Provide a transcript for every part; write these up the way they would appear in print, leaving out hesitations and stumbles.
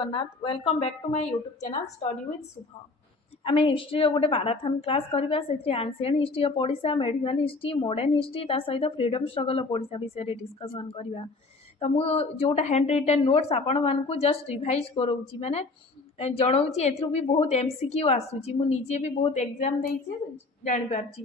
Jagannath welcome back to my YouTube channel study with Shubh. आम history गोटे marathon class करवा से ancient history of Odisha medieval history modern history ता सहित फ्रीडम स्ट्रगल ऑफ ओडिशा विषय डिस्कसन करवा। तो मुझे जोटा हैंड रिटेन नोट्स आपण मानक जस्ट रिवाइज कराऊँगी माने जनाऊँगी एथरू भी बहुत एमसीक्यू आसूची मुझे भी बहुत एग्जाम देती जापारी।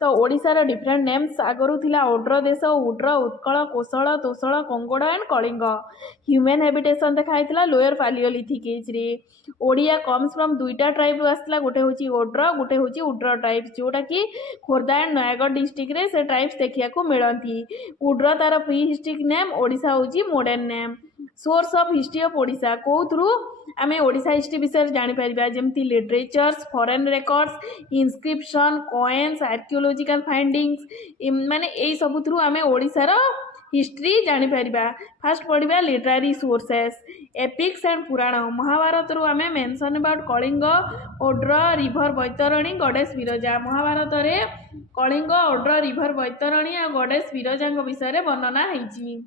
तो ओडिशार डिफरेंट नेम्स आगरू थिला ओड्र देश उड्र उत्कल कोशल तोशल कंगोड़ एंड कलिंग। ह्यूमन हैबिटेशन देखाई लोअर पालियोलिथिक एज रे। ओडिया कम्स फ्रॉम दुईटा ट्राइब आसला गोटे हूँ ओड्र गोटे हूँ उड्र ट्राइब्स जोटा कि खोर्धा एंड नयागढ़ डिस्ट्रिक्ट रे से ट्राइब्स देखा मिलती। उड्र तार प्री हिस्ट्रिक नेम ओडिशा हूँ modern name. Source of history of Odisha कौ थ्रू आम ओडिशा हिस्ट्री विषय जापर जमी literatures foreign records inscription coins archaeological findings माने यही सब थ्रू आम ओडिशार हिस्ट्री जापर। फास्ट पढ़ा literary sources epics and Purana Mahabharata रु आम mention about Kalinga Odra river Baitarani गडेश विरजा। महाभारत रे कलिंग ओड्र रिभर बैतरणी और गडेश विरजा विषय वर्णना होती।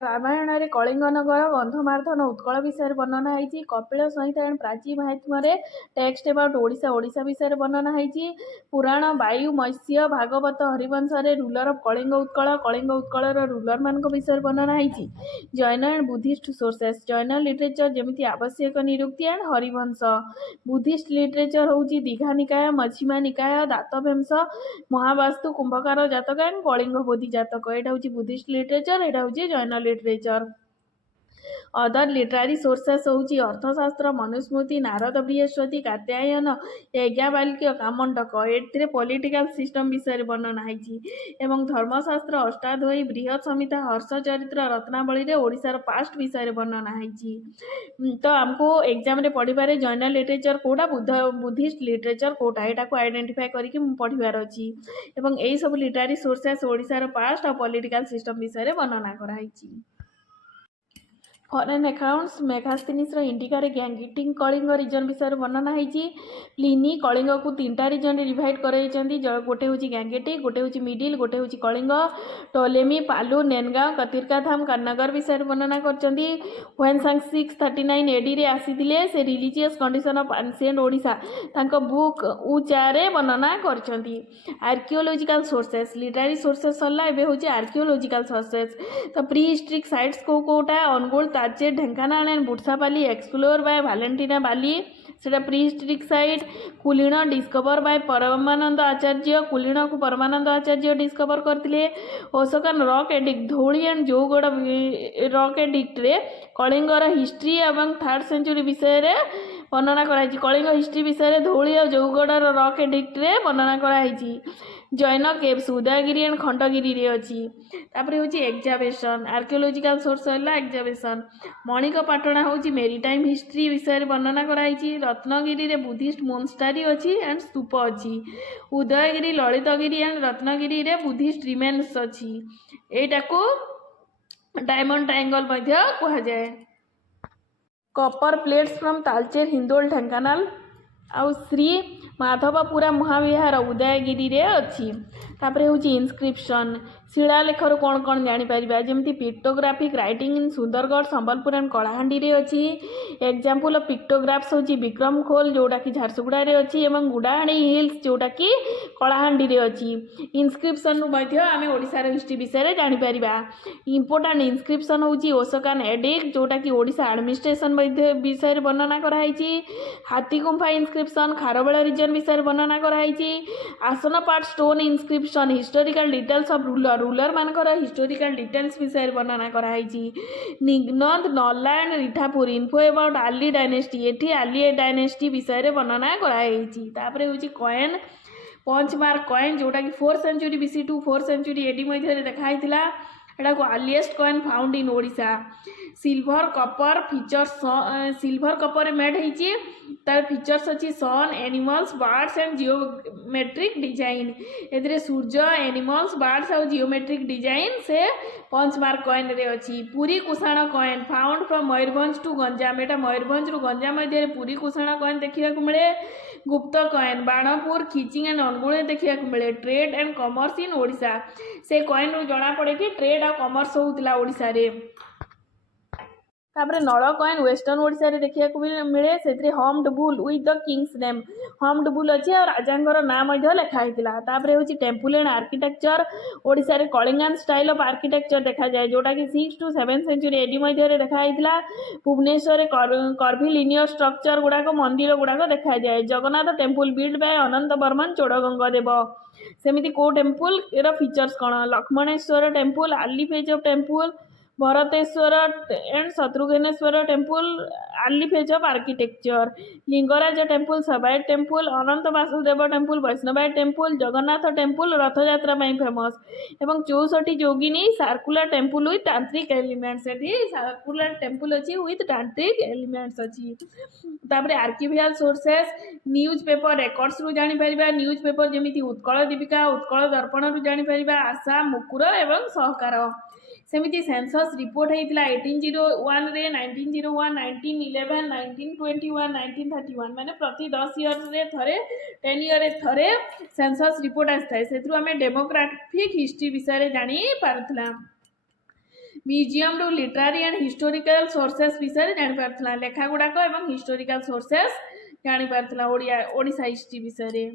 रामायण रे कलिंग नगर गंधमार्दन उत्कल विषय वर्णना होती। कपिल संहिता एंड प्राची महात्म्य रे टेक्स्ट अबाउट ओडिशा ओडिशा विषय वर्णना होती। पुराण वायु मत्स्य भागवत हरिवंश रे ruler of Kalinga Utkal ruler मान विषय वर्णना होती। Jain and Buddhist sources Jain literature जमी Avashyaka Nirukti and Harivamsha. Buddhist literature हूँ दीघा निकाय मझिमा निकाय दातवेंश महावास्तु कुंभकार जातक एंड कलिंग बोधि जातक। यहाँ हूँ बुद्धिस्ट लिटरेचर यहाँ हूँ जैन लिटरेचर। अदर लिटरारी सोर्सेस हूँ अर्थशास्त्र मनुस्मृति नारद बृहस्पति कात्यायन यज्ञावाल्क्य कामंडक ए पॉलिटिकल सिस्टम विषय वर्णना होती। एवं धर्मशास्त्र अष्टाध्यायी बृहत संहिता हर्षचरित्र रत्नावली रे ओडिशार पास्ट विषय वर्णना होती। तो आमको एग्जाम रे पढ़ारे जैन लिटरेचर कोटा बुद्धिस्ट लिटरेचर कोटा यहाँ को आइडेंटिफाई करके पढ़ार अच्छी। एवं यही सब लिटरारी सोर्सेस ओडिशार पास्ट और पॉलिटिकल सिस्टम विषय वर्णना कराई। फॉरेन अकाउंट्स मेघास्थिनीस इंडिका रे गैंगिटिंग कलिंग रिजन विषय वर्णना होती। प्लिनी कलिंग को तीनटा रिजन डिवाइड कर गोटे हूँ गैंगेटिक गोटे हूँ मिडिल गोटे हूँ कलिंग। टोलेमी पालू नेनगांव कतिरकाधाम करनगर विषय वर्णना करछंती। व्हेन संग 639 एडी रे आसीथिले से religious condition of ancient Odisha तांको बुक उचारे वर्णना करछंती। Archaeological sources literary sources Sarala एबे हूँ आर्कियोलॉजिकल सोर्सेस। तो प्री हिस्ट्रिक साइट्स को कोटा अनुगुल ताजे Dhenkanal and Butsapali explore by Valentine Ball से prehistoric site. Kuliana discover by Paramananda Acharya Kuliana को परमानंद आचार्य डिस्कवर करते। ओसकान rock edict Dhauli and Jaugada rock edict रे कलिंगर हिस्ट्री एवं 3rd सेंचुरी विषय रे वर्णना कराई। कलिंग हिस्ट्री विषय रे धौली और जौगड़ रॉक एडिक्ट रे वर्णना कराई। जैन केव्स उदयगिरी एंड खंडगिरी रे अच्छी। तापर हूँ एग्जामेशन आर्कियोलॉजिकल सोर्स है एग्जामेशन। मणिकपाटणा हूँ मेरीटाइम हिस्ट्री विषय वर्णना कराई। रत्नगिरी रे बुद्धिस्ट मोन्स्टारी अच्छी एंड स्तूप अच्छी। उदयगिरी ललितगिरी एंड रत्नगिरी रे बुद्धिस्ट रिमेन्स अच्छी। एटा को डायमंड ट्रायंगल कह जाए। Copper plates from Talcher Hindol Dhenkanal आउ श्री माधवपुरा महाविहार उदयगिरी रे अच्छी। तापर हूँ इनस्क्रिप्शन शिलालेखर कौन कौन जापर जमी pictographic writing in Sundargarh Sambalpur and Kalahandi रे अच्छी। एग्जांपल ऑफ पिक्टोग्राफ्स हूँ विक्रम खोल जोटा कि झारसुगुड़ा रे अच्छी एवं गुड़ाहांडी हिल्स जोटा कि कलाहांडी रे अच्छी। इनस्क्रिप्शन आम ओडिशार हिस्ट्री विषय जापर। इंपोर्टाट इनस्क्रिप्शन हूँ ओसकान एडिक्ट जोटा कि ओडिशा एडमिनिस्ट्रेशन विषय वर्णना कराई। हाथीगुंफा इनस्क्रिप्शन खारबेल रिजन विषय वर्णना कराई। Asanpat stone inscription historical details of ruler मानकर हिस्टोरिकल डिटेल्स विषय वर्णना कराई। निग्नद नल्ला एंड रिठापुर इन्फो अबाउट आली डायनेस्टी एठी आली डायनेस्टी विषय वर्णना कराई। तापर हूँ कॉइन पंच मार्क कॉइन जोटा कि 4th century BC to 4th century AD मध्य देखाई। एटा को earliest coin found in Odisha. Silver copper features silver copper made होती तार फीचर्स अच्छी sun animals birds and geometric design. ए सूर्य एनिमल्स बर्ड्स और जियोमेट्रिक डिजाइन से 5 मार्क कॉइन रे अच्छी। Puri Kushan coin found from Mayurbhanj to Ganjam एटा मयूरभंज रु गंजाम मध्य पुरी कुषाण कॉइन देखा मिले। गुप्त कॉइन बाणपुर खिचिंग एंड अनुगुण देखा मिले। ट्रेड एंड कॉमर्स इन ओडिशा से कॉइन रु जना पड़े कि ट्रेड और कॉमर्स होता ओडिशा रे। तापर नल कॉइन वेस्टर्न ओडिशा रे देखा मिले से humped bull with the Kings name humped bull अच्छे और राजा नाम लिखाई तापर हूँ टेम्पल एंड आर्किटेक्चर ओडिशा रे कलिंगान स्टाइल ऑफ आर्किटेक्चर देखा जाए जोटा कि 6 to 7 सेंचुरी एडी मध्य देखाई भुवनेश्वर कर्भिलिनियर स्ट्रक्चर गुड़ाक मंदिर गुड़ाक देखा जाए Jagannath temple build by Ananta Varman Chodagangadeva सेमती को टेम्पल एरा फीचर्स कौन Lakshmaneswar temple early phase of temple Bharateswar and Shatrughneswar temple early phase of architecture Lingaraj temple सबायत टेम्पल अनंत वासुदेव टेम्पल वैष्णवाय temple Jagannath temple Rathayatra famous एवं 64 Jogini circular temple with tantric elements circular temple अच्छी विथ तांत्रिक एलिमेंट्स अच्छी तापर archival sources newspaper records रु जापर news paper जमी उत्कल दीपिका उत्कल दर्पण रु जापर आशा मुकुर एवं सहकार सेमती सेंसस रिपोर्ट होता 1801 रे 1901 1911 1921 1931 माने प्रति 10 इयर्स रे थरे 10 ईयर थरे सेंसस रिपोर्ट आसता से आम डेमोग्राफिक हिस्ट्री विषय जानी पारुथला म्यूजियम रू लिटरारी एंड हिस्टोरिकल सोर्सेस विषय जानी पारुथला लेखा गुड़ाक एवं हिस्टोरिकल सोर्सेस जानी पारुथला ओडिशा हिस्ट्री विषय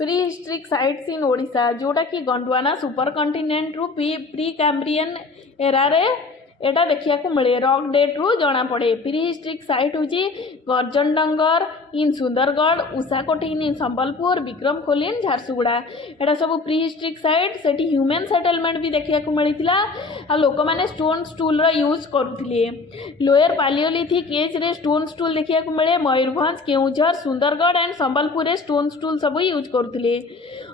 pre historic sites in Odisha जोटा कि गंडवाना सुपर कंटिनेंट रु प्री कैम्ब्रियन एरा रे एटा देखिया को मिले रॉक डेट रु जना पड़े प्री हिस्ट्रिक साइट हूँ गर्जनडंगर इन सुंदरगढ़ उषाकोठी इन संबलपुर विक्रम खोली इन झारसुगुड़ा एटा सब प्री हिस्ट्रिक साइट सेठी ह्यूमन सेटलमेंट भी देखिया को मिलता आ लोक मैंने स्टोन स्टूल रा यूज करुथिले लोअर पालियोलिथिक एज रे स्टोन स्टूल देखिया को मिले मयूरभंज केउझर सुंदरगढ़ एंड संबलपुर रे स्टोन स्टूल सब यूज करुथिले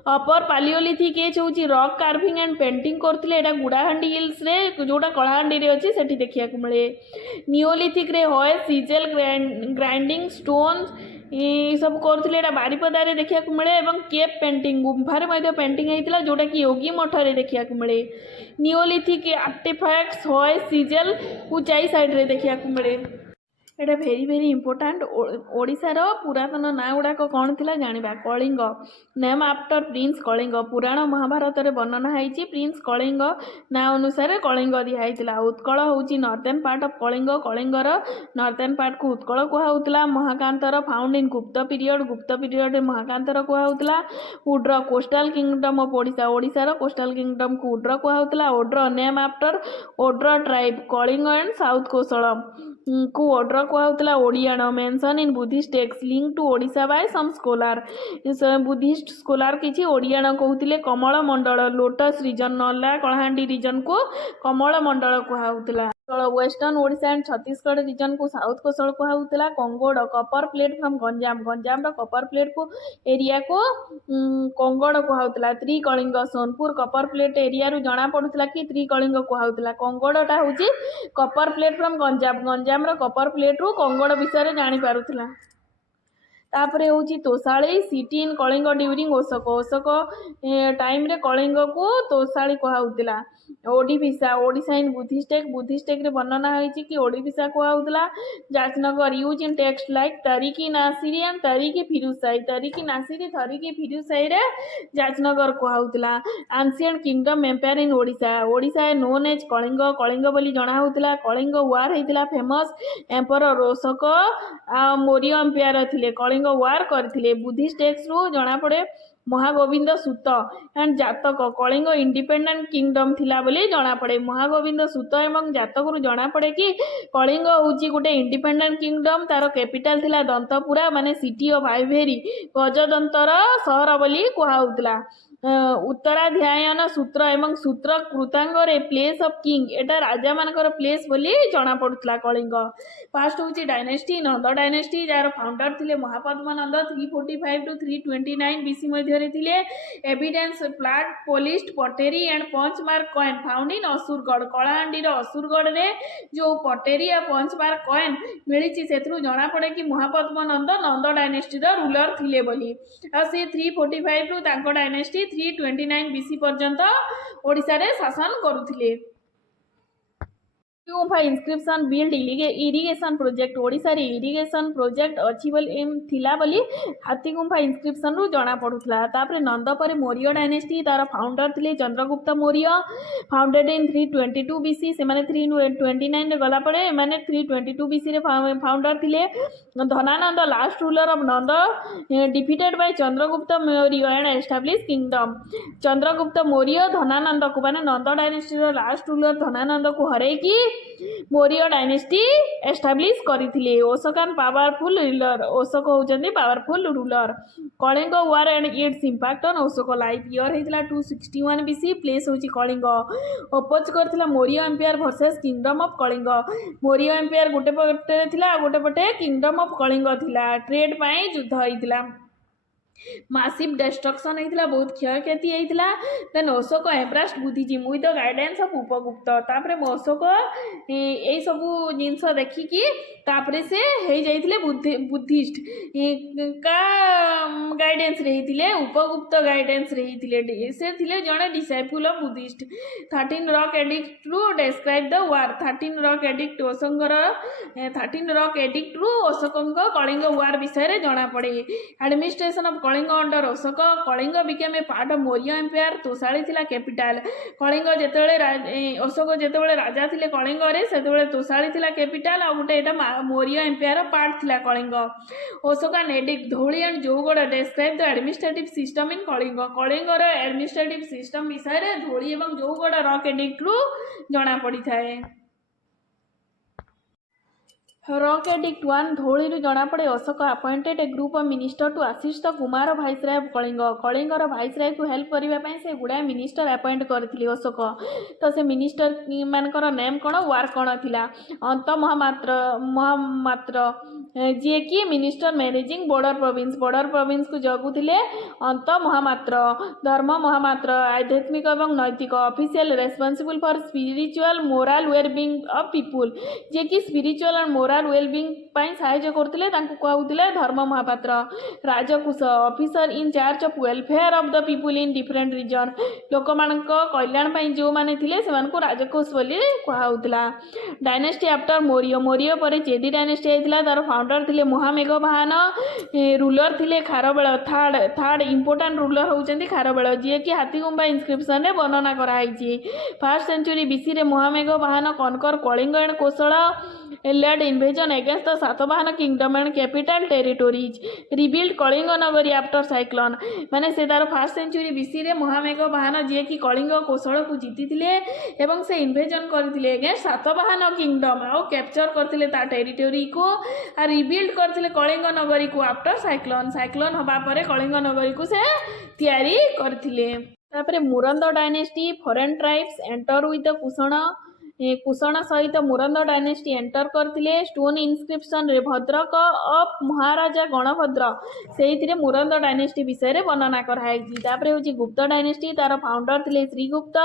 अपर पालियोलिथिक एज हूँ रॉक कार्विंग एंड पेंटिंग करते एटा गुड़ाहांडी हिल्स रे जोटा कलाहांडी रे अच्छी सेठी देखिया को मिले नियोलिथिक रे हॉय सीजेल ग्राइंडिंग स्टोन ये सब करते एटा बारिपदारे देखिया को मिले एवं केप पेंटिंग गुंफारे मध्य पेंटिंग होता जोटा कि योगी मठरे देखिया को मिले नियोलिथिक आर्टिफैक्ट्स हॉय सीजेल ऊंचाई साइड रे देखिया को मिले एटा भेरी भेरी इंपोर्टाट ओडिशार पुरातन ना गुड़ाक कौन थी जाना Kalinga name after prince Kalinga Purana Mahabharata रे वर्णना होती प्रिंस कलिंग ना अनुसार कलिंग दिखाई उत्कल हूँ नॉर्थर्न पार्ट ऑफ कलिंग कलिंगर नॉर्थर्न पार्ट को उत्कल कहला महाकांतर फाउंड इन गुप्त पीरियड महाकांतर कहला Udra coastal kingdom of Odisha ओडिशार कोस्टाल किंगडम को उड्र कहला Odra name after Odra tribe Kalinga and south Kosala को ओड्र कहला Odiyana mention in Buddhist text link to Odisha by some scholar Buddhist scholar किछि ओडियाण कहउतिले कमल मंडल लोटस रीजन नला कलाहांडी रीजन को कमल मंडल कहउतिला western Odisha and Chhattisgarh region को साउथ कोशल कहउतिला Kangoda copper plate from Ganjam row Kapoor plate को एरिया को कंगोड कहउतिला त्रिकलिंग सोनपुर कपर प्लेट एरिया रु जना पडुतिला कि त्रिकलिंग कहउतिला कंगोडटा होची Kapoor plate from Ganjam row Kapoor plate रु कंगोड विषय जानी पारुथिला तापर हूँ Toshali city in Kalinga during Ashoka time रे कलिंग को तोशाली कहउतिला ओडिशा ओडिशा इन बुद्धिस्टेक रे वर्णना होती कि ओडिशा कहउतिला Jajnagar used in text like तरीकी नासिरी एंड तरीकी फिरुसाई रे जाचनगर कहउतिला ancient kingdom empire in Odisha known as Kalinga बोली जना होतिला कलिंग वार होता famous emperor Ashoka Maurya empire थिले कलिंग वार करथिले बुद्धिस्ट टेक्स्ट रु जना पड़े महागोविंद सूत एंड जातक कलिंग इंडिपेंडेंट किंगडम थिला बोली जना पड़े महागोविंद सूत एवं जातक रु जना पड़े कि कलिंग होची गोटे इंडिपेंडेंट किंगडम तार कैपिटल थिला दंतपुरा माने सिटी ऑफ आइवेरी गजदंतर सहर बोली कहउतिला उत्तराध्यायन सूत्र एवं सूत्र कृतांग रे प्लेस ऑफ किंग एटा राजा मानकर प्लेस बोली जना पड़ुतला कलिंग फास्ट होची डायनेस्टी नंद डायनेस्टी जार फाउंडर थिले महापद्म नंद 345 टू 329 बीसी मध्य रे थिले एविडेंस प्लाट पोलिस्ट पटेरी and punch mark coin found in Asurgarh Kalahandi रो असुरगढ़ रे जो पटेरी आ पंच मार्क कॉइन मिलिची सेथरु जना पड़े कि महापद्म नंद डायनेस्टी रो रूलर थिले बोली आ से 345 टू तांको डायनेस्टी 329 बीसी पर्यंत ओडिशा रे शासन करुथिले। Gumpha इनस्क्रिप्शन build irrigation project Odisha रे इरिगेशन प्रोजेक्ट अछि बोली थिला बोली हाथी गुम्फा इनस्क्रिप्शन रु जना पड़ुथला। तापरे नंद पर मौर्य डायनेस्टी तार फाउंडर थिले Chandragupta Maurya founded in 322 BC से माने 329 रे गला पड़े माने 322 बीसी रे फाउंडर थिले। Dhanananda last ruler of Nanda defeated by Chandragupta Maurya and establish kingdom. Chandragupta Maurya Dhanananda को माने नंद डायनेस्टी रो लास्ट रूलर धनानंद को हरे की मौर्य डायनेस्टी एस्टाब्लिश करथिले। अशोकन पावरफुल रूलर अशोक होचंदी powerful ruler. Kalinga war and its impact on Ashoka life year हेतला 261 बीसी प्लेस होची कलिंग अपोज करथिला Maurya empire versus kingdom of Kalinga. Maurya empire गोटे पटे थिला गोटे पटे किंगडम ऑफ कलिंग थिला। ट्रेड पाई युद्ध होइतिला मासिव डिस्ट्रक्शन होता बहुत क्षयक्षति होता। Then Ashoka embraced Buddhism with the guidance of Upagupta. तापर अशोक यही सब जिनस देखिकी तापरे से हो जाइए बुद्धिस्ट का गाइडेंस रही उपगुप्त गाइडेंस रही से थिले जड़े disciple of Buddhist. 13 rock edict रु describe the war 13 rock edict अशोकर 13 रॉक एडिक्ट रु अशोक कलिंग वार विषय जना पड़े। Administration of Kalinga under Ashoka Kalinga became a part of Maurya empire Toshali थिला कैपिटल। कलिंग जेतेबेले अशोक जेतेबेले राजा थिले कलिंग रे सेतेबेले तोशाली थिला कैपिटल आ गोटे एटा मौर्य एम्पायर पार्ट थिला Kalinga. Ashoka edict Dhauli and Jaugada describe the administrative system in Kalinga. Kalinga रो एडमिनिस्ट्रेटिव सिस्टम विषय रे धौली एवं जौगड़ रॉक एडिक्ट रु जना पड़ी थाए। रॉक एडिक्ट 1 धौली जना पड़े Ashoka appointed a group of minister to assist the Kumar viceroy of Kalinga. कलिंगर भाईसराय को हेल्प करने से गुड़ाए मिनिस्टर अपॉइंट करथिले अशोक। तो से मिनिस्टर मानकर नेम कौन वार कौन थिला अंत महामात्र जी कि मिनिस्टर मैनेजिंग बॉर्डर प्रोविंस को जगुथिले अंत महामात्र। धर्म महामात्र आध्यात्मिक और नैतिक official responsible for spiritual moral wellbeing of people जे कि स्पिरिचुअल और मोराल वेलबींग पाई साहाय्य करथिले तांको कहउथिले धर्म महापात्र। राजकुश officer in charge of welfare of the people in different region लोक मानक कल्याण पाई जो माने थिले सेमानको राजकुश बोली कहउथिला। डायनेस्टी आफ्टर मौर्य मौर्य पर चेदी डायनेस्टी आइथिला तार फाउंडर थिले महामेघवाहन रूलर थिले खारबेल थर्ड इंपोर्टेंट रूलर होउचंदी खारबेल जे कि हाथीगुम्बा इनस्क्रिप्शन रे वर्णना कराई। फर्स्ट सेंचुरी बीसी रे महामेघवाहन कनकर Kalinga and Kosala led invasion against the Satavahan kingdom and capital territories rebuilt Kalinga Nagari after cyclone. माने से तार फर्स्ट सेंचुरी बीसी रे महामेघवाहन जे कि कलिंग कौशल को जीती थिले एवं से इन्वेजन करथिले अगेंस्ट सातवाहन किंगडम और कैप्चर करथिले ता टेरिटोरी को आ रिबिल्ड करथिले कलिंग नगरी को आफ्टर साइक्लोन हबा परे कलिंग नगरी को से तैयारी करथिले। तापरे Murunda dynasty foreign tribes enter with the Kushan सहित मुरंद डायनेस्टी एंटर करथिले। स्टोन इनस्क्रिप्शन रे भद्रक ऑफ महाराजा गणभद्र से मुरंद डायनेस्टी विषय रे वर्णना कराई। तापरे होची गुप्त डायनेस्टी तार फाउंडर थिले श्रीगुप्त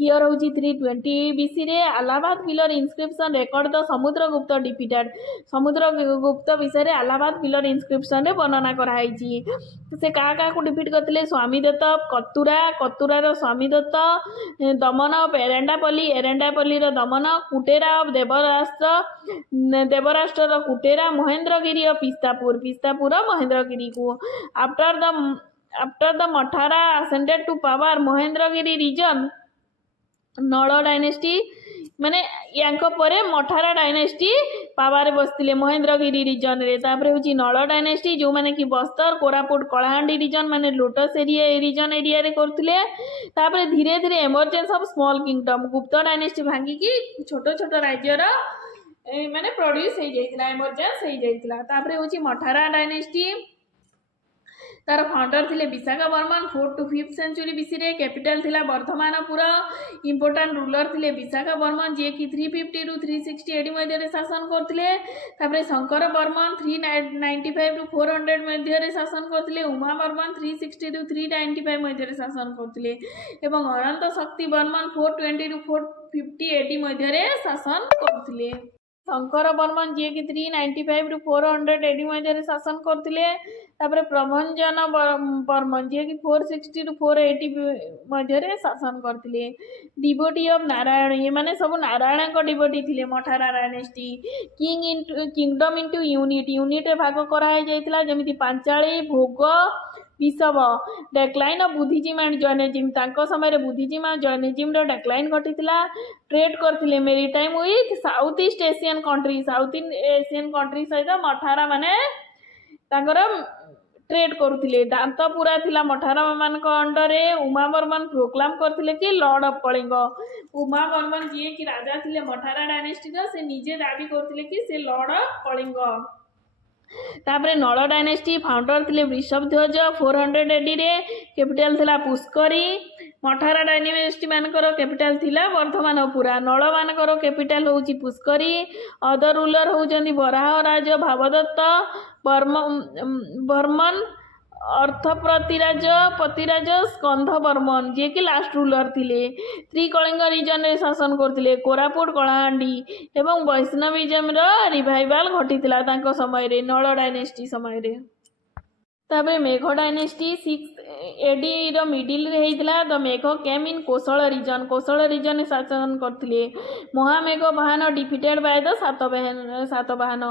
ईयर होची 320 बीसी रे। Allahabad pillar inscription record the Samudragupta defeated Samudragupta विषय रे अलाहाबाद पिलर इनस्क्रिप्शन रे वर्णना कराई। से का को डिफीट करथिले स्वामीदत्त कतुरा रो स्वामीदत्त दमन ऑफ एरेंडापल्ली रो दमन कुटेरा ऑफ देवराष्ट्र कुटेरा महेंद्रगिरी ऑफ पिस्तापुर महेंद्रगिरी को after the Mathara ascended to power Mahendragiri region Nala dynasty माने यांको परे मठारा डायनेस्टी पावर बसतिले महेंद्रगिरी रीजन रे। तापरे होची नल डायनेस्टी जो माने कि बस्तर कोरापुट कलाहांडी रीजन माने लोटस एरिया रीजन एरिया रे करथिले। तापरे धीरे धीरे emergence of small kingdom Gupta dynasty भांगी की छोट छोट राज्य रा माने प्रोड्यूस हो जाइतिला एमर्जेंस हो जाइतिला। तापरे होची मठारा डायनेस्टी तार फाउंडर थिले Vishakha Barman 4th to 5th century BC रे। कैपिटल थिला वर्धमानपुर। इंपोर्टेंट रूलर थिले विशाखा बर्मन जे कि 350 टू 360 एडी मध्य रे शासन करथिले। तापरे शंकर बर्मन 395 टू 400 मध्य रे शासन करथिले। उमा बर्मन 360 टू 395 मध्य रे शासन करथिले एवं अनंत शक्ति बर्मन 420 टू 450 एडी मध्य रे शासन करथिले। शंकर बर्मन जी कि 395 टू 400 एडी मध्य शासन करथिले। तापर प्रभंजन बर्मन जी कि 460 टू 480 मध्य शासन करते। डिवोटी ऑफ नारायण ये माने सब नारायण को डिवोटी थिले Mathara dynasty. King into kingdom into unit unit भाग कराई जाइतिला जेमिति पांचाली भोग विषव। Decline of Buddhism and Jainism तांको समय बुद्धिज्म और जैनिज्म रो डेक्लाइन घटितिला। ट्रेड करथिले maritime with south east Asian country south Asian country सहित मठारा माने तांकर ट्रेड करुथिले। दांतपुरा थिला मठारा मानक अंडर उमा बर्मन प्रोक्लाम करथिले कि लॉर्ड ऑफ कलिंग। उमा बर्मन जी कि राजा थिले मठारा डायनेस्टी से निजे दाबी करथिले कि से लॉर्ड ऑफ कलिंग। तापर नल डायनेस्टी फाउंडर थिले वृषभध्वज 400 एडी रे। कैपिटल थिला पुष्करी। मठारा डायनेस्टी मानकर कैपिटल थिला वर्धमानपुरा। नल मानकर कैपिटल होउची पुष्करी। अदर रूलर होउचंदी बराह राज भावदत्त बर्मन अर्थप्रतिराज पतिराज स्कंध बर्मन जे कि लास्ट रूलर थिले। त्रिकलिंग रीजन रे शासन करथिले। कोरापुट कलाहांडी एवं वैष्णविज्म रो रिवाइवल घटितिला तांको समय रे नल डायनेस्टी समय रे। तापर मेघ डायनेस्टी 6 एडी रो मिडिल रे हेइतिला। द मेघ केम इन कोशल रीजन शासन करथिले। महामेघ वाहन डिफिटेड बाय द सातवाहन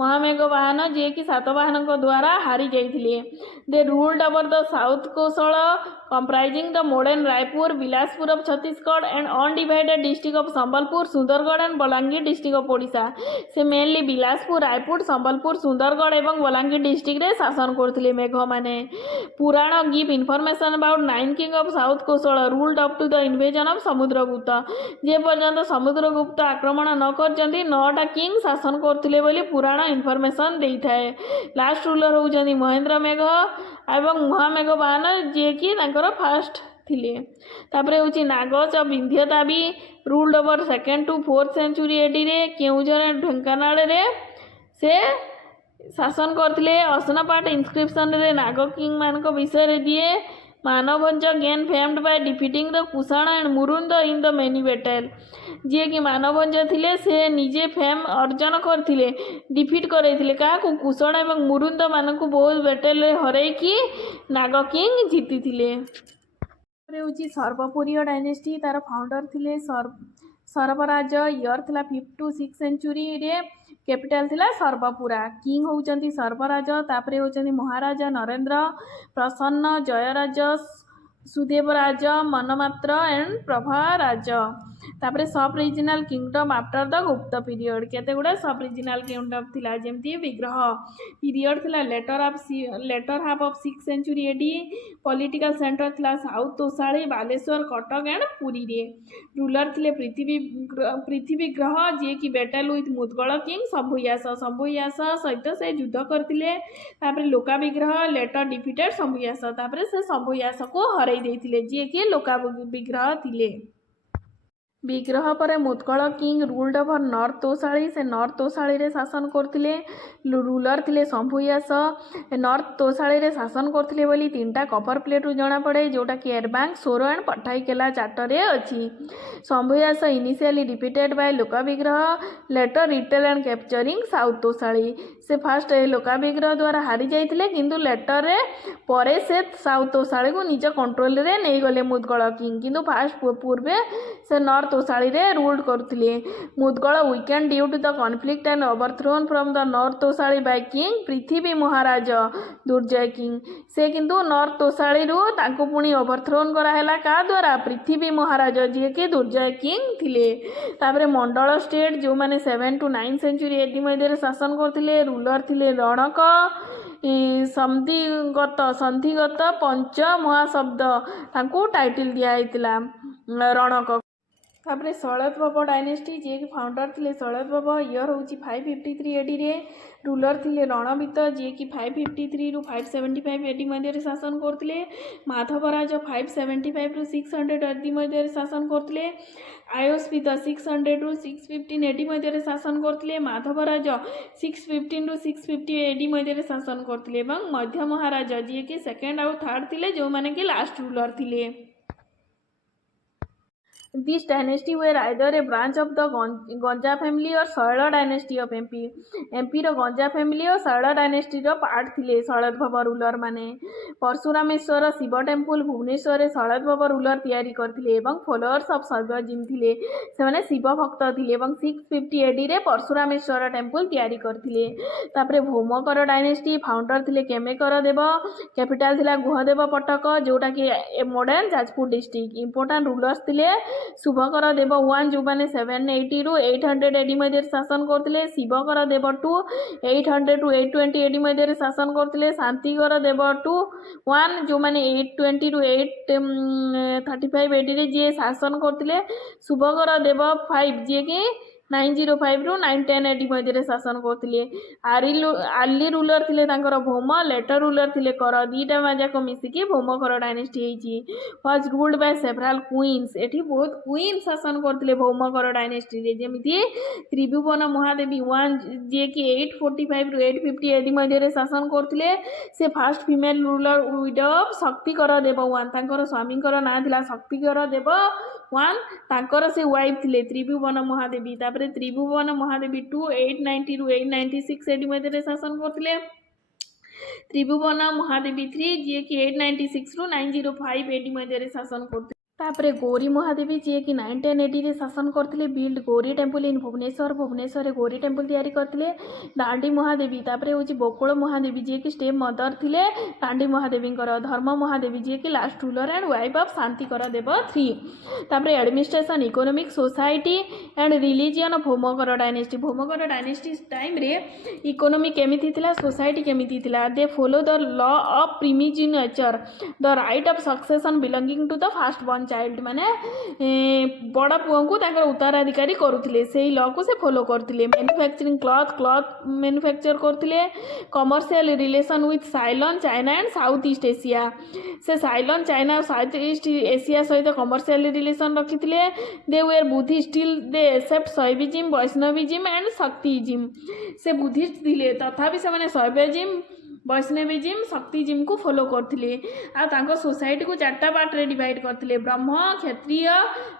महामेघ वाहन जे कि सातवाहन को द्वारा हारी जाइथिले। दे ruled over the south Kosala comprising the modern Raipur, Bilaspur of Chhattisgarh and undivided district of Sambalpur, Sundargarh and Balangir district of Odisha। से मेनली बिलासपुर रायपुर संबलपुर सुंदरगढ़ एवं बलांगीर डिस्ट्रिक्ट रे शासन करथिले मेघ माने। पुराण give information about 9 king of south Kosala ruled up to the invasion of Samudragupta. जे पर्यंत समुद्रगुप्त आक्रमण न करजंती 9टा किंग शासन करथिले बोली पुराण इनफॉरमेशन देइथाय। लास्ट रूलर होउचंदी महेंद्र मेघ एवं महामेघ वाहन जे कि फास्ट थिले। तापर होची नागच Vindhyatavi ruled over 2nd to 4th century AD रे। केउझर एंड ढेंकानाल रे से शासन करथिले। असनापाट इनस्क्रिप्शन रे नाग किंग मान को विषय रे दिए। Manavamsha gain famed by defeating the Kushan and Murunda in the many battle. जे कि मानवंश थिले से निजे फेम अर्जन करथिले डिफिट करैथिले का कुषाण एवं मुरुंद मानकु बहुत बैटल रे हरै कि नाग किंग जीतिथिले। होची सर्वपुरीय डायनेस्टी तार फाउंडर थिले सर्वराज। ईयर थिला 5th to 6th सेंचुरी रे। कैपिटल थिला सर्वपुरा। किंग होउचंती सर्वराज। तापरे होउचंती महाराजा नरेंद्र प्रसन्न जयराज सुदेवराज मनमात्र एंड प्रभाराज। तापरे सब रीजनल किंगडम आफ्टर द गुप्त पीरियड केते गुडा सब रीजनल किंगडम थिला जेमती विग्रह पीरियड थिला later half of 6th century AD. Political centre थिला साउथ तोसाली बालेश्वर कटक एंड पुरी रे। रूलर थिले पृथ्वी ग्रह जे कि battle with Mudgal king Shambhuyasa सहित से युद्ध करथिले। तापरे लोका विग्रह लेटर डिफिटेड शंभुयास तापरे से शंभुयास को हराई देथिले जे कि लोका विग्रह थिले। विग्रह पर Mudgala king ruled over north Tosali से नॉर्थ तोसाली रे शासन करथिले। रूलर थिले शंभुयास। नॉर्थ तोसाली रे शासन करथिले बोली 3टा कपर प्लेट रु जणा पड़े जोटा कि एरबांग सोरो एंड पठाईकेला चार्टर रे अछि। शंभुयास initially defeated by Loka Vigraha later retail and capturing south Tosali. से फास्ट लोका विग्रह द्वारा हारी जाइथिले किंतु लेटर रे परे से साउथ तोसाली को निज कंट्रोल रे नै गले मुदगल किंग किंतु फास्ट पूर्वे से नॉर्थ तोसाली रे रूल्ड करथिले। Mudgala weakened due to the conflict and overthrown from the north Tosali by king Prithvi Maharaja Durjaya king. से किंतु नॉर्थ तोसाली रु तांको पुणी ओवरथ्रोन करा हैला का द्वारा पृथ्वी महाराज जे कि दुर्जय किंग थिले। तापरे मंडल स्टेट जो माने 7 to 9 सेंचुरी एडी मध्ये शासन करथिले। रूलर थिले रणक संधिगत पंच महाशब्द तांको टाइटल दिया हैतिला रणक। तापरे शैलद्वप डायनेस्टी जे कि फाउंडर थिले शैलद्वप। ईयर होची 553 एडी रे। रूलर थिले रणवीत जे कि 553 रु 575 एडी मध्ये शासन करथिले। माधवराज 575 रु 600 एडी मध्ये शासन करथिले। आयोस्पित 600 रु 615 एडी मध्ये शासन करथिले। माधवराज 615 रु 650 एडी मध्ये शासन करथिले एवं मध्य महाराज जे कि 2nd और 3rd थिले जो माने कि लास्ट रूलर थिले। This dynasty were either a branch of the Ganja family or Saila dynasty of MP. MP ର ଗଞ୍ଜା ଫ୍ୟାମିଲି ଓ ଶାରଳା ଡାଇନେଷ୍ଟିର ପାର୍ଟ ଥିଲେ ଶୈଳଦ୍ଭବ ରୁଲର ମାନେ। ପରଶୁରାମେଶ୍ୱର ଶିବ ଟେମ୍ପୁଲ ଭୁବନେଶ୍ୱରରେ ଶୈଳଦ୍ଭବ ରୁଲର ତିଆରି କରିଥିଲେ ଏବଂ ଫଲୋଅର୍ସ ଅଫ୍ ଶୈବଜିମ୍ ଥିଲେ। ସେମାନେ ଶିବ ଭକ୍ତ ଥିଲେ ଏବଂ 650 ADରେ ପରଶୁରାମେଶ୍ୱର ଟେମ୍ପୁଲ ତିଆରି କରିଥିଲେ। ତାପରେ ଭୌମକର ଡାଇନେଷ୍ଟି ଫାଉଣ୍ଡର ଥିଲେ କେମେକର ଦେବ। କ୍ୟାପିଟାଲ ଥିଲା ଗୁହଦେବ ପଟକ ଯେଉଁଟାକି modern Jajpur district. Important rulers ଥିଲେ ଶୁଭକର ଦେବ 1 ଯେଉଁମାନେ 780ରୁ 800 AD ମଧ୍ୟରେ ଶାସନ କରୁଥିଲେ। ଶିବକର ଦେବ 2 800ରୁ 820 AD ମଧ୍ୟରେ ଶାସନ କରୁଥିଲେ। ଶାନ୍ତିକର ଦେବ 1 ଯେଉଁମାନେ 820ରୁ 835 ADରେ ଯିଏ ଶାସନ କରୁଥିଲେ। ଶୁଭକର ଦେବ 5 ଯିଏକି 905ରୁ 910 AD ମଧ୍ୟରେ ଶାସନ କରୁଥିଲେ। ଆର୍ଲି ରୁଲର ଥିଲେ ତାଙ୍କର ଭୌମ, ଲେଟର ରୁଲର ଥିଲେ କର। ଦୁଇଟା ଯାକ ମିଶିକି ଭୌମକର ଡାଇନେଷ୍ଟି ହେଇଛି। Was ruled by several queens. ଏଠି ବହୁତ କୁଇନ୍ ଶାସନ କରୁଥିଲେ ଭୌମକର ଡାଇନେଷ୍ଟିରେ, ଯେମିତି ତ୍ରିଭୁବନ ମହାଦେବୀ 1 ଯିଏକି 845ରୁ 850 AD ମଧ୍ୟରେ ଶାସନ କରୁଥିଲେ। ସେ first female ruler widow of ଶକ୍ତିକର ଦେବ 1। ତାଙ୍କର ସ୍ୱାମୀଙ୍କର ନାଁ ଥିଲା ଶକ୍ତିକର ଦେବ 1। ତାଙ୍କର ସେ ୱାଇଫ୍ ଥିଲେ ତ୍ରିଭୁବନ ମହାଦେବୀ। ତାପରେ ତ୍ରିଭୁବନ ମହାଦେବୀ 2 890ରୁ 896 AD ମଧ୍ୟରେ ଶାସନ କରୁଥିଲେ। ତ୍ରିଭୁବନ ମହାଦେବୀ 3 ଯିଏକି 896ରୁ 905 AD ମଧ୍ୟରେ ଶାସନ କରୁଥିଲେ। ତାପରେ ଗୌରୀ ମହାଦେବୀ ଯିଏକି 910 ADରେ ଶାସନ କରିଥିଲେ। Build Gauri temple in Bhubaneswar. ଭୁବନେଶ୍ୱରରେ ଗୌରୀ ଟେମ୍ପଲ ତିଆରି କରିଥିଲେ। ଦାଣ୍ଡି ମହାଦେବୀ ତାପରେ ହେଉଛି ବକୁଳ ମହାଦେବୀ ଯିଏକି ଷ୍ଟେପ୍ ମଦର ଥିଲେ ଦାଣ୍ଡି ମହାଦେବୀଙ୍କର। ଧର୍ମ ମହାଦେବୀ ଯିଏକି last ruler and wife of Shantikara Deva 3। ତାପରେ administration economic society and religion Bhaumakara dynasty. Bhaumakara dynasty ଟାଇମ୍ରେ ଇକୋନୋମି କେମିତି ଥିଲା, ସୋସାଇଟି କେମିତି ଥିଲା। They follow the law of primogeniture the right of succession belonging to the first born child. ମାନେ ବଡ଼ ପୁଅଙ୍କୁ ତାଙ୍କର ଉତ୍ତରାଧିକାରୀ କରୁଥିଲେ, ସେଇ ଲକୁ ସେ ଫଲୋ କରୁଥିଲେ। ମ୍ୟାନୁଫ୍ୟାକ୍ଚରିଂ କ୍ଲଥ୍ ମ୍ୟାନୁଫ୍ୟାକ୍ଚର କରୁଥିଲେ। Commercial relation with Ceylon China and south east Asia. ସେ ସାଇଲନ୍ ଚାଇନା ଆଉ ସାଉଥ୍ ଇଷ୍ଟ ଏସିଆ ସହିତ କମର୍ସିଆଲ ରିଲେସନ୍ ରଖିଥିଲେ। They were Buddhist still they accept Shaivism Vaishnavism and Shaktism. ସେ ବୁଦ୍ଧିଷ୍ଟ ଥିଲେ ତଥାପି ସେମାନେ ଶୈବଜିମ୍ ବୈଷ୍ଣବିଜିମ୍ ଶକ୍ତିଜିମ୍କୁ ଫଲୋ କରୁଥିଲେ। ଆଉ ତାଙ୍କ ସୋସାଇଟିକୁ 4ଟା ପାର୍ଟରେ ଡିଭାଇଡ଼ କରିଥିଲେ, ବ୍ରହ୍ମ କ୍ଷତ୍ରିୟ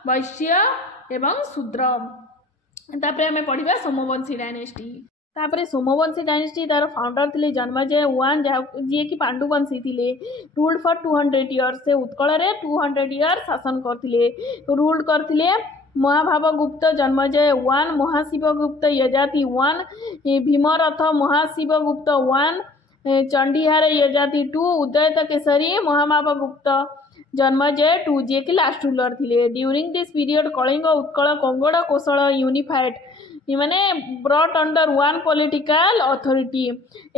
ବୈଶ୍ୟ ଏବଂ ଶୂଦ୍ର। ତାପରେ ଆମେ ପଢ଼ିବା ସୋମବଂଶୀ ଡାଇନେଷ୍ଟି। ତାପରେ ସୋମବଂଶୀ ଡାଇନେଷ୍ଟି ତାର ଫାଉଣ୍ଡର ଥିଲେ ଜନ୍ମଜୟ 1 ଯିଏକି ପାଣ୍ଡୁବଂଶୀ ଥିଲେ। Ruled for 200 years. ସେ ଉତ୍କଳରେ 200 ଇୟର୍ସ ଶାସନ କରିଥିଲେ। ରୁଲ୍ଡ କରିଥିଲେ ମହାଭାବଗୁପ୍ତ ଜନ୍ମଜୟ 1, ମହାଶିବଗୁପ୍ତ ୟଜାତି 1, ଭୀମରଥ ମହାଶିବଗୁପ୍ତ 1, ଚଣ୍ଡିହାର ୟଜାତି 2, ଉଦୟତ କେଶରୀ ମହାଭାବଗୁପ୍ତ ଜନ୍ମଜୟ 2 ଯିଏକି ଲାଷ୍ଟ ରୁଲର ଥିଲେ। During this period Kalinga Utkal Kongoda Kosala unified ମାନେ ବ୍ରଟ୍ ଅଣ୍ଡର 1 ପଲିଟିକାଲ ଅଥରିଟି।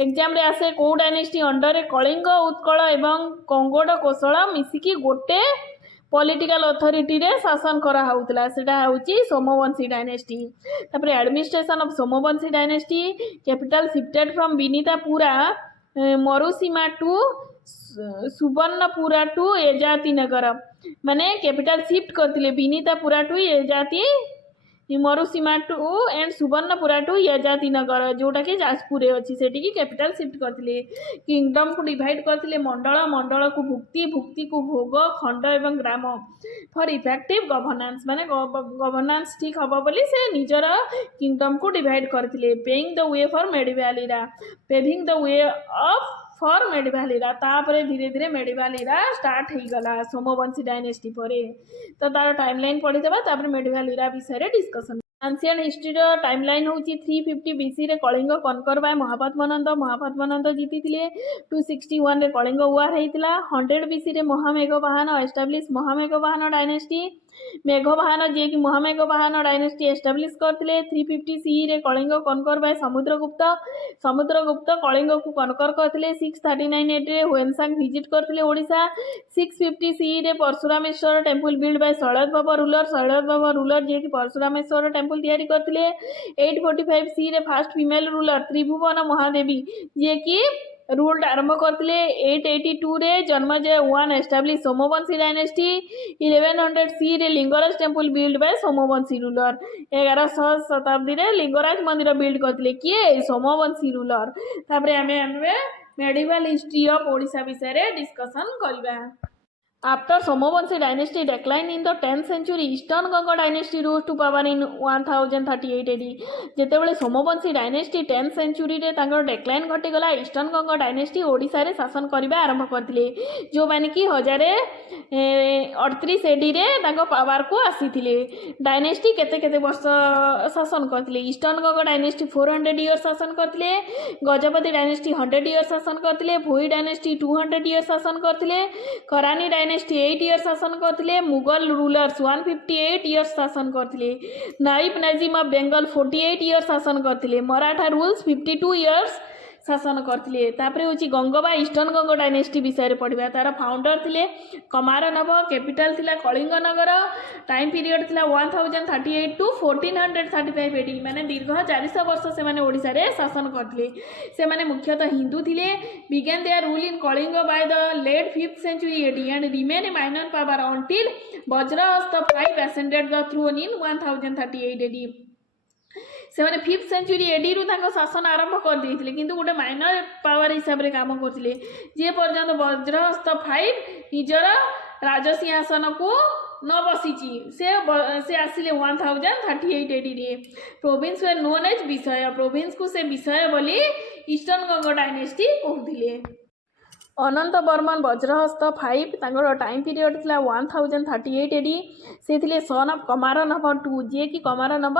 ଏକ୍ଜାମ୍ରେ ଆସେ କେଉଁ ଡାଇନେଷ୍ଟି ଅଣ୍ଡରରେ କଳିଙ୍ଗ ଉତ୍କଳ ଏବଂ କଙ୍ଗୋଡ଼ କୋଶଳ ମିଶିକି ଗୋଟେ ପଲିଟିକାଲ ଅଥରିଟିରେ ଶାସନ କରାହେଉଥିଲା, ସେଟା ହେଉଛି ସୋମବଂଶୀ ଡାଇନେଷ୍ଟି। ତାପରେ administration of Somavamshi dynasty. Capital shifted from Vinitapura Marusima to Suvarnapura to Yayati Nagar. ମାନେ କ୍ୟାପିଟାଲ ସିଫ୍ଟ କରିଥିଲେ Vinitapura to Yayati Marusima to and Suvarnapura to Yayati Nagar ଯେଉଁଟାକି ଯାଜପୁରରେ ଅଛି, ସେଠିକି କ୍ୟାପିଟାଲ ସିଫ୍ଟ କରିଥିଲେ। କିଙ୍ଗଡମକୁ ଡିଭାଇଡ଼ କରିଥିଲେ ମଣ୍ଡଳ, ମଣ୍ଡଳକୁ ଭୁକ୍ତି, ଭୁକ୍ତିକୁ ଭୋଗ, ଖଣ୍ଡ ଏବଂ ଗ୍ରାମ। ଫର୍ ଇଫେକ୍ଟିଭ ଗଭର୍ଣ୍ଣାନ୍ସ ମାନେ ଗଭର୍ଣ୍ଣାନ୍ସ ଠିକ୍ ହେବ ବୋଲି ସେ ନିଜର କିଙ୍ଗଡମକୁ ଡିଭାଇଡ଼ କରିଥିଲେ। Paying the way for medieval era. Paving the way of for medieval era. ତାପରେ ଧୀରେ ଧୀରେ ମେଡିଭାଲ ଇରା ଷ୍ଟାର୍ଟ ହେଇଗଲା ସୋମବଂଶୀ ଡାଇନେଷ୍ଟି ପରେ। ତ ତାର ଟାଇମ୍ ଲାଇନ୍ ପଢ଼ିଦେବା, ତାପରେ ମେଡିଭାଲ ଇରା ବିଷୟରେ ଡିସ୍କସନ୍। ଆନ୍ସିଏଣ୍ଟ ହିଷ୍ଟ୍ରିର ଟାଇମ୍ ଲାଇନ୍ ହେଉଛି 350 BCରେ କଳିଙ୍ଗ କନକର ବାଇ ମହାପଦ୍ମନନ୍ଦ ଜିତିଥିଲେ। 261ରେ କଳିଙ୍ଗ ୱାର୍ ହେଇଥିଲା। 100 BCରେ ମହାମେଘବାହାନ ଏଷ୍ଟାବ୍ଲିଶ ମହାମେଘବାହାନ ଡାଇନେଷ୍ଟି। ମେଘବାହାନ ଯିଏକି ମହାମେଘବାହାନ ଡାଇନେଷ୍ଟି ଏଷ୍ଟାବ୍ଲିଶ କରିଥିଲେ। 350 CEରେ କଳିଙ୍ଗ କନକର ବାଇ ସମୁଦ୍ରଗୁପ୍ତ କଳିଙ୍ଗକୁ କନକର କରିଥିଲେ। 639 ADରେ ହ୍ୱେନସାଂ ଭିଜିଟ୍ କରିଥିଲେ ଓଡ଼ିଶା। 650 CEରେ Parashurameshvara temple build by Shailodbhava ruler ଯିଏକି ପରଶୁରାମେଶ୍ୱର ଟେମ୍ପୁଲ ତିଆରି କରିଥିଲେ। 845 CEରେ first female ruler Tribhuvana Mahadevi ଯିଏକି ରୁଲ୍ଡ ଆରମ୍ଭ କରିଥିଲେ। 882ରେ ଜନ୍ମଜୟ 1 ଏଷ୍ଟାବ୍ଲିଶ ସୋମବଂଶୀ ଡାଇନେଷ୍ଟି। 1100 CEରେ Lingaraja temple build by Somavamshi ruler. 1100 ଶତାବ୍ଦୀରେ ଲିଙ୍ଗରାଜ ମନ୍ଦିର ବିଲ୍ଡ କରିଥିଲେ କିଏ? ସୋମବଂଶୀ ରୁଲର। ତାପରେ ଆମେ ମେଡିଭାଲ ହିଷ୍ଟ୍ରି ଅଫ୍ ଓଡ଼ିଶା ବିଷୟରେ ଡିସ୍କସନ୍ କରିବା। After Somavanshi dynasty decline in the 10th century, Eastern Ganga dynasty rose to power in 1038 AD. ଯେତେବେଳେ ସୋମବଂଶୀ ଡାଇନେଷ୍ଟି 10th centuryରେ ତାଙ୍କର ଡେକ୍ଲାଇନ୍ ଘଟିଗଲା, ଇଷ୍ଟର୍ଣ୍ଣ ଗଙ୍ଗ ଡାଇନେଷ୍ଟି ଓଡ଼ିଶାରେ ଶାସନ କରିବା ଆରମ୍ଭ କରିଥିଲେ, ଯେଉଁମାନେ କି 1038 ADରେ ତାଙ୍କ ପାୱାରକୁ ଆସିଥିଲେ। ଡାଇନେଷ୍ଟି କେତେ କେତେ ବର୍ଷ ଶାସନ କରିଥିଲେ? ଇଷ୍ଟର୍ଣ୍ଣ ଗଙ୍ଗ ଡାଇନେଷ୍ଟି 400 years ଶାସନ କରିଥିଲେ, ଗଜପତି ଡାଇନେଷ୍ଟି 100 years ଶାସନ କରିଥିଲେ, ଭୋଇ ଡାଇନେଷ୍ଟି 200 years ଶାସନ କରିଥିଲେ, କରାନି ଡାଇନେଷ୍ଟି 8 years ଶାସନ କରିଥିଲେ, ମୁଗଲ ରୁଲର୍ସ 158 years ଶାସନ କରିଥିଲେ, ନାଇବ ନାଜିମ ଅଫ୍ ବେଙ୍ଗଲ 48 years ଶାସନ କରିଥିଲେ, ମରାଠା ରୁଲ୍ସ 52 years ଶାସନ କରିଥିଲେ। ତାପରେ ହେଉଛି ଗଙ୍ଗବା ଇଷ୍ଟର୍ଣ୍ଣ ଗଙ୍ଗ ଡାଇନେଷ୍ଟି ବିଷୟରେ ପଢ଼ିବା। ତାର ଫାଉଣ୍ଡର ଥିଲେ କମାରନଭ, କ୍ୟାପିଟାଲ ଥିଲା କଳିଙ୍ଗନଗର, ଟାଇମ୍ ପିରିୟଡ଼ ଥିଲା 1038 to 1435 AD। ମାନେ ଦୀର୍ଘ 400 ବର୍ଷ ସେମାନେ ଓଡ଼ିଶାରେ ଶାସନ କରିଥିଲେ। ସେମାନେ ମୁଖ୍ୟତଃ ହିନ୍ଦୁ ଥିଲେ। Began their rule in Kalinga by the late 5th century AD and remain a minor power until Vajrahasta V ascended the throne in 1038 AD। ସେମାନେ 5th century ADରୁ ତାଙ୍କ ଶାସନ ଆରମ୍ଭ କରିଦେଇଥିଲେ, କିନ୍ତୁ ଗୋଟେ ମାଇନର ପାୱାର ହିସାବରେ କାମ କରୁଥିଲେ। ଯେ ପର୍ଯ୍ୟନ୍ତ ବଜ୍ରହସ୍ତ V ନିଜର ରାଜସିଂହାସନକୁ ନ ବସିଛି, ସେ ଆସିଲେ 1038 ADରେ। ପ୍ରୋଭିନ୍ସ ୱେର୍ ନୋନ୍ ଏଜ୍ ବିଷୟ, ପ୍ରୋଭିନ୍ସକୁ ସେ ବିଷୟ ବୋଲି ଇଷ୍ଟର୍ଣ୍ଣ ଗଙ୍ଗ ଡାଇନେଷ୍ଟି କହୁଥିଲେ। ଅନନ୍ତ ବର୍ମନ ବଜ୍ରହସ୍ତ V ତାଙ୍କର ଟାଇମ୍ ପିରିୟଡ଼ ଥିଲା 1038 AD। ସେ ଥିଲେ ସନ୍ ଅଫ୍ କମାରନଭ II, ଯିଏକି କମାରନଭ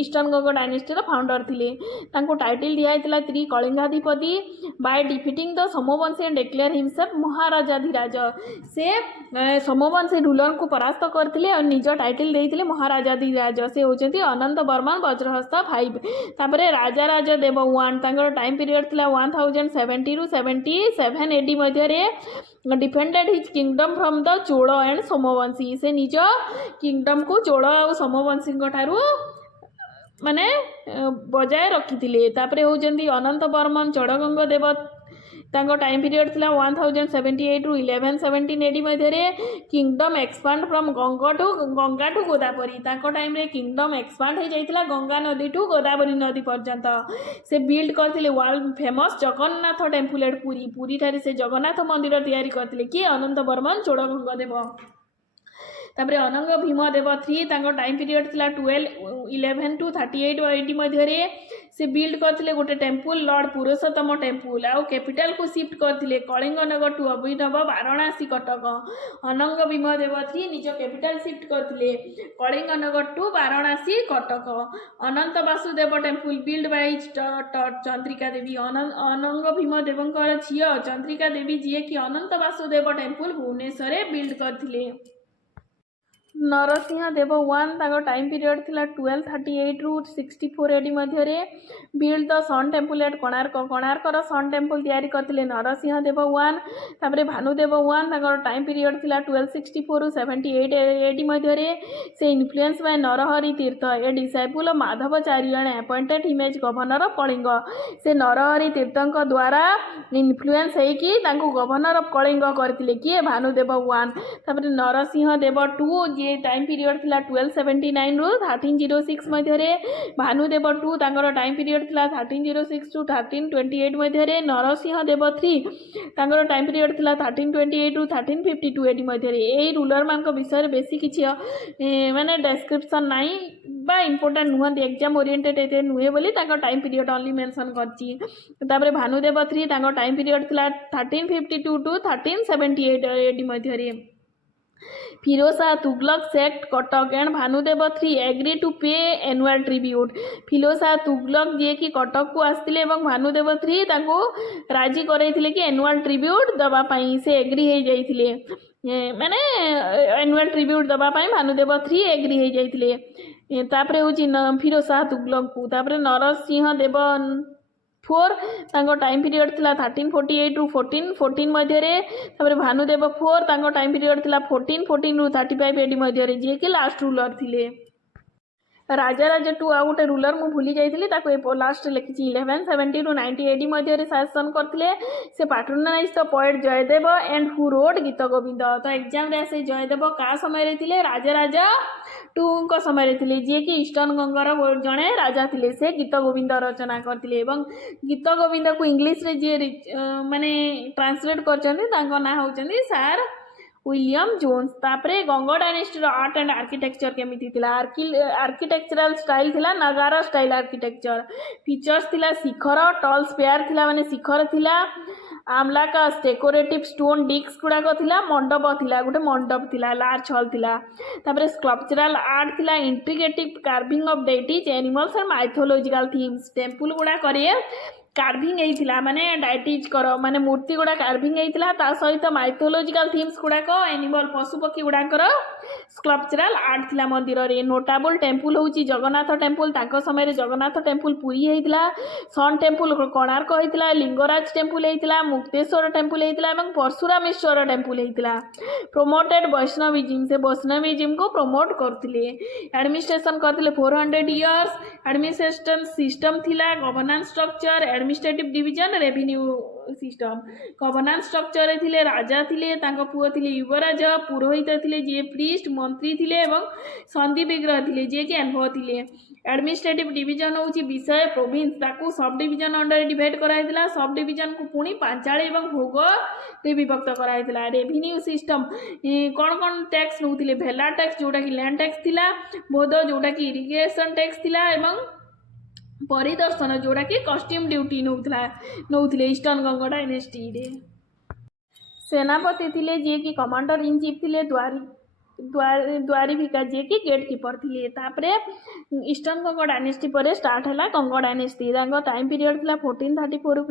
ଇଷ୍ଟର୍ଣ୍ଣ ଗଙ୍ଗ ଡାଇନେଷ୍ଟିର ଫାଉଣ୍ଡର ଥିଲେ। ତାଙ୍କୁ ଟାଇଟଲ୍ ଦିଆଯାଇଥିଲା ତ୍ରିକଳିଙ୍ଗାଧିପତି ବାଇ ଡିଫିଟିଂ ଦ ସୋମବଂଶୀ ଆଣ୍ଡ ଡିକ୍ଲେୟାର ହିମସେଲ୍ଫ ମହାରାଜାଧିରାଜ। ସେ ସୋମବଂଶୀ ରୁଲରଙ୍କୁ ପରାସ୍ତ କରିଥିଲେ ଆଉ ନିଜ ଟାଇଟଲ୍ ଦେଇଥିଲେ ମହାରାଜାଧିରାଜ। ସେ ହେଉଛନ୍ତି ଅନନ୍ତ ବର୍ମନ ବଜ୍ରହସ୍ତ V। ତାପରେ ରାଜାରାଜ ଦେବ I, ତାଙ୍କର ଟାଇମ୍ ପିରିୟଡ଼ ଥିଲା 1070 to 77 AD ମଧ୍ୟରେ। Defended his kingdom from the Chola and Somavamshi. ସେ ନିଜ କିଙ୍ଗଡମ୍କୁ ଚୋଳ ଆଉ ସୋମବଂଶୀଙ୍କ ଠାରୁ ମାନେ ବଜାୟ ରଖିଥିଲେ। ତାପରେ ହେଉଛନ୍ତି ଅନନ୍ତ ବର୍ମନ ଚୋଡ଼ଗଙ୍ଗ ଦେବ, ତାଙ୍କ ଟାଇମ୍ ପିରିୟଡ଼ ଥିଲା 1078 to 1117 AD ମଧ୍ୟରେ। Kingdom expand from Ganga to Godavari. ତାଙ୍କ ଟାଇମ୍ରେ କିଙ୍ଗଡମ୍ ଏକ୍ସପାଣ୍ଡ ହୋଇଯାଇଥିଲା ଗଙ୍ଗା ନଦୀ ଟୁ ଗୋଦାବରୀ ନଦୀ ପର୍ଯ୍ୟନ୍ତ। ସେ ବିଲ୍ଡ କରିଥିଲେ world famous Jagannath temple at Puri. ପୁରୀଠାରେ ସେ ଜଗନ୍ନାଥ ମନ୍ଦିର ତିଆରି କରିଥିଲେ, କିଏ? ଅନନ୍ତ ବର୍ମନ ଚୋଡ଼ଗଙ୍ଗ ଦେବ। ତାପରେ ଅନଙ୍ଗ ଭୀମ ଦେବ III, ତାଙ୍କ ଟାଇମ୍ ପିରିୟଡ଼ ଥିଲା 1211 to 38 AD ମଧ୍ୟରେ। ସେ ବିଲ୍ଡ କରିଥିଲେ ଗୋଟେ ଟେମ୍ପୁଲ, ଲର୍ଡ଼ ପୁରୁଷୋତ୍ତମ ଟେମ୍ପୁଲ, ଆଉ କ୍ୟାପିଟାଲକୁ ସିଫ୍ଟ କରିଥିଲେ କଳିଙ୍ଗନଗର ଟୁ ଅଭିନବ ବାରାଣାସୀ କଟକ। ଅନଙ୍ଗ ଭୀମ ଦେବ III ନିଜ କ୍ୟାପିଟାଲ ସିଫ୍ଟ କରିଥିଲେ Kalinganagar to Varanasi Cuttack. Ananta Vasudeva temple build by Chandrika Devi. Ananga Bhima ଦେବଙ୍କର ଝିଅ ଚନ୍ଦ୍ରିକା ଦେବୀ, ଯିଏକି ଅନନ୍ତ ବାସୁଦେବ ଟେମ୍ପୁଲ ଭୁବନେଶ୍ୱରରେ ବିଲ୍ଡ କରିଥିଲେ। ନରସିଂହ ଦେବ I, ତାଙ୍କ ଟାଇମ୍ ପିରିୟଡ଼ ଥିଲା 1238 to 64 AD ମଧ୍ୟରେ। Build the sun temple at Konark. କୋଣାର୍କର ସନ୍ ଟେମ୍ପୁଲ ତିଆରି କରିଥିଲେ ନରସିଂହ ଦେବ I। ତାପରେ ଭାନୁଦେବ I, ତାଙ୍କର ଟାଇମ୍ ପିରିୟଡ଼ ଥିଲା 1264 to 78 AD ମଧ୍ୟରେ। ସେ influence by Narahari Tirtha, a disciple of Madhvacharya and appointed him as governor of Kalinga. ସେ ନରହରି ତୀର୍ଥଙ୍କ ଦ୍ୱାରା ଇନଫ୍ଲୁଏନ୍ସ ହେଇକି ତାଙ୍କୁ ଗଭର୍ଣ୍ଣର ଅଫ୍ କଳିଙ୍ଗ କରିଥିଲେ, କିଏ? ଭାନୁଦେବ I। ତାପରେ ନରସିଂହ ଦେବ II, ଯିଏ ଟାଇମ୍ ପିରିୟଡ଼ ଥିଲା 1279 ରୁ 1306 ମଧ୍ୟରେ। ଭାନୁଦେବ II, ତାଙ୍କର ଟାଇମ୍ ପିରିୟଡ଼ ଥିଲା 1306 to 1328 ମଧ୍ୟରେ। ନରସିଂହ ଦେବ III, ତାଙ୍କର ଟାଇମ୍ ପିରିୟଡ଼ ଥିଲା 1328 to 1352 AD ମଧ୍ୟରେ। ଏଇ ରୁଲରମାନଙ୍କ ବିଷୟରେ ବେଶୀ କିଛି ମାନେ ଡେସ୍କ୍ରିପସନ୍ ନାହିଁ ବା ଇମ୍ପୋର୍ଟାଣ୍ଟ ନୁହନ୍ତି, ଏକ୍ଜାମ୍ ଓରିଏଣ୍ଟେଡ୍ ଏତେ ନୁହେଁ ବୋଲି ତାଙ୍କ ଟାଇମ୍ ପିରିୟଡ଼ ଅନଲି ମେନସନ୍ କରିଛି। ତାପରେ ଭାନୁଦେବ III, ତାଙ୍କ ଟାଇମ୍ ପିରିୟଡ଼ ଥିଲା 1352 to 1378 AD ମଧ୍ୟରେ। Firoz Shah Tughlaq sacked Cuttack and Bhanudeva III agree to pay annual tribute. Firoz Shah Tughlaq, ଯିଏକି କଟକକୁ ଆସିଥିଲେ ଏବଂ ଭାନୁଦେବ III ତାଙ୍କୁ ରାଜି କରାଇଥିଲେ କି ଆନୁଆଲ୍ ଟ୍ରିବ୍ୟୁଟ୍ ଦେବା ପାଇଁ। ସେ ଏଗ୍ରି ହେଇଯାଇଥିଲେ, ମାନେ ଆନୁଆଲ୍ ଟ୍ରିବ୍ୟୁଟ୍ ଦେବା ପାଇଁ ଭାନୁଦେବ III ଏଗ୍ରି ହେଇଯାଇଥିଲେ। ତାପରେ ହେଉଛି ଫିରୋଜ ଶାହ ତୁଗଲକଙ୍କୁ। ତାପରେ ନରସିଂହ ଦେବ IV, ତାଙ୍କ ଟାଇମ୍ ପିରିୟଡ଼ ଥିଲା 1348 ରୁ 1414 ମଧ୍ୟରେ। ତାପରେ ଭାନୁଦେବ IV, ତାଙ୍କ ଟାଇମ୍ ପିରିୟଡ଼ ଥିଲା 1414 ରୁ 35 AD ମଧ୍ୟରେ, ଯିଏକି ଲାଷ୍ଟ ରୁଲର ଥିଲେ। ରାଜାରାଜ II ଆଉ ଗୋଟେ ରୁଲର ମୁଁ ଭୁଲି ଯାଇଥିଲି, ତାକୁ ଲାଷ୍ଟରେ ଲେଖିଛି। 1170 ରୁ 90 AD ମଧ୍ୟରେ ଶାସନ କରିଥିଲେ। ସେ patronize the poet Jayadeva and who wrote Gita Govinda. ତ ଏକ୍ଜାମ୍ରେ ଆସେ ଜୟଦେବ କାହା ସମୟରେ ଥିଲେ? ରାଜାରାଜ IIଙ୍କ ସମୟରେ ଥିଲେ, ଯିଏକି ଇଷ୍ଟର୍ଣ୍ଣ ଗଙ୍ଗର ଜଣେ ରାଜା ଥିଲେ। ସେ ଗୀତ ଗୋବିନ୍ଦ ରଚନା କରିଥିଲେ ଏବଂ ଗୀତ ଗୋବିନ୍ଦକୁ ଇଂଲିଶରେ ଯିଏ ମାନେ ଟ୍ରାନ୍ସଲେଟ୍ କରିଛନ୍ତି ତାଙ୍କ ନାଁ ହେଉଛନ୍ତି ସାର୍ विलियम जोन्स। तापरे Ganga dynasty art and architecture केमिति थिला आर्किटेक्चरल स्टाइल थिला नगारा स्टाइल आर्किटेक्चर। फीचर्स थिला शिखर टल स्पेयर थिला माने शिखर थिला आमलाकास डेकोरेटिव स्टोन डिस्क गुड़ाक थिला मंडप थिला गोटे मंडप थिला लार्ज हॉल थिला। तापरे स्कल्पचरल आर्ट थिला intricate carving of deities animals and mythological themes. Temple गुड़ा करे कार्विंग होता माने डायटीज कर माने मूर्ति गुड़ा कार्विंग होता सहित माइथोलॉजिकल थीम्स गुड़ाक एनिमल पशुपक्षी गुड़ाकर स्कल्पचरल आर्ट थिला मंदिर रे। नोटेबल टेम्पल होची जगन्नाथ टेम्पल ताको समय जगन्नाथ टेम्पल पुरी होता सन टेम्पल कोणार्क होता लिंगराज टेम्पल होता मुक्तेश्वर टेम्पल होता और परशुरामेश्वर टेम्पल होता। प्रोमोटेड वैष्णविज्म से वैष्णविज्म को प्रमोट करते। एडमिनिस्ट्रेशन करते 400 इयर्स। एडमिनिस्ट्रेशन सिस्टम थिला governance structure administrative division revenue system. Governance structure थिले राजा थिले तांको पुओ थिले युवराज पुरोहित थिले जे प्रीस्ट मंत्री थिले एवं संधि विग्रह थिले जे कि अनुभव थिले। एडमिनिस्ट्रेटिव डिवीजन होची विषय प्रोविंस ताकू sub division under divide कराइतिला। Sub division को पुणी पांचाली एवं भोग रे विभक्त कराइतिला। रेवेन्यू सिस्टम कौन कौन टैक्स नउथिले भेला टैक्स जोटा कि लैंड टैक्स थिला बोध जोटा कि इरिगेशन टैक्स थिला एवं परिदर्शन जोड़ा कि कस्ट्यूम ड्यूटी नौथिले ईस्टर्न गंग डायनेस्टी रे। सेनापति थिले जे कि कमांडर इन चीफ थिले द्वारिभिका जे कि गेट कीपर थिले। तापरे ईस्टर्न गंग डायनेस्टी पर स्टार्ट हैला गंग डायनेस्टी। तांको टाइम पीरियड थिला 1434 रु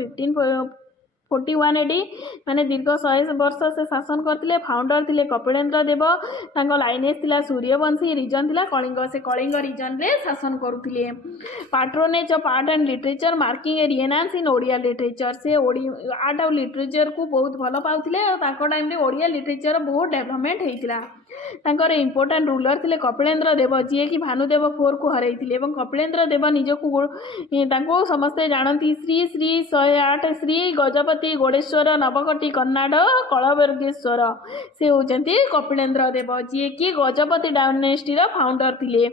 1541 AD माने दीर्घ 100 वर्ष से शासन करते। फाउंडर थिले कपिलेन्द्र देव तांको लाइनेज थिला सूर्यवंशी रीजन थिला कलिंग से कलिंग रीजन रे शासन करुथिले। Patronage of art and literature marking a renaissance in Odia literature से आर्ट और लिटरेचर को बहुत भल पाउथिले और तांको टाइम रे ओडिया लिटरेचर बहुत डेवलपमेंट हेतिला। तांकर इंपोर्टेंट रूलर थिले कपिलेन्द्र देव जी कि भानुदेव 4 को हरैथिले एवं कपिलेन्द्र देव निजको तांको समस्ते जानती श्री श्री 108 श्री गजपति गोडेश्वर नवकटी कन्नाड कलबर्गेश्वर से होचंती कपिलेन्द्र देव जी कि गजपति डायनेस्टी रा फाउंडर थिले।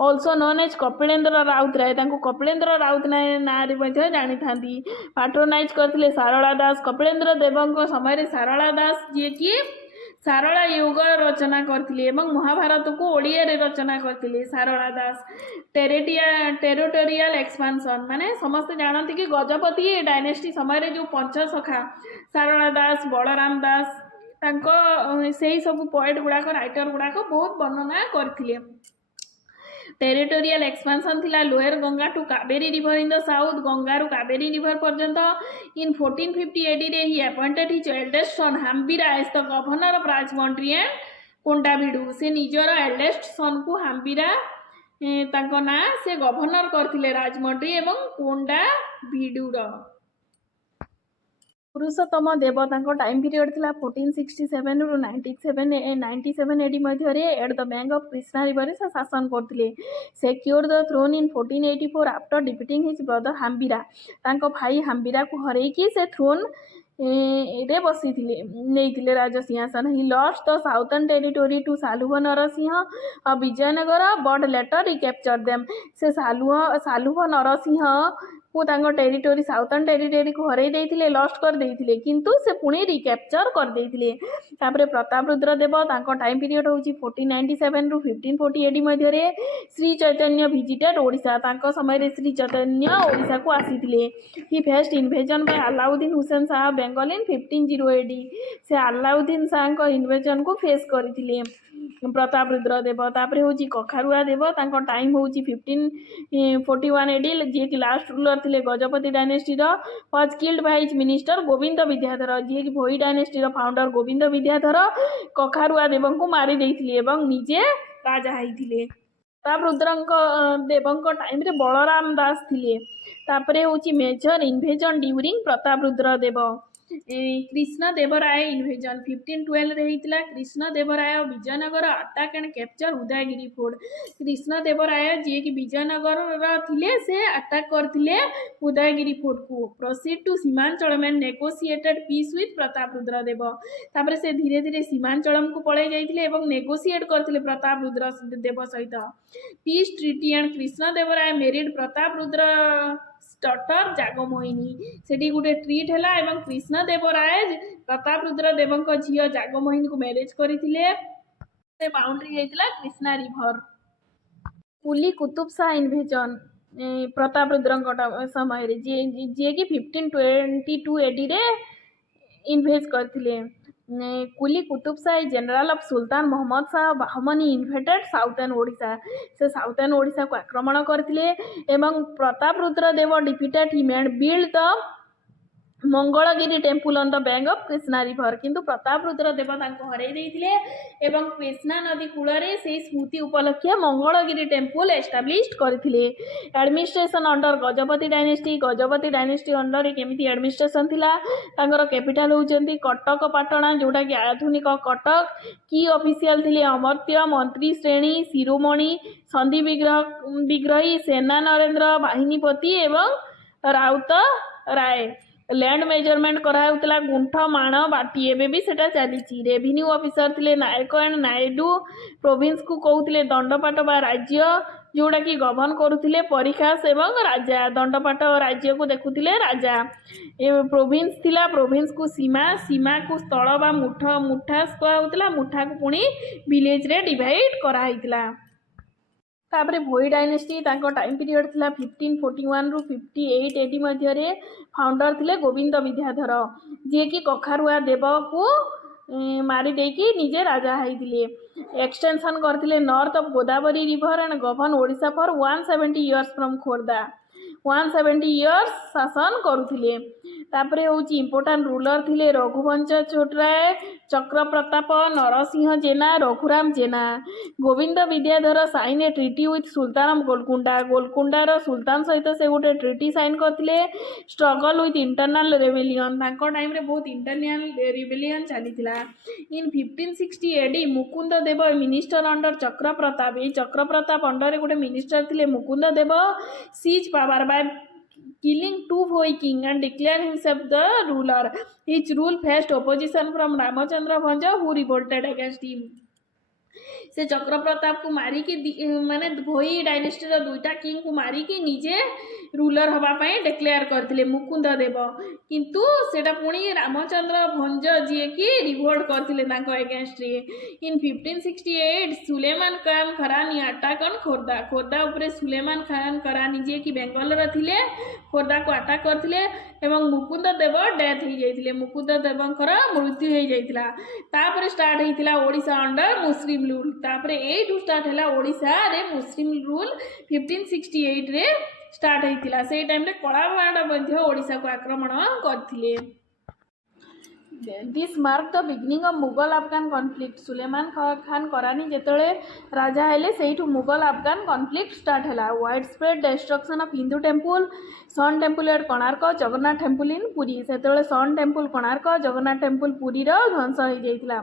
Also known as Kapilendra Raut Rai तांको कपिलेन्द्र राउत ना रे मध्ये जानि थांती। पैट्रोनाइज करथिले सारला दास कपिलेन्द्र देवଙ୍କ समय सारला दास जी कि सारला योग रचना करथिले एवं महाभारत को ओडिया रे रचना करथिले सारला दास। टेरिटोरियल एक्सपांशन माने समस्त जानती कि गजपति डायनेस्टी समय जो पंचसखा सारला दास बलराम दास तांको सेही सब पोएट गुड़ाक राइटर गुड़ाक बहुत वर्णना करथिले। टेरिटोरियल एक्सपांशन थिला lower Ganga to Kaveri river in the south Ganga रु कावेरी रिवर पर्यंत। इन 1450 AD रे he appointed his eldest son Hambira as the governor of Rajahmundry and Kondavidu. से निजर एल्डेस्ट सन को हाम्बीरा तांको ना से गवर्नर करथिले राजमंड्री एवं कोंडाभिडुर। पुरुषोत्तम देव तांको टाइम पीरियड थिला 1467 रु 97 AD मध्य रे at the bank of Krishna river से शासन करथिले। Secure the throne in 1484 after defeating his brother Hambira तांको भाई हाम्बीरा को हरैकी से थ्रोन रे बसीथिले नैथिले राज सिंहासन। He lost the southern territory to Saluva Narasimha और Vijayanagar but later recapture them. से सालुभ नरसिंह को तांको टेरिटोरी साउथर्न टेरिटोरी को हरई देइथिले लॉस्ट कर देइथिले किंतु से पुणी रिकैप्चर कर देइथिले। तापरे प्रतापरुद्र देव तांको टाइम पीरियड होची 1497 रु 1540 AD मध्य रे श्री चैतन्य विजिटेड ओडिशा तांको समय रे श्री चैतन्य ओडिशा को आसीथिले। He faced invasion by Alauddin Hussain Shah Bengal in 1500 AD। से अलाउद्दीन शाह को इन्वेजन को फेस करथिले प्रतापरुद्र देव। तापरे होची कखारुआ देव तांको टाइम होची 1541 AD जे कि लास्ट रूलर थिले गजपति डायनेस्टी रो was killed by his minister Govinda Vidyadhara जे कि भोई डायनेस्टी रो फाउंडर गोविंद विद्याधर कखारुआ देव को मारी देइथिले एवं निजे राजा होइथिले। प्रतापरुद्रଙ୍କ देवଙ୍କ टाइम रे बलराम दास थिले। तापरे होची major invasion during Prataparudra Deva. Krishna Devaraya invasion 1512 रे हितला। Krishna Devaraya Vijayanagar attack and capture Udayagiri fort. Krishna Devaraya जे कि विजयनगर रा थिले से अटैक करथिले उदयगिरी फोर्ट को। Proceed to Simhachalam and negotiated peace with Prataparudra Deva. तापरे से धीरे धीरे सीमांचलम को पळै जाइथिले एवं नेगोशिएट करथिले प्रतापरुद्र देव सहित। Peace treaty and Krishna Devaraya married Prataparudra daughter Jaganmohini सेठी गोटे ट्रीट है एवं कृष्णदेवराय प्रतापरुद्र देव झील जागमोहिनी को मैरिज करते बाउंड्री होता कृष्णा रिभर कुली कुतुब शाह इन्वेजन प्रतापरुद्र समय जी कि 1522 AD रे इन्वेस्ट करते कुली कुतुब शाह जनरल ऑफ सुल्तान मोहम्मद शाह बाहमनी इन्वेटेड साउथर्न ओडिशा से साउथर्न ओडिशा को आक्रमण करते एवं Prataparudra Deva defeated him and build the Mangalagiri temple on the bank of Krishna river किंतु प्रतापरुद्र देव हरई देते एवं कृष्णा नदी कूल से स्मृति उपलक्षे मंगलगिरी टेम्पल एस्टाब्लिश्ड करते administration under Gajapati dynasty under केमिति एडमिनिस्ट्रेशन थिला तांकर कैपिटल होउचंती कटक पाटणा जोटा कि आधुनिक कटक की ऑफिशियल थिले अमर्त्य मंत्री श्रेणी शिरोमणि संधि विग्रही सेना नरेंद्र बाहिनीपति एवं राउत राय लैंड मेजरमेंट कराउतला गुंठ माण बाटी एवं भी सेटा चली रेवेन्यू ऑफिसर थिले नायक एंड नायडू प्रोविंस को कहते दंडपाट बा राज्य जोड़ा कि गवर्न करुले परिखास एवं राजा दंडपाट राज्य को देखुले राजा ए प्रोविंस थिला प्रोविंस को सीमा को स्थल बा मुठास कहला मुठा को पुणी विलेज रे डिवाइड कराइतला तापरे भोई डायनेस्टी टाइम पीरियड थिला 1541 रु 58 AD मध्य फाउंडर थिले गोविंद विद्याधर जी कि कखारुआ देव को मारी देकी निजे राजा होइतिले एक्सटेंशन करथिले north of Godavari river and govern Odisha for 170 years from Khordha 170 years शासन करुथिले तापरे होची इंपोर्टेंट रूलर थिले Raghuvamsha Chhotaray Chakra Pratap Narasimha Jena Raghurama Jena Govinda Vidyadhara sign a treaty with सुल्तान ऑफ गोलकुंडार सुल्तान सहित से गोटे ट्रिटी साइन करथिले स्ट्रगल विथ इंटरनल रेबेलियन तांको टाइम रे बहुत इंटरनल रेबेलियन चलीथिला in 1560 AD Mukunda Deva minister under Chakra Pratap ए चक्र प्रताप अंडर गोटे मिनिस्टर थिले Mukunda Deva seized power by killing two Bhoi king and declare himself the ruler. His rule faced opposition from Ramachandra Bhanja who revolted against him. से चक्र प्रताप को मारिकी माने भोई dynasty दुईटा king को मारिकी निजे रूलर हवापाई डिक्लेयर करते मुकुंद देव किंतु सेटा पुणी रामचंद्र भंज जी कि रिवोल्ट करते एगेंस्ट इन 1568 सुलेमान खान करानी अटाक ऑन खोर्धा खोर्धा उपरे सुलेमान खान करानी जी कि बेंगल थिले खोर्धा को अटाक करते एवं मुकुंद देव डेथ हो जाते मुकुंद देवंकर मृत्यु हो जाता तापर स्टार्ट होता ओडिशा अंडर मुस्लिम रूल तापर एठू स्टार्ट है ओडिशा रे मुस्लिम रूल 1568 रे स्टार्ट होता से टाइम रे कलाबाड़ ओडिशा को आक्रमण करथिले this mark the beginning of Mughal Afghan conflict Sulaiman Khan Karani जिते राजा हेले सेठू मुगल अफगान कॉन्फ्लिक्ट स्टार्ट है wide spread destruction of Hindu temple sun temple at Konark Jagannath temple in Puri से sun temple Konark Jagannath temple Puri ध्वंस हो जाता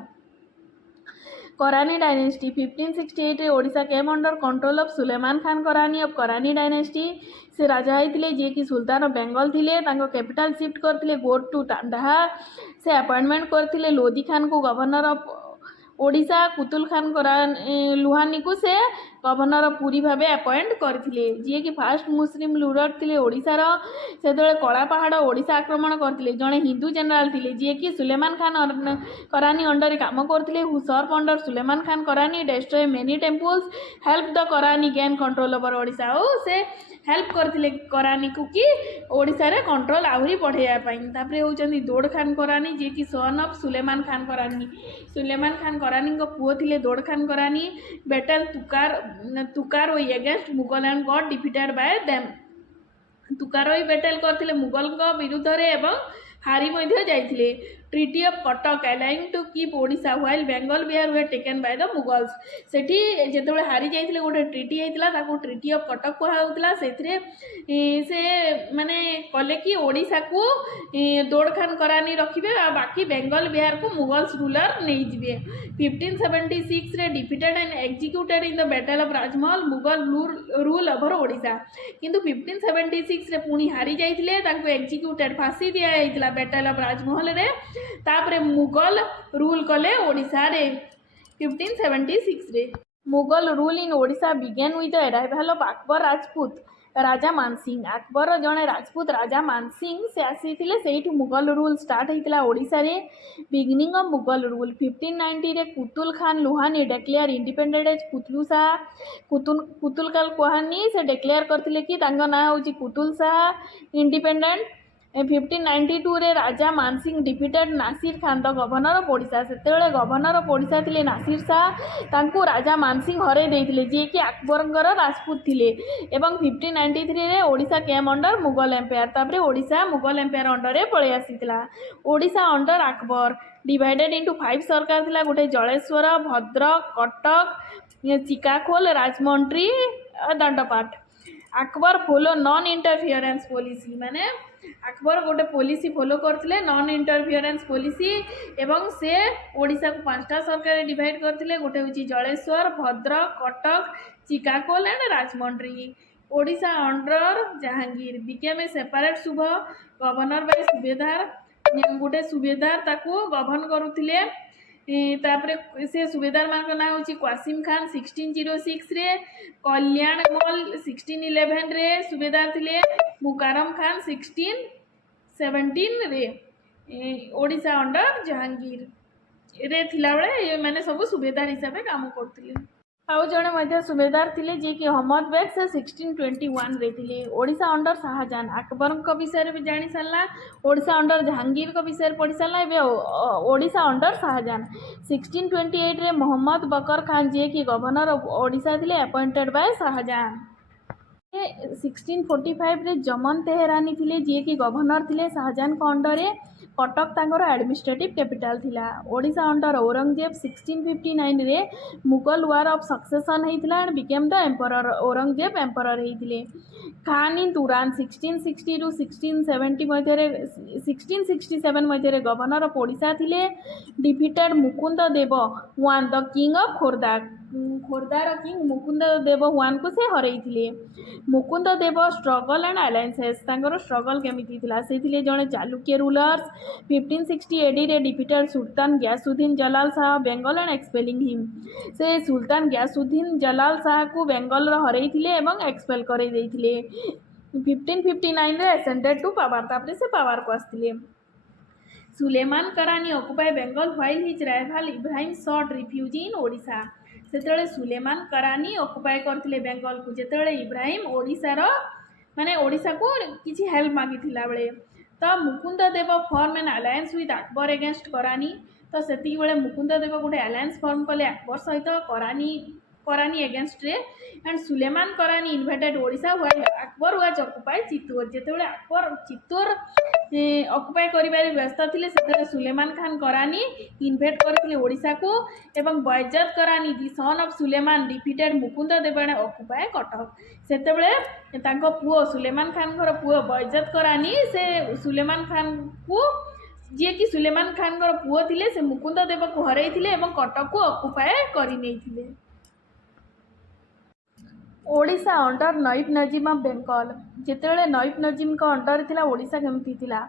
करानी डायनेस्टी 1568 रे Odisha came under control of Sulaiman Khan Karani of करानी डायनेस्टी से राजा होते जी कि सुल्तान ऑफ बेंगल थिले कैपिटल शिफ्ट करते गोड टू टांडा से अपॉइंटमेंट करते लोधी खान को गवर्नर ऑफ ओडिशा कुतुल खान लुहानी को से गवर्नर पुरी भाव अपॉइंट करते जी कि फास्ट मुस्लिम रूलर थे ओडिशार से कला पहाड़ ओडिशा आक्रमण करते जड़े हिंदू जनरल थे जी कि सुलेमान खान करानी अंडर काम करते who served under Sulaiman Khan Karani destroy many temples help the Karani gain control over Odisha और से हेल्प करते करानी को कि ओडिशा रे कंट्रोल आहरी बढ़ाई होती दोड़ खान करानी जी कि सन ऑफ सुलेमान खान करानी पुओ थे Daud Khan Karrani battle Tukaroi against Mughal and got defeated by them Tukaroi battle करते मुगल विरुद्ध रे एवं हारी जाइए treaty of Cuttack allowing to keep Odisha while Bengal Bihar were taken by the Mughals सेठी जेतबे हारी जाइए गोटे ट्रिटी होता ट्रिटी ऑफ कटक कहला से माने कले कि ओडिशा को दोड़ खान करानी रखिबे बाकी बेंगल बिहार को मुगल्स रूलर नहीं जिवे 1576 रे defeated and executed in the battle of Rajmahal Mughal rule over Odisha किंतु 1576 रे पुणी हारी जाइए एग्जीक्यूटेड फांसी दिया बैटल ऑफ राजमहल रे तापरे मुगल रूल कले ओडिशा रे 1576 रे Mughal rule in Odisha began with the arrival of Akbar Rajput Raja Man Singh Akbar जड़े राजपूत राजा मानसिंह से आसीथिले सेठू मुगल रूल स्टार्ट होता ओडिशा रे बिगिनिंग ऑफ मुगल रूल 1590 रे Qutlu Khan Lohani declare independent as Qutlu Shah Qutlu Khan Lohani से डेक्लेयर करथिले कि तांको ना होची कुतुल शाह इंडिपेंडेंट 1592 रे Raja Man Singh defeated Nasir Khan the governor of Odisha सेतेबेले गवर्नर ऑफ ओडिशा थिले नासिर शाह तांको राजा मानसिंह हरे देइथिले जे कि अकबरंकर राजपूत थिले एवं 1593 रे Odisha came under Mughal empire तापरे ओडिशा मुगल एम्पायर अंडर रे पळे आसीतिला Odisha under Akbar divided into 5 sarkar थिला गोटे Jaleswar Bhadrak Cuttack Chicacole Rajahmundry Dandapat Akbar follow non interference policy माने अकबर गोटे पॉलिसी फॉलो करथिले नॉन इंटरफियरेंस पॉलिसी एवं से ओडिशा को 5टा सरकार डिवाइड करथिले गोटे होची Jaleswar Bhadrak Cuttack Chicacole and Rajahmundry Odisha under Jahangir became a separate subah governor by subedar गोटे सुबेदार ताको गवर्न करुथिले तापरे से सुबेदार मान ना होची क्वासिम खान 1606 रे कल्याण मल 1611 रे सुबेदार थिले मुकारम खान 1617 रे ओडिशा अंडर जहांगीर रे थिला बेले माने सब सुबेदार हिसाब से काम करथिले आउ जड़े मध्य सुबेदार थिले जे कि अहमद बेग से 1621 रे थिले ओडिशा अंडर शाहजहां अकबर को विषय भी जानी सारला ओडिशा अंडर जहांगीर को विषय पढ़ी सारला एबे ओडिशा अंडर शाहजहां 1628 रे मोहम्मद बकर खान जे कि गवर्नर ऑफ ओडिशा थिले अपॉइंटेड बाय शाहजहां 1645 रे जमन तेहरानी थिले जे कि गवर्नर थिले शाहजहां को अंडर रे कटक तांकर एडमिनिस्ट्रेटिव कैपिटल थिला ओडिशा अंडर औरंगजेब 1659 रे मुगल वार ऑफ सक्सेशन हेतिला and became the emperor Aurangzeb emperor हेतिले खान इन तुरान 1660 टू 1670 मध्य 1667 मध्य गवर्नर ऑफ ओडिशा थिले defeated Mukunda Deva one the king of Khordha खोर्धार किंग मुकुंद देव वन को से हरई Mukunda Deva struggle and alliances तांकर स्ट्रगल केमिति थिला से थिले जणे चालुक्य रूलर्स 1560 एडी रे defeated sultan Ghiyasuddin Jalal Shah Bengal and expelling him से सुल्तान गयासुद्दीन जलाल शाह को बेंगल रो हरई थिले एवं एक्सपेल करे देइथिले 1559 रे असेंडेड टू पावर तापरे से पावर को आस्थिले Sulaiman Karrani occupy Bengal while his rival Ibrahim sought refugee in Odisha सेतेबेले सुलेमान करानी ऑक्युपाई करथिले बेंगल को जेतेबेले इब्राहिम ओडिशार माने ओडिशा को किछि हेल्प मागिथिला बेले तो Mukunda Deva form an alliance with Akbar against Karrani तो सेति बेले मुकुंद देव गोटे अलायंस फॉर्म कले अकबर सहित करानी एगेंस्ट रे and Sulaiman Karrani invaded Odisha while Akbar was occupy Chittor जेतेबेले अकबर चित्तौर ऑक्युपाई करिबारे व्यस्त थिले सेतेबेले सुलेमान खान करानी इन्वेट करथिले ओडिशा को एवं Bayazid Karrani the son of Sulaiman defeated Mukunda देवाने ऑक्युपाई कटक सेतेबेले तांको पुओ सुलेमान खान घर पुओ बैजत करानी से सुलेमान खान को जे कि सुलेमान खान घर पुओ थिले से मुकुंद देव को हरई थिले एवं कटक को ऑक्युपाई करि नै थिले ओडिशा अंडर नईब नजीम ऑफ बेंगल जितेबाला नईब नजीम का अंडर थिला ओडिशा केमती थिला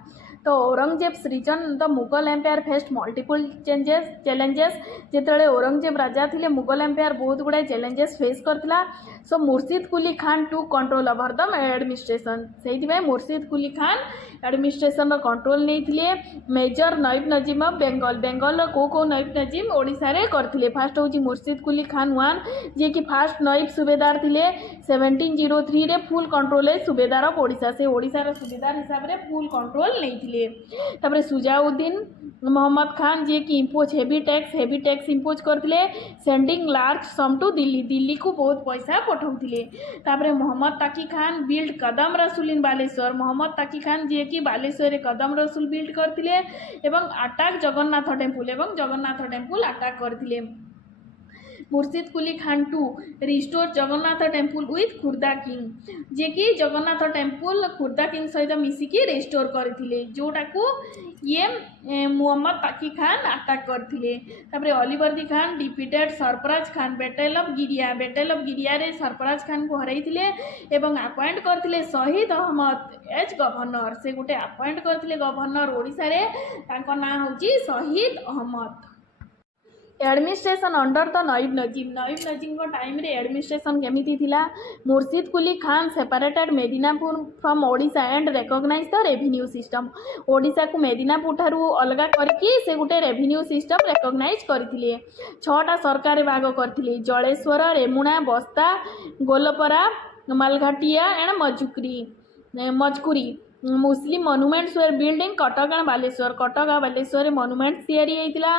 तो Aurangzeb region the Mughal empire faced multiple challenges जितेबाला औरंगजेब राजा थिले मुगल एम्पायर बहुत गुड़ाए चैलेंजेस फेस करथिला so Murshid Quli Khan to control over the administration से मुर्शिद कुली खान एडमिनिस्ट्रेशन कंट्रोल नहीं थिले मेजर नईब नजीम ऑफ बेंगल को नईब नजीम ओडिशा रे करथिले फास्ट होची मुर्शिद कुली खान वन जे कि फास्ट नईब सुबेदार थिले 1703 रे फुल कंट्रोल है सुबेदार ऑफ ओडिशा से ओडिशा सुबेदार हिसाब रे फुल कंट्रोल नहीं थिले तापर सुजाउद्दीन मोहम्मद खान जे कि हेवी टैक्स इम्पोज करथिले sending large sum to Delhi को बहुत पैसा पठाउथिले तापर मोहम्मद ताकी खान बिल्ड कदम रसूल इन बालेश्वर मोहम्मद ताकी खान जे कि बालेश्वर रे कदम रसूल बिल्ड करथिले एवं अटैक जगन्नाथ टेम्पल अटैक करथिले Murshid Quli Khan to restore Jagannath temple with Khurda king जे कि जगन्नाथ टेम्पल खुर्दा किंग सहित मिसिकी रिस्टोर करथिले जोटा को ये मोहम्मद ताकी खान अटैक करथिले तापरे Alivardi Khan defeated Sarfaraz Khan battle of गिरिया रे सरफराज खान को हरैथिले एवं अपॉइंट करथिले शहीद अहमद एज गवर्नर से गोटे अपॉइंट करथिले गवर्नर ओडिशा रे तांको नाम होची Shahid Ahmad administration under the Naib Nazim time रे एडमिनिस्ट्रेशन केमिति थिला। Murshid Quli Khan separated Medinipur from Odisha and recognise the revenue system. Odisha को मेदिनापुर ठारू अलगा करके से गोटे रेवेन्यू सिस्टम रिकॉग्नाइज करथिले। 6टा सरकार भाग करथिले, Jaleswar, Remuna, Basta, Golpara, Malghatia and Majkuri. Muslim monuments were build in Cuttack and Baleswar. Cuttack और बालेश्वर मॉन्यूमेंट्स तैयारी होइतिला।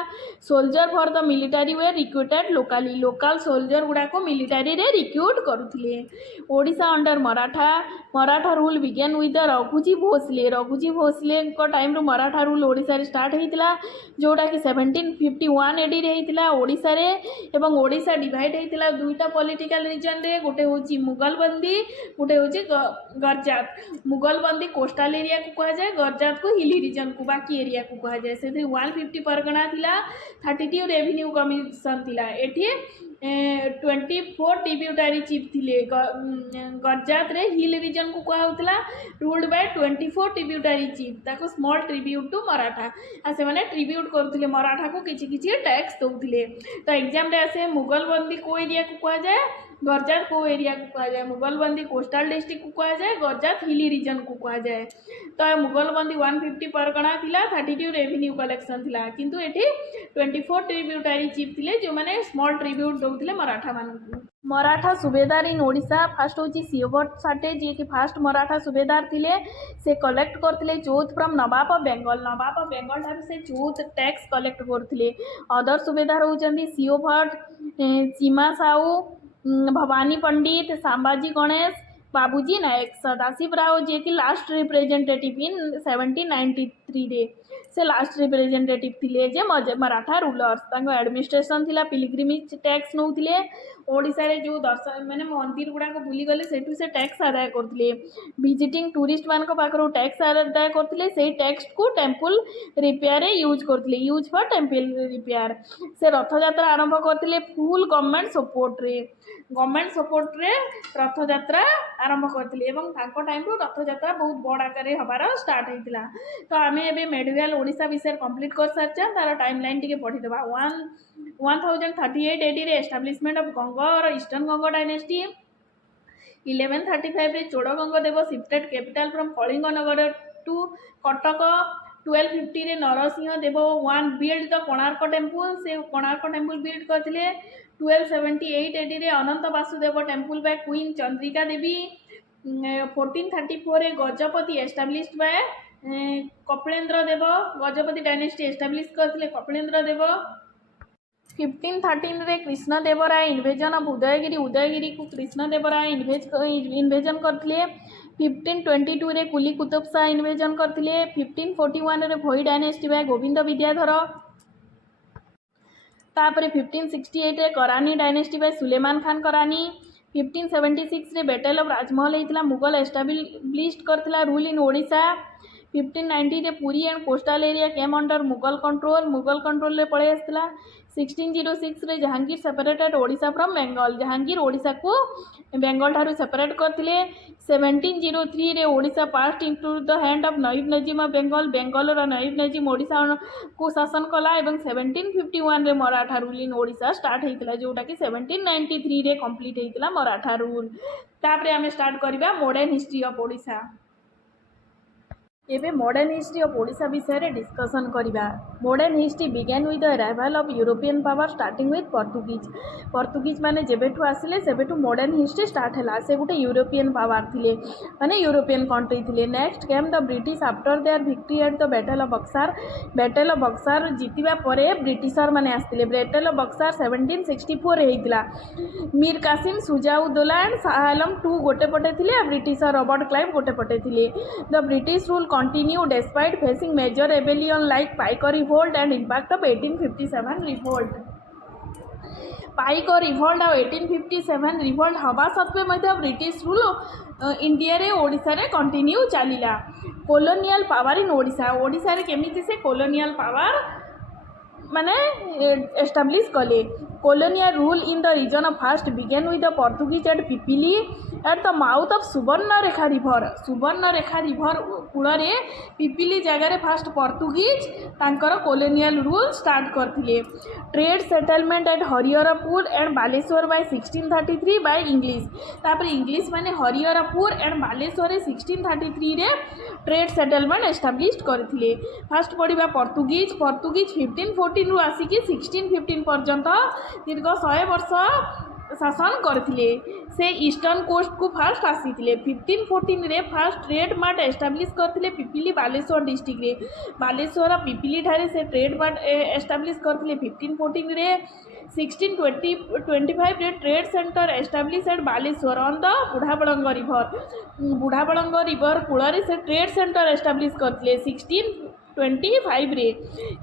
Soldier for the military were recruited locally. Local soldier गुड़ा को मिलिटारी रे रिक्रुट करुथिले। Odisha under Maratha rule began with the Raghuji Bhonsle को टाइम रो मराठा रूल ओडिशा रे स्टार्ट होइतिला, जोटा कि 1751 एडी रे होइतिला ओडिशा रे। एवं ओडिशा डिवाइड होइतिला दुईटा पॉलिटिकल रीजन रे, गोटे होची मुगलबंदी, गोटे होची गरजात। मुगलबंदी कोस्टल एरिया को कहा जाए, गरजात को हिली रीजन को बाकी एरिया को कहा जाए। से 150 परगना थिला, 32 रेवेन्यू कमिशन थिला। एठी 24 ट्रिब्यूटरी चीफ थिले। गरजात रे हिल रीजन को कहा होतला, रूल्ड बाय 24 ट्रिब्यूटरी चीफ। ताको स्मॉल ट्रिब्यूट टू मराठा। आ से माने ट्रिब्यूट करथिले मराठा को किछि टैक्स दउथिले। तो एग्जाम रे आसे मुगलबंदी को एरिया को कहा जाए, गरजात को एरिया को कहा जाए। मुगलबंदी कोस्टल डिस्ट्रिक्ट को कहा जाए, गरजात हिली रीजन को कहा जाए। तो मुगलबंदी 150 परगना थिला, 32 रेवेन्यू कलेक्शन थिला, किंतु एठी 24 ट्रिब्यूटरी चीफ थिले जो माने स्मॉल ट्रिब्यूट दउथिले मराठा मानकु। मराठा सुबेदार इन ओडिशा फास्ट होची सियोभट साटे, जे कि फास्ट मराठा सुबेदार थिले। से कलेक्ट करथिले चौथ फ्रॉम नवाब ऑफ बेंगल ठारू से चौथ टैक्स कलेक्ट करथिले। अदर सुबेदार होचंदी सियोभट, सीमा साहू, भवानी पंडित, संभाजी गणेश, बाबूजी नायक, सदाशिव राव जे कि लास्ट रिप्रेजेंटेटिव इन 1793 रे। से लास्ट रिप्रेजेंटेटिव थिले जे मराठा रूलर्स। तांको एडमिनिस्ट्रेशन थिला पिलग्रिमेज टैक्स नउथिले। ओडिशा रे जो दर्शन माने मंदिर गुडा को बुली गले सेठू से टैक्स आदाय करथिले। विजिटिंग टूरिस्ट मान को पाखरो टैक्स आदाय करथिले। सेही टैक्स को टेम्पल रिपेयर रे यूज करथिले, यूज फॉर टेम्पल रिपेयर। से रथ यात्रा आरंभ करथिले फुल गवर्नमेंट सपोर्ट रे रथ यात्रा आरंभ करथिले। एवं तांको टाइम रो रथ यात्रा बहुत बड़ आकार रे हबार स्टार्ट हेतिला। तो आमे एबे मेडिवल ओडिशा विषय कंप्लीट कर सारचा। तार टाइमलाइन टिके पढी देबा। 1038 एडी रे एस्टाब्लिशमेंट ऑफ गंगा और ईस्टर्न गंगा डायनेस्टी। 1135 रे Chodaganga Deva shifted capital from Kalinga Nagar to Cuttack. 1250 रे Narasimha Deva one build the Konark temple. से कोणार्क टेम्पल बिल्ड करथिले। 1278 एडी रे Ananta Vasudev temple by queen Chandrika Devi. 1434 रे Gajapati established by Kapilendra Deva. Gajapati dynasty establish करथिले कपिलेंद्र देव। 1513 रे कृष्णदेवराय इन्वेजन ऑफ उदयगिरी को कृष्णदेवराय इन्वेजन करथिले। 1522 रे कुली कुतुब शाह इन्वेजन करथिले। 1541 रे भोई डायनेस्टी बाय गोविंद विद्याधर। तापरे 1568 रे करानी डायनेस्टी बाय सुलेमान खान करानी। 1576 रे बैटल ऑफ राजमहल होता मुगल एस्टाब्लिश्ड करथिला रूल इन ओडिशा। 1590 रे Puri and coastal area came under Mughal control रे पळे आसला। 1606 रे जहांगीर सेपरेटेड ओडिशा फ्रॉम बेंगल। जहांगीर ओडिशा को बेंगल ठारू सेपरेट करथिले। 1703 रे Odisha passed into the hand of Naib Nazim of Bengal रो नईब नजीम ओडिशा को शासन कला। एवं 1751 रे Maratha rule in Odisha start होइतिला, जोटा कि 1793 रे कंप्लीट होइतिला मराठा रूल। तापरे आमे स्टार्ट करिबा मॉडर्न हिस्ट्री ऑफ ओडिशा। एबे मॉडर्न हिस्ट्री ऑफ ओडिशा विषय रे डिस्कशन करिबा। Modern history began with the arrival of European power starting with Portuguese माने जेबेठू आसिले सेबेठू मॉडर्न हिस्ट्री स्टार्ट हैला। से गुटे यूरोपियन पावर थिले माने यूरोपियन कंट्री थिले। Next came the British after their victory at the battle of Buxar. Battle of Buxar जीतिबा परे ब्रिटिशर माने आस्तिले। बैटल ऑफ बक्सार 1764 रे हेतिला। मीर कासिम सुजाउद्दौला एंड शाह आलम टू गोटे पटे थिले, ब्रिटिशर रॉबर्ट क्लाइव गोटे पटे थिले। The British rule continue despite facing major rebellion like Paiko revolt and impact of 1857 revolt. Paika revolt और 1857 रिभोल्ट हवा सत्वे मध्य ब्रिटिश रूल इंडिया रे ओडिशा रे कंटिन्यू चलीला। कॉलोनियल पावर इन ओडिशा रे केमिति से कॉलोनियल पावर माने एस्टाब्लिश कले। colonial rule in the region first began with the Portuguese at Pipili at the mouth of Subarnarekha river. Subarnarekha river कूଳରେ पिपिली जगार फास्ट पर्तुगीज तांकर colonial rule स्टार्ट करथिले. Trade settlement at Hariharpur and Baleswar by 1633 by English. तापर English माने Hariharpur and Baleswar 1633 रे trade settlement establish करथिले. First पढ़िबा Portuguese 1514 रु आसिकी 1615 पर्यंत दीर्घ 100 वर्ष शासन करथिले. से ईस्टर्न कोस्ट को फास्ट आसीथिले. 1514 रे फास्ट ट्रेड मार्ट एस्टाब्लिश करथिले पिपिली बालेश्वर डिस्ट्रिक्ट रे. बालेश्वर पिपिली ठारे से ट्रेड मार्ट एस्टाब्लिश करथिले 1514 रे. 1625 रे trade centre establish at Baleswar on the Budhabalanga river. Budhabalanga river कूଳରେ से ट्रेड सेंटर एस्टाब्लिश करथिले 1625 रे.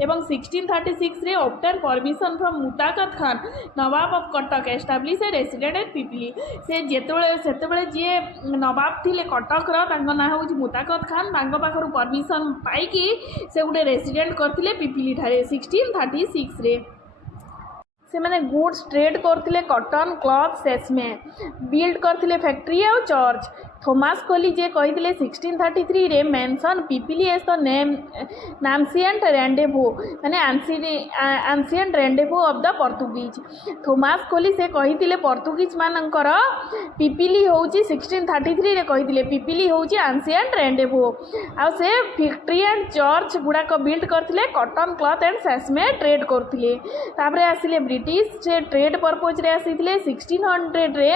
एवं 1636 रे obtain permission from Mutakat Khan Nawab of Cuttack establish a resident at Pipili. से सेतेबेले जे नवाब थिले कटकर तांको ना होउची मुताकत खान तांको पाखरु परमिशन पाइकी से गुटे रेसिडेंट करथिले पिपिली ठारे 1636 रे. से मैंने गुड्स ट्रेड करथिले कॉटन क्लॉथ सेसमे बिल्ड करथिले फैक्ट्री और चर्च. थॉमस कोली जे कहिथिले 1633 रे mention Pipili as the name ancient rendezvous माने ancient rendezvous of the Portuguese. Thomas Colley से कहिथिले पर्तुगीज मानकर पिपिली होउची 1633 रे कहिथिले पिपिली होउची एंशिएंट रेंडेवो. आ से फैक्ट्री एंड चर्च गुडाक बिल्ड करथिले cotton cloth and sesame trade करथिले. तापरे आसिले ब्रिटिश से ट्रेड पर्पज रे आसीथिले 1600 रे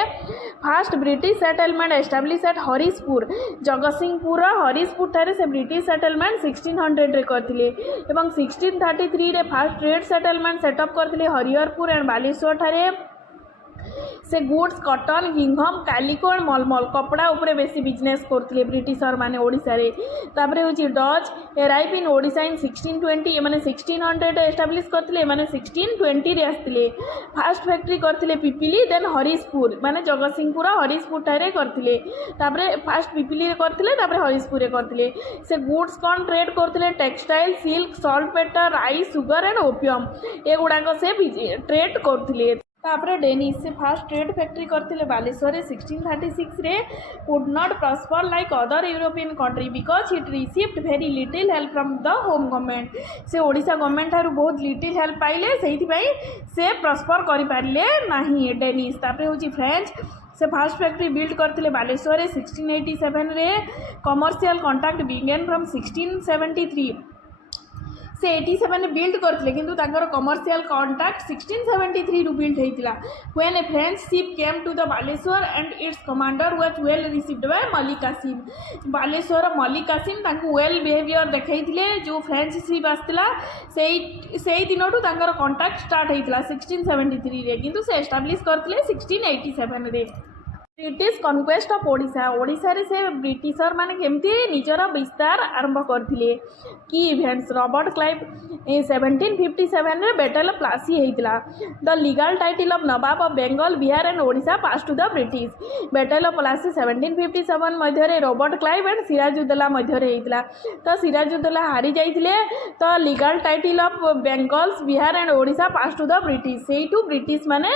first British settlement establish at Harishpur Jagatsinghpur Harishpur ठारे से ब्रिटिश सेटलमेंट 1600 रे करथिले. एवं 1633 रे फास्ट ट्रेड सेटलमेंट सेटअप करथिले हरिहरपुर एंड बालेश्वर ठारे. से गुड्स कॉटन गिंघम कालिको एंड मलमल कपड़ा उपरे बेसी बिजनेस करथिले ब्रिटिशर माने ओडिसा रे. तापरे होची डच एराइव इन ओडिसा इन 1620 ए माने 1600 एस्टाब्लिश करथिले माने 1620 रे आस्थिले. फास्ट फैक्ट्री करथिले पिपिली देन हरिशपुर माने जगतसिंहपुर हरिशपुर ठारे करथिले. तापरे फास्ट पिपिली रे करथिले तापरे हरिशपुर रे करथिले. से गुड्स कौन ट्रेड करथिले textile silk salt paper rice sugar and opium ए गुडाक से ट्रेड करथिले. तापरे डेनिश से फास्ट ट्रेड फैक्ट्री करथिले बालेश्वर 1636 रे could not prosper like other European country because it received very little help from the home government. से ओडिशा गवर्नमेंट ठारू बहुत लिटिल हेल्प पाइले सेहिथि से प्रॉस्पर करि पारिले नाही डेनिश. तापरे होची फ्रेंच से फास्ट फैक्ट्री बिल्ड करथिले बालेश्वर 1687 रे. कमर्शियल कॉन्ट्रैक्ट बिगेन फ्रॉम 1673 से 87 बिल्ड करथिले किंतु तांकर कमर्शियल कॉन्ट्रैक्ट 1673 रु बिल्ड हेतिला. When a French ship came to the Baleswar and its commander was well received by Malik Qasim. Baleswar Malik Qasim तांको वेल बिहेवियर देखैथिले. जो फ्रेंच शिप आस्तिला सेही दिनटू तांकर कॉन्ट्रैक्ट स्टार्ट हेतिला 1673 रे किंतु से एस्टाब्लिश करथिले 1687 रे. ब्रिटिश कनक्वेस्ट ऑफ ओडिशा ओडिशा रे से ब्रिटिशर माने केमती निजर विस्तार आरंभ करथिले. की इवेंट्स रॉबर्ट क्लाइव 1757 रे बैटल ऑफ प्लासी हेतिला. The legal title of Nawab of Bengal Bihar and Odisha pass to the British. Battle of Plassey 1757 मध्य रे रॉबर्ट क्लाइव एंड सिराजुद्दौला मध्य रे हेतिला. तो सिराजुद्दौला हारी जाइथिले तो legal title of Bengals Bihar and Odisha pass to the British. सेइटू ब्रिटिश माने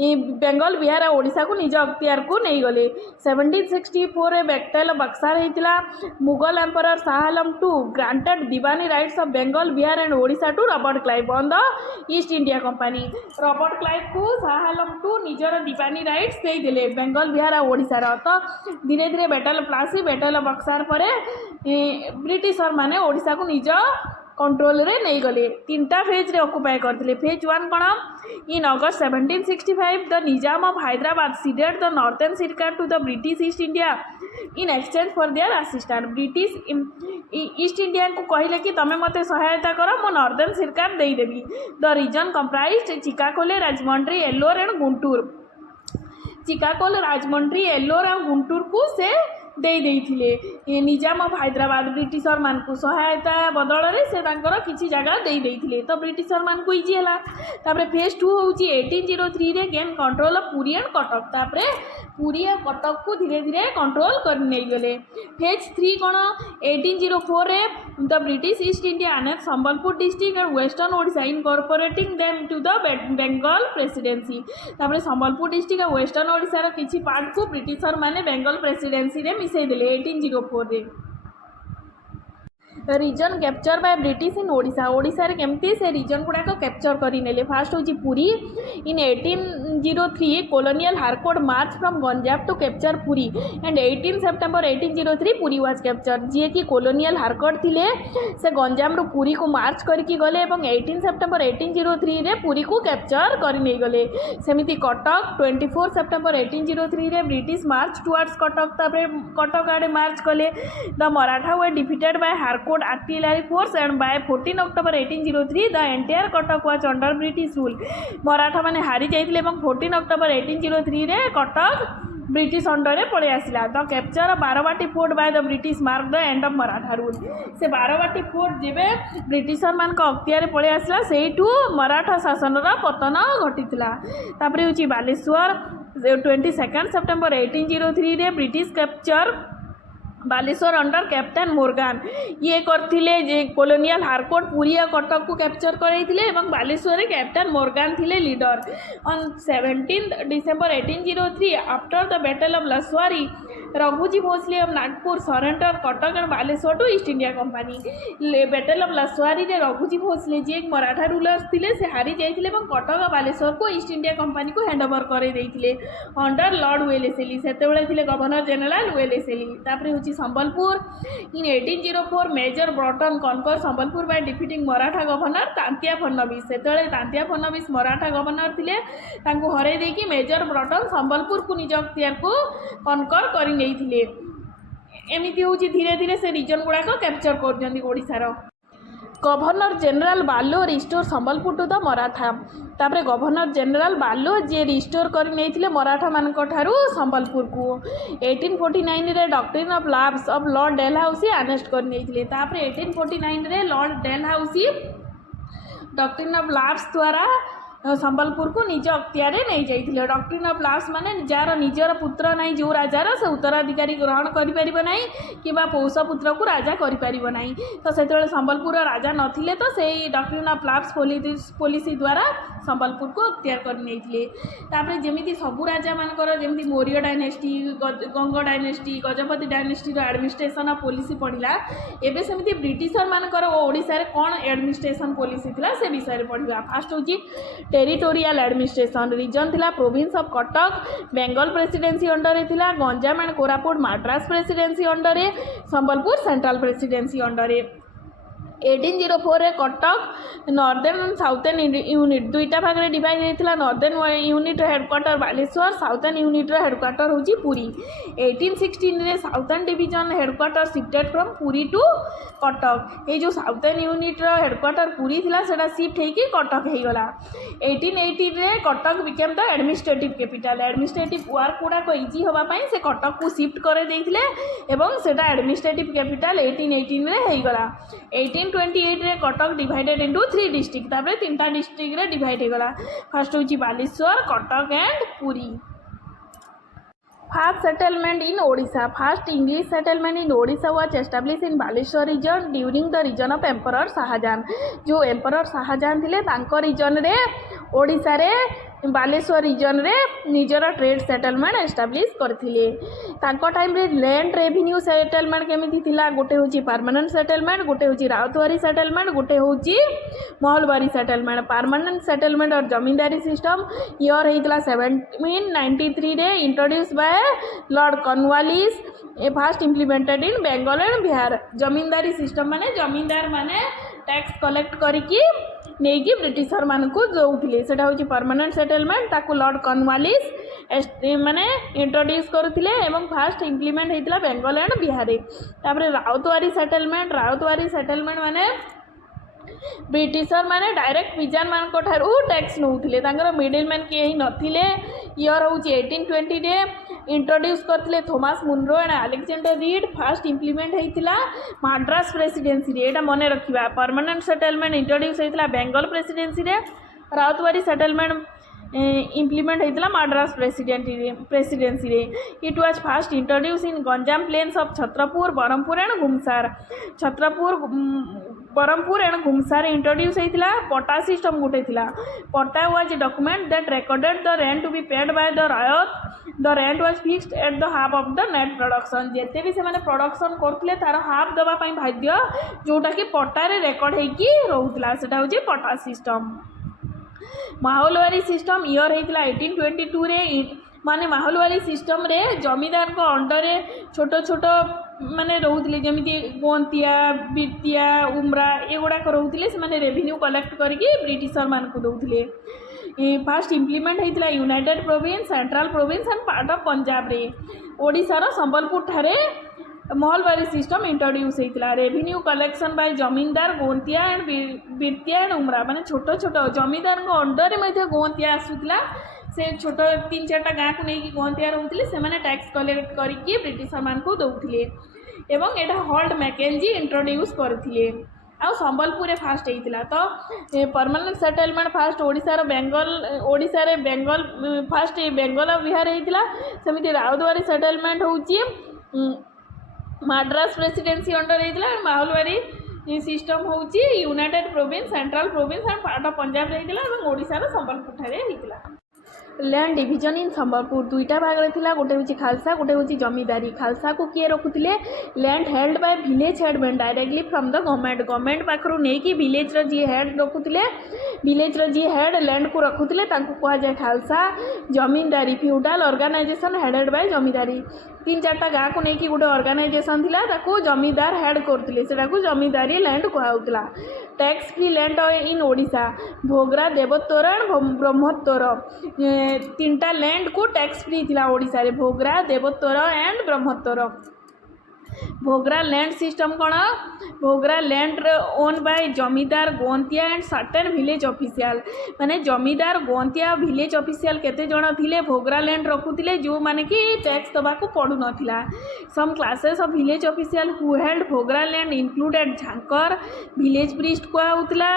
बेंगल बिहार और ओडिशा को निज अख्तियार को नहीं गले. 1764 रे बैटल ऑफ बक्सार हेतिला. Mughal emperor Shah Alam two granted Diwani rights of Bengal Bihar and Odisha to Robert Clive on the East India company. Robert Clive को शाह आलम टू निजर दीवानी राइट्स दे देले बेंगल बिहार और ओडिशा रो. तो धीरे धीरे battle of Plassey battle of Berkshire पर ब्रिटिशर माने ओडिशा को निज कंट्रोल रे नहीं गले. तीनटा फेज रे ऑक्युपाई करथिले. फेज 1 कौन in August 1765 the Nizam of Hyderabad ceded the northern Sircar to the British East India in exchange for their assistant. British East India को कहले कि तमे मते सहायता करो मो नॉर्थर्न सिरकार दे देबी. The region comprised Chicacole Rajahmundry Ellore and Guntur. Chicacole Rajahmundry Ellore और गुंटूर को से देइथिले निजाम ऑफ हैदराबाद ब्रिटिशर मान को सहायता बदल में से किसी जगह देइथिले तो ब्रिटिशर मान को इजी है। तापर फेज 2 हूँ 1803 रे gain control of Puri and Cuttack तापर पुरी और कटक को धीरे धीरे कंट्रोल कर नहीं गले। फेज 3 कौन 1804 रे the British East India annexed Sambalpur district and western Odisha incorporating them to the Bengal presidency तापर संबलपुर डिस्ट्रिक्ट और वेस्टर्न ओडिशा किसी पार्ट को ब्रिटिशर माने बेंगल प्रेसिडेंसी रे मिसई देले 1804 रे। Region capture by British in Odisha Odisha रे केमती से रीजन गुड़ाक कैप्चर करने फर्स्ट हूँ Puri in 1803 colonial Harcourt march from Ganjam to capture Puri and 18 September 1803 Puri was capture जी कि कॉलोनियल हारकोड थिले से गंजाम रू पुरी को मार्च करके गले 18 सेप्टेम्बर 1803 रे पुरी को कैप्चर कर नहीं गले। सेमिति कटक 24 सेप्टेम्बर 1803 रे ब्रिटिश मार्च टुवर्ड्स कटक तापर कटक आड़े मार्च कले। The Maratha were defeated by Harcourt artillery force and by 14 October 1803 the entire Katak was under British rule। Maratha माने हारी जाइथिले 14 अक्टोबर 1803 रे कटक ब्रिटिश अंडर में पड़े आसला। The capture Barabati fort by the British mark the end of Maratha rule से Barabati fort जेबे britisher मान अख्तियार पड़े आसला सेठू मराठा शासन पतन घटीला। तापर हूँ बालेश्वर 22 सेप्टेम्बर 1803 रे British capture Baleswar under captain Morgan ये करथिले जे कॉलोनियल हारकोट पुरी और कटक को कैप्चर करैथिले एवं बालेश्वर कैप्टेन मोर्गान थिले leader. On 17 December 1803 after the battle of Laswari Raghuji Bhonsle of Nagpur surrender Cuttack and Baleswar to East India company. Battle of Laswari रे रघुजी भोसले जी एक मराठा रूलर्स थिले से हारी जाइथिले एवं कटक और बालेश्वर को ईस्ट इंडिया कंपनी को हैंडओवर करे दैथिले अंडर लॉर्ड वेलेस्ली सेतेबेले थिले गवर्नर जनरल वेलेस्ली। तापर हूँ Sambalpur in 1804 major Broughton conquer Sambalpur by defeating Maratha governor Tantia Phadnavis सेतेबेले तांतिया फडणवीस मराठा गवर्नर थिले तांको हरै देकी मेजर ब्रॉटन संबलपुर को निज अख्तियार को कनकर करि नैथिले। एमिति हूँ धीरे धीरे से रीजन गुड़ाक कैप्चर कर ओडिशार। गवर्नर जनरल बालो restore Sambalpur to the Maratha तापर गवर्नर जनरल बालो जे रिस्टोर कर नहीं मराठा मान संबलपुर को 1849 रे doctrine of labs of Lord Dalhousie arrest कर नहीं 1849 रे Lord Dalhousie doctrine of labs द्वारा संबलपुर को निज अख्तियार नहीं जाइए। डॉक्ट्रिन ऑफ लैब्स माने जार निजर पुत्र नहीं जो राजार से उत्तराधिकारी ग्रहण करिपारिबो नहीं कि पौष पुत्र को राजा करिपारिबो नहीं तो से संबलपुर राजा नथिले तो से डॉक्ट्रिन ऑफ लैब्स पॉलिसी द्वारा संबलपुर को अख्तियार कर नहीं। जमीती सबू राजा मानकर जमी Maurya dynasty Ganga dynasty Gajapati dynasty administration of policy पढ़ला एबे सेमिति ब्रिटिशर मानकर ओडिशा रे कोन एडमिनिस्ट्रेशन पॉलिसी थिला से विषय रे पढ़िबा। फर्स्ट होची टेरिटोरियल एडमिनिस्ट्रेशन रीजन थिला province of Cuttack Bengal presidency under थिला Ganjam and Koraput Madras presidency under Sambalpur central presidency under. 1804 रे Cuttack northern and southern unit दुईटा भाग में डिवाइड होता northern unit headquarter Baleshwar southern unit headquarter होची पुरी। 1816 रे southern division headquarter shifted from Puri to Cuttack ये जो साउथर्न यूनिट हेडक्वार्टर पुरी थिला सेटा शिफ्ट होगी कटक हो गला। 1880 रे Cuttack became the administrative capital administrative work गुड़ाक इजी होगापाई से कटक को शिफ्ट कर देइथिले एवं सेटा एडमिनिस्ट्रेटिव कैपिटल 1818 रे हो गला। 1828 रे कटक डिवाइडेड इनटू 3 डिस्ट्रिक्ट तापर 3टा डिस्ट्रिक्ट रे डिवाइड हो गला। फर्स्ट होची Baleshwar Cuttack and Puri. First settlement in Odisha first English settlement in Odisha was establish in Baleshwar region during the region of emperor Shah Jahan जो एम्परर शाहजहां थिले तांको रीजन रे ओडिशा रे बालेश्वर रीजन रे निजर ट्रेड सेटलमेंट एस्टाब्लिश करथिले। तांको टाइम रे लैंड रेवेन्यू सेटलमेंट केमिति थिला गोटे होची परमानेंट सेटलमेंट गोटे होची राउतवारी सेटलमेंट गोटे होची महलवारी सेटलमेंट। परमानेंट सेटलमेंट और जमींदारी सिस्टम ईयर हेतला 1793 रे introduce by Lord Cornwallis A fast implemented in Bengal and Bihar. Zamindari system माने जमींदार माने टैक्स कलेक्ट करिकी नेकी ब्रिटिशर मान को दौले से परमानेंट सेटलमेंट ताकू लॉर्ड कॉर्नवालिस माने इंट्रोड्यूस करुले एवं फास्ट इम्प्लीमेंट होता बेंगल एंड बिहार। तापर राउतवारी सेटलमेंट माने ब्रिटिशर माने डायरेक्ट विजान मान टैक्स नौले मिडिल मैन किए ही नथिले। ईयर हूँ 1820 रे इंट्रोड्यूस करथिले Thomas Munro and Alexander Read first implement होइतिला मद्रास प्रेसिडेंसी रे एटा मने रखिबा परमानेंट सेटलमेंट इंट्रोड्यूस होइतिला बेंगल प्रेसिडेंसी रे राउतवारी सेटलमेंट इम्प्लीमेंट होइतिला मद्रास प्रेसिडेंसी रे it was first introduce in Ganjam plains of Chhatrapur Berhampur and Ghumsar Chhatrapur Berhampur and Ghumsar introduce होइतिला पट्टा सिस्टम गोटे थिला patta was a document that recorded the rent to be paid by the ryot the rent was fixed at the half of the net production जेते भी से production करथिले तार half दबा पई बाध्य जोटा कि पट्टा रे रिकॉर्ड हेकी रहउतिला सेटा होची पट्टा सिस्टम माहौलवारी सिस्टम ईयर होता 1822 रे माने माहौलवारी सिस्टम रे जमीदार को अंडर छोट छोट माने रोते जमी गोंतिया बिरतिया उमरा एगुड़ाक रोते से रेवेन्यू कलेक्ट करके ब्रिटिशर मान को दौले फास्ट इम्प्लीमेंट होता United province central province and part of Punjab रे ओडिशार संबलपुर ठारे महलवारी सिस्टम इंट्रोड्यूस होता रेवेन्यू कलेक्शन बाय जमींदार गोंतिया एंड बिरतिया एंड उमरा माने छोट छोट जमींदार को अंडर में गोंतिया आसूला से छोट 3-4टा गाँ को लेकिन गोंतिया रोते से टैक्स कलेक्ट करके ब्रिटिशर मान को दौले एवं एटा हॉल्ट मैकेंजी इंट्रोड्यूस करथिले आ संबलपुर फास्ट होता तो परमानेंट सेटलमेंट फास्ट ओडिशा रे बेंगल फास्ट बेंगल और बिहार होता सेमती राउतवारी सेटलमेंट होची मद्रास प्रेसिडेंसी अंडर होता माहौलवारी सिस्टम होची United province central province and part of Punjab होता ओडिशार संबलपुर ठारे होता लैंड डिविजन इन संबलपुर दुईटा भाग थिला गोटे हूँ खालसा गोटे हूँ जमीदारी खालसा को किए रखुले land held by village headman directly from the government पाखर नहीं कि विलेज जी हेड रखुले विलेज जी हेड लैंड को रखुले कह जाए khalsa zamindari feudal organisation headed by zamindari 3-4टा गाँ को लेकिन गोटे ऑर्गेनाइजेशन थिला ताको जमींदार हेड करथिले सेटा को जमींदारी लैंड कहउतला tax free land in Odisha Bhogra Debottar and Brahmottar 3टा लैंड को टैक्स फ्री थिला ओडिशा रे Bhogra Debottar and Brahmottar Bhogra land system कौन Bhogra land own by zamindar Gountia and certain village official माने जमीदार गोंतिया विलेज ऑफिशियल केते जण थिले भोगरा लैंड रखुथिले जो माने कि टैक्स दबा को पड़ू नथिला some classes of village official who held Bhogra land included Jhankar village priest को होतला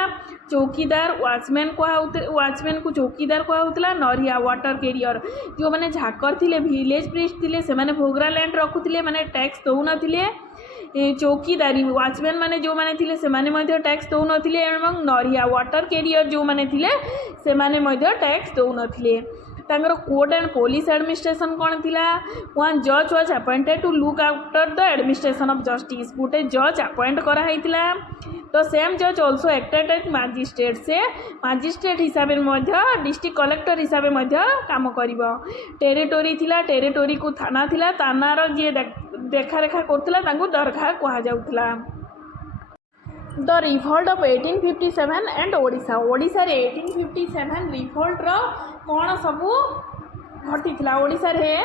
चौकीदार वॉचमैन को चौकीदार कहला नरिया वाटर कैरियर जो मैंने झाकर थिले विलेज प्रीस्ट थिले से माने भोगरा लैंड रखुथिले माने टैक्स दौ नथिले चौकीदारी वॉचमैन माने जो माने थिले से माने मध्य टैक्स दौ नथिले एवं नरिया वाटर कैरियर जो माने थिले से माने मध्य टैक्स दौ नथिले तांकर कोर्ट एंड पुलिस एडमिनिस्ट्रेशन कौन थिला वन जज was appointed to look after the administration of justice गोटे जज अपॉइंट करा हैतिला तो सेम जज ऑल्सो एक्टेड एज मजिस्ट्रेट से मजिस्ट्रेट हिसाब से डिस्ट्रिक्ट कलेक्टर हिसाब से काम करिबो टेरिटोरी थिला टेरिटोरी को थाना थिला थानार जी देखा रेखा करथिला तांको दरगाह कहा जाउथिला the revolt of 1857 and Odisha रे 1857 रिवोल्ट रो कौन सबू घटी ओडिशा रे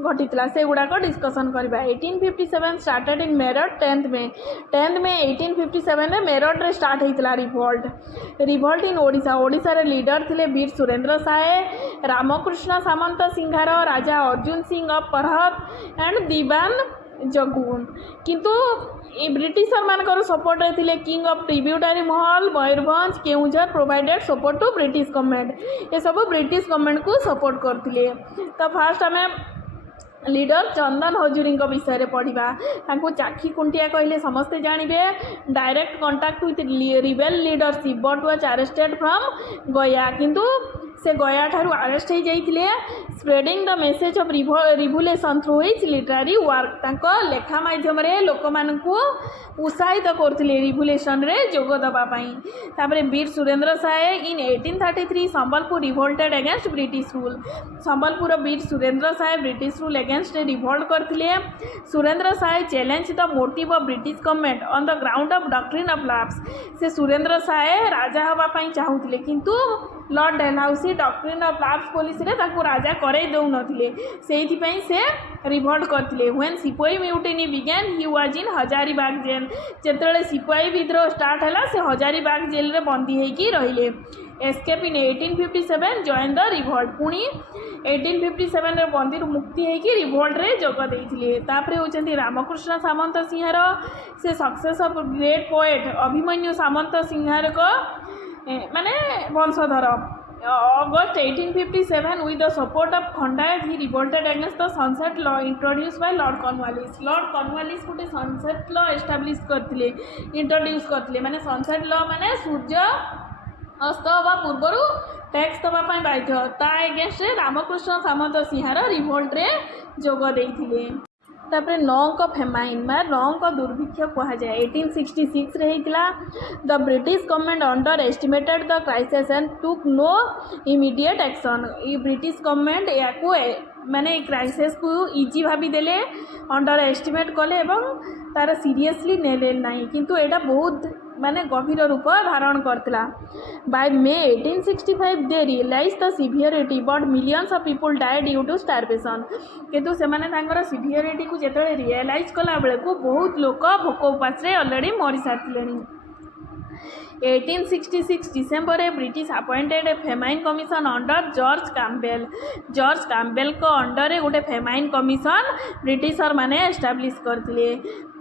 घटी से गुड़ाक डिस्कसन करवा 1857 स्टार्टेड इन मेरठ 10th में 1857 रे मेरठ रे स्टार्ट होता रिवोल्ट इन ओडिशा रे लीडर थिले वीर सुरेंद्र साय रामकृष्ण सामंत सिंघार राजा अर्जुन सिंह ऑफ परहत एंड दीवान जगुन किंतु ब्रिटिशर मानकर सपोर्ट थे king of tributary mahal Mayurbhanj Keonjhar provided support to British government ये सब ब्रिटिश गवर्नमेंट को सपोर्ट करते तो फास्ट आम लीडर चंदन हजूरी विषय पढ़ा चाखी कुंटिया कहले समस्ते जानवे direct contact with rebel leadership but was arrested from गया किंतु से गया ठारू अरेस्ट हो जाइए spreading the message of revolution through his literary work तांको लेखा माध्यम लोक मानू उत्साहित करथिले रिवोल्यूशन रे जोग दबा पई तापरे Veer Surendra Sai in 1833 Sambalpur revolted against British rule Sambalpur Veer Surendra Sai British rule against revolt करथिले Surendra Sai challenge the motive of British government on the ground of doctrine of lapse से सुरेंद्र साय राजा हवा पई चाहुथिले किंतु Lord Dalhousie doctrine of large policy रे ताको राजा करे दउ नथिले सेहि पई से रिवोल्ट करथिले when sepoy mutiny began he was in Hazaribagh jail जेतले सिपाही विद्रोह स्टार्ट हला से हजारीबाग जेल रे बंदी हेकी रहिले escape in 1857 join the revolt पुणी 1857 रे बंदी मुक्ति हेकी रिवोल्ट रे जोग देइथिले तापरे होचंती रामकृष्ण सामंत सिंहार से successor of great poet Abhimanyu Samanta Singhar को माने वंशधर August 1857 with the support of Khondayat he revolted against the sunset law introduced by Lord Cornwallis. Lord Cornwallis गोटे sunset law establish करथिले introduce करथिले माने sunset law माने सूर्य अस्त हवा पूर्वर टैक्स दवा बाध्य ता एगेंस्ट रामकृष्ण सामंत सिंहार रिवोल्ट रे जोग देइथिले तापर नौक फेमाइन बा नौक दुर्भिक्ष कह जाए 1866 रे हेतिला the British government underestimated the crisis and took no immediate action ई ब्रिटिश गवर्नमेंट याकू माने क्राइसिस को इजी भाभी देले अंडर एस्टिमेट कले एवं तार सीरियसली नेले नहीं किंतु एटा बहुत माने गभीर रूप धारण करथिला by May 1865 they realise the severity but millions of people died due to starvation किंतु से माने तांकर सिवियरिटी को जेतले रियलाइज कला बेले को बहुत लोक भोक उपास रे ऑलरेडी मरि सारथिलेनी 1866 डिसेम्बर रे British appointed a famine commission under George Campbell को अंडर रे गोटे फेमाइन कमिशन ब्रिटिशर माने एस्टाब्लिश करथिले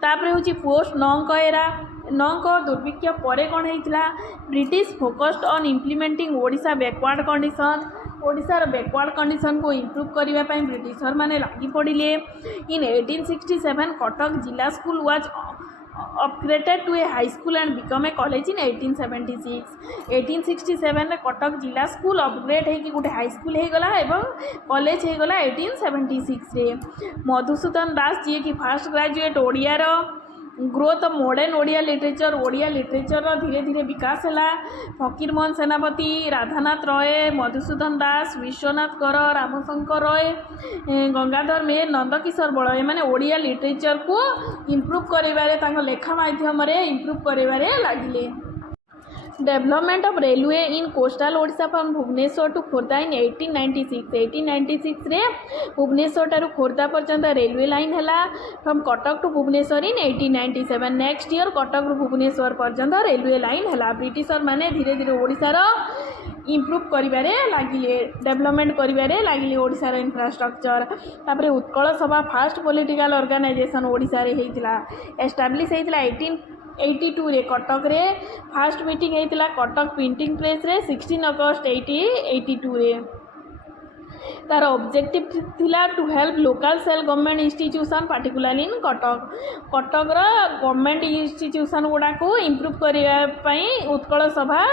तापरे होची पोस्ट नौक एरा नौक दुर्भिक्ष परे कौन होता British focused on implementing Odisha backward condition ओडिशार बैकवर्ड कंडीशन को इम्प्रूव करने ब्रिटिशर माने लगी पड़े in 1867 Cuttack Zilla school was upgraded to a high school and become a college in 1876 1867 रे कटक जिला स्कूल अपग्रेड है कि गोटे हाई स्कूल हो गला एवं कॉलेज हो गला 1876 रे मधुसूदन दास जी की फास्ट ग्रेजुएट ओडिया रो growth of modern Odia literature धीरे धीरे विकास है फकीरमोहन सेनापति राधानाथ रॉय मधुसूदन दास विश्वनाथ कर रामशंकर रॉय गंगाधर मेहर नंदकिशोर बड़ एमाने ओडिया लिटरेचर को इम्प्रूव कर लेखा माध्यम इम्प्रूव कर लगिले development of railway in coastal Odisha from Bhubaneswar to Khordha in 1896 रे भुवनेश्वर ठारू खोर्धा पर्यंत रेलवे लाइन है from Cuttack to Bhubaneswar in 1897 next year Cuttack रु भुवनेश्वर पर्यंत रेलवे लाइन है ब्रिटिशर माने धीरे धीरे ओडिशार इम्प्रूव करिबारे लागिले डेवलपमेंट करिबारे लागिले ओडिशार इंफ्रास्ट्रक्चर तापरे उत्कल सभा फास्ट पॉलिटिकल ऑर्गेनाइजेशन ओडिशा रे हेतिला एस्टाब्लिश हेतिला 1882 रे कटक रे फास्ट मीटिंग हेतिला कटक प्रिंटिंग प्रेस रे 16 अगस्त 1882 रे तार ऑब्जेक्टिव थिला to help local self government institution particularly in Cuttack government institution गुड़ा को इम्प्रूव करने उत्कल सभा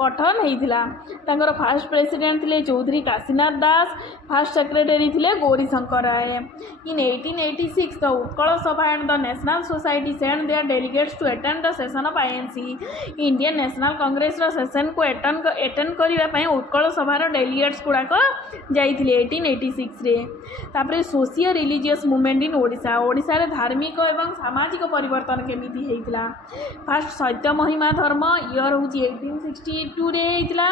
गठन होता फास्ट प्रेसिडेंट थे चौधरी काशीनाथ दास फास्ट सेक्रेटरी थे Gaurishankar Rai in 1886 the Utkal Sabha and the National Society send their delegates to attend the session of INC Indian National Congress session को attend करने उत्कल सभार डेलीगेट्स गुड़ाक जाइए 1886 रे तापरे socio religious movement in Odisha Odisha रे धार्मिक और सामाजिक परिवर्तन केमिति हेइतिला फास्ट सत्य महिमा धर्म ईयर हूँ 1862 रे हेइतिला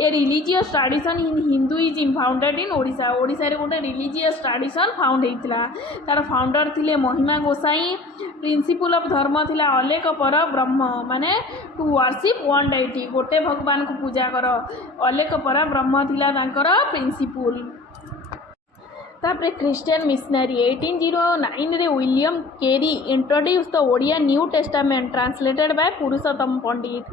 a religious tradition in Hinduism founded in Odisha Odisha रे गोटे रिलीजियस ट्रेडिशन फाउंड हेइतिला तार फाउंडर थिले महिमा गोसाई प्रिंसिपल ऑफ धर्म थिला अलेख पर ब्रह्म माने टू वर्शिप वन डेटी गोटे भगवान को पूजा कर अलेख पर ब्रह्म थिला तांकर प्रिंसिपल तापरे क्रिश्चियन मिशनरी 1809 रे William Carey introduce the Odia New Testament translated by Purushottam Pandit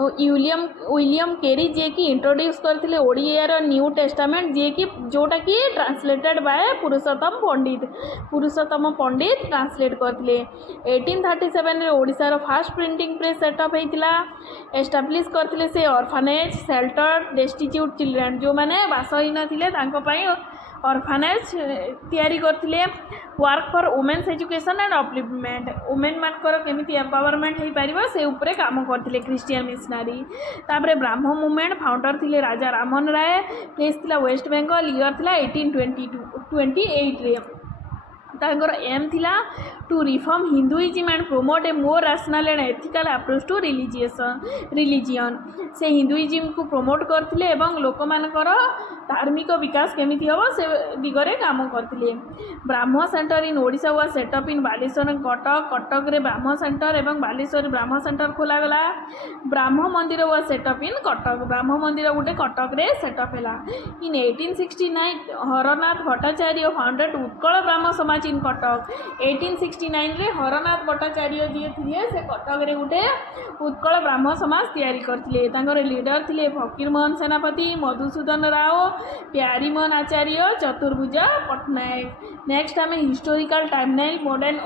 William Carey जे कि इंट्रोड्यूस करथिले ओडिया रो न्यू टेस्टामेंट जे कि जोटा कि translated by Purushottam Pandit translate करथिले 1837 रे ओडिसा रो फर्स्ट प्रिंटिंग प्रेस सेटअप हेतिला एस्टाब्लिश करथिले से ऑर्फनेज शेल्टर डेस्टिट्यूट चिल्ड्रन जो माने बासहीन थिले तांको पई ऑर्फनेज तैयारी करथिले work for women's education and upliftment women मानकर केमिति एम्पावरमेंट हो पारिबो से उपरे काम करथिले क्रिश्चियन मिशनरी तापरे ब्राह्मो मूवमेंट फाउंडर थिले राजा रामन राय प्लेस थिला वेस्ट बेंगल ईयर थिला 1828 रे ତାଙ୍କର ଏମ୍ ଥିଲା to reform Hinduism and promote a more rational and ethical approach to religion. ସେ ହିନ୍ଦୁଇଜିମ୍କୁ ପ୍ରମୋଟ୍ କରିଥିଲେ ଏବଂ ଲୋକମାନଙ୍କର ଧାର୍ମିକ ବିକାଶ କେମିତି ହେବ ସେ ଦିଗରେ କାମ କରିଥିଲେ। Brahmo centre in Odisha was set up in Baleshwar Cuttack. କଟକରେ ବ୍ରାହ୍ମ ସେଣ୍ଟର ଏବଂ ବାଲେଶ୍ୱରରେ ବ୍ରାହ୍ମ ସେଣ୍ଟର ଖୋଲାଗଲା। ବ୍ରାହ୍ମ ମନ୍ଦିର ୱାଜ୍ ସେଟଅପ୍ ଇନ୍ କଟକ। ବ୍ରାହ୍ମ ମନ୍ଦିର ଗୋଟେ କଟକରେ ସେଟଅପ୍ ହେଲା। ଇନ୍ 1869 ହରନାଥ ଭଟ୍ଟାଚାର୍ଯ୍ୟ ଫାଉଣ୍ଡେଡ୍ ଉତ୍କଳ ବ୍ରାହ୍ମ ସମାଜ ଇନ୍ କଟକ। 1869ରେ ହରନାଥ ଭଟ୍ଟାଚାର୍ଯ୍ୟ ଯିଏ ଥିଲେ ସେ କଟକରେ ଗୋଟେ ଉତ୍କଳ ବ୍ରାହ୍ମ ସମାଜ ତିଆରି କରିଥିଲେ। ତାଙ୍କର ଲିଡର ଥିଲେ ଫକୀରମୋହନ ସେନାପତି, ମଧୁସୂଦନ ରାଓ, ପ୍ୟାରୀମୋହନ ଆଚାର୍ଯ୍ୟ, ଚତୁର୍ଭୁଜ ପଟ୍ଟନାୟକ। ନେକ୍ସଟ ଆମେ ହିଷ୍ଟୋରିକାଲ ଟାଇମଲାଇନ୍ ମଡ଼ର୍ଣ୍ଣ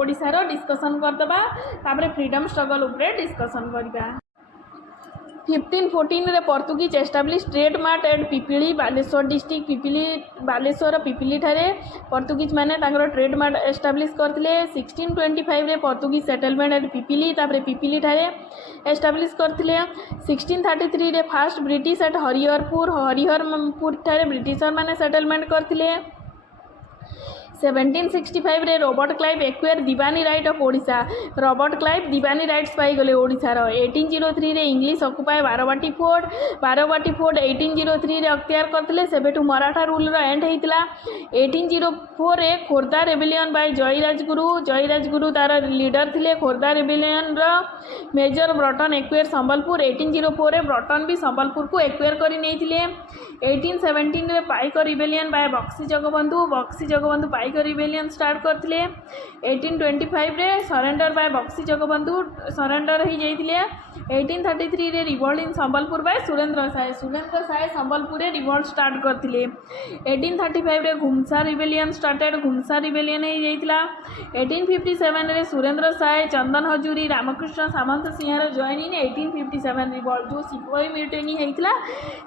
ଓଡ଼ିଶାର ଡିସ୍କସନ୍ କରିଦେବା, ତାପରେ ଫ୍ରିଡମ୍ ଷ୍ଟ୍ରଗଲ୍ ଉପରେ ଡିସ୍କସନ୍ କରିବା। 1514ରେ Portuguese establish trade mart at Pipili, Baleshwar district Pipili, Baleshwar ପିପିଲିଠାରେ ପର୍ତ୍ତୁଗୀଜ ମାନେ ତାଙ୍କର ଟ୍ରେଡ୍ ମାର୍ଟ ଏଷ୍ଟାବ୍ଲିଶ କରିଥିଲେ। 1625ରେ ପର୍ତ୍ତୁଗୀଜ ସେଟଲମେଣ୍ଟ ଏଟ୍ ପିପିଲି, ତାପରେ ପିପିଲିଠାରେ ଏଷ୍ଟାବ୍ଲିଶ କରିଥିଲେ। 1633ରେ ଫାଷ୍ଟ ବ୍ରିଟିଶ ଏଟ୍ ହରିହରପୁରଠାରେ ବ୍ରିଟିଶର ମାନେ ସେଟଲମେଣ୍ଟ କରିଥିଲେ। 1765ରେ Robert Clive acquire Diwani right of Odisha. Robert Clive Diwani rights ପାଇଗଲେ ଓଡ଼ିଶାର। 1803ରେ English occupy Barabati fort. Barabati fort 1803ରେ ଅକ୍ତିଆର କରିଥିଲେ। ସେବେଠୁ ମରାଠା ରୁଲର ଏଣ୍ଡ ହେଇଥିଲା। 1804ରେ ଖୋର୍ଦ୍ଧା ରେବେଲିୟନ୍ ବାଇ ଜୟୀରାଜଗୁରୁ। ଜୟୀରାଜଗୁରୁ ତାର ଲିଡର ଥିଲେ। ଖୋର୍ଦ୍ଧା ରେବେଲିୟନର ମେଜର ବ୍ରଟନ୍ ଏକ୍ୱାର ସମ୍ବଲପୁର। 1804ରେ ବ୍ରଟନ୍ ବି ସମ୍ବଲପୁରକୁ ଏକ୍ୱାର କରି ନେଇଥିଲେ। 1817ରେ ପାଇକ ରିବେଲିୟନ୍ ବାଇ ବକ୍ସି ଜଗବନ୍ଧୁ। ବକ୍ସି ଜଗବନ୍ଧୁ ପାଇକ ରିବେଲିୟନ୍ ଷ୍ଟାର୍ଟ କରିଥିଲେ। 1825ରେ ସରେଣ୍ଡର ବାଇ ବକ୍ସି ଜଗବନ୍ଧୁ ସରେଣ୍ଡର ହେଇଯାଇଥିଲେ। 1833ରେ ରିଭଲ୍ଟ ଇନ୍ ସମ୍ବଲପୁର ବାଇ ସୁରେନ୍ଦ୍ର ସାଏ। ସୁରେନ୍ଦ୍ର ସାଏ ସମ୍ବଲପୁରରେ ରିଭଲ୍ଟ ଷ୍ଟାର୍ଟ କରିଥିଲେ। 1835ରେ ଘୁମସା ରିବେଲିୟନ୍ ଷ୍ଟାର୍ଟେଡ୍। ଘୁମସା ରିବେଲିୟନ୍ ହେଇଯାଇଥିଲା। 1857ରେ ସୁରେନ୍ଦ୍ର ସାଏ, ଚନ୍ଦନ ହଜୁରୀ, ରାମକୃଷ୍ଣ ସାମନ୍ତ ସିଂହାର ଜଏନ୍ ଇନ୍ 1857 ରିଭଲ୍ଟ। ଯେଉଁ ସିପାହୀ ମିଟିଂ ହେଇଥିଲା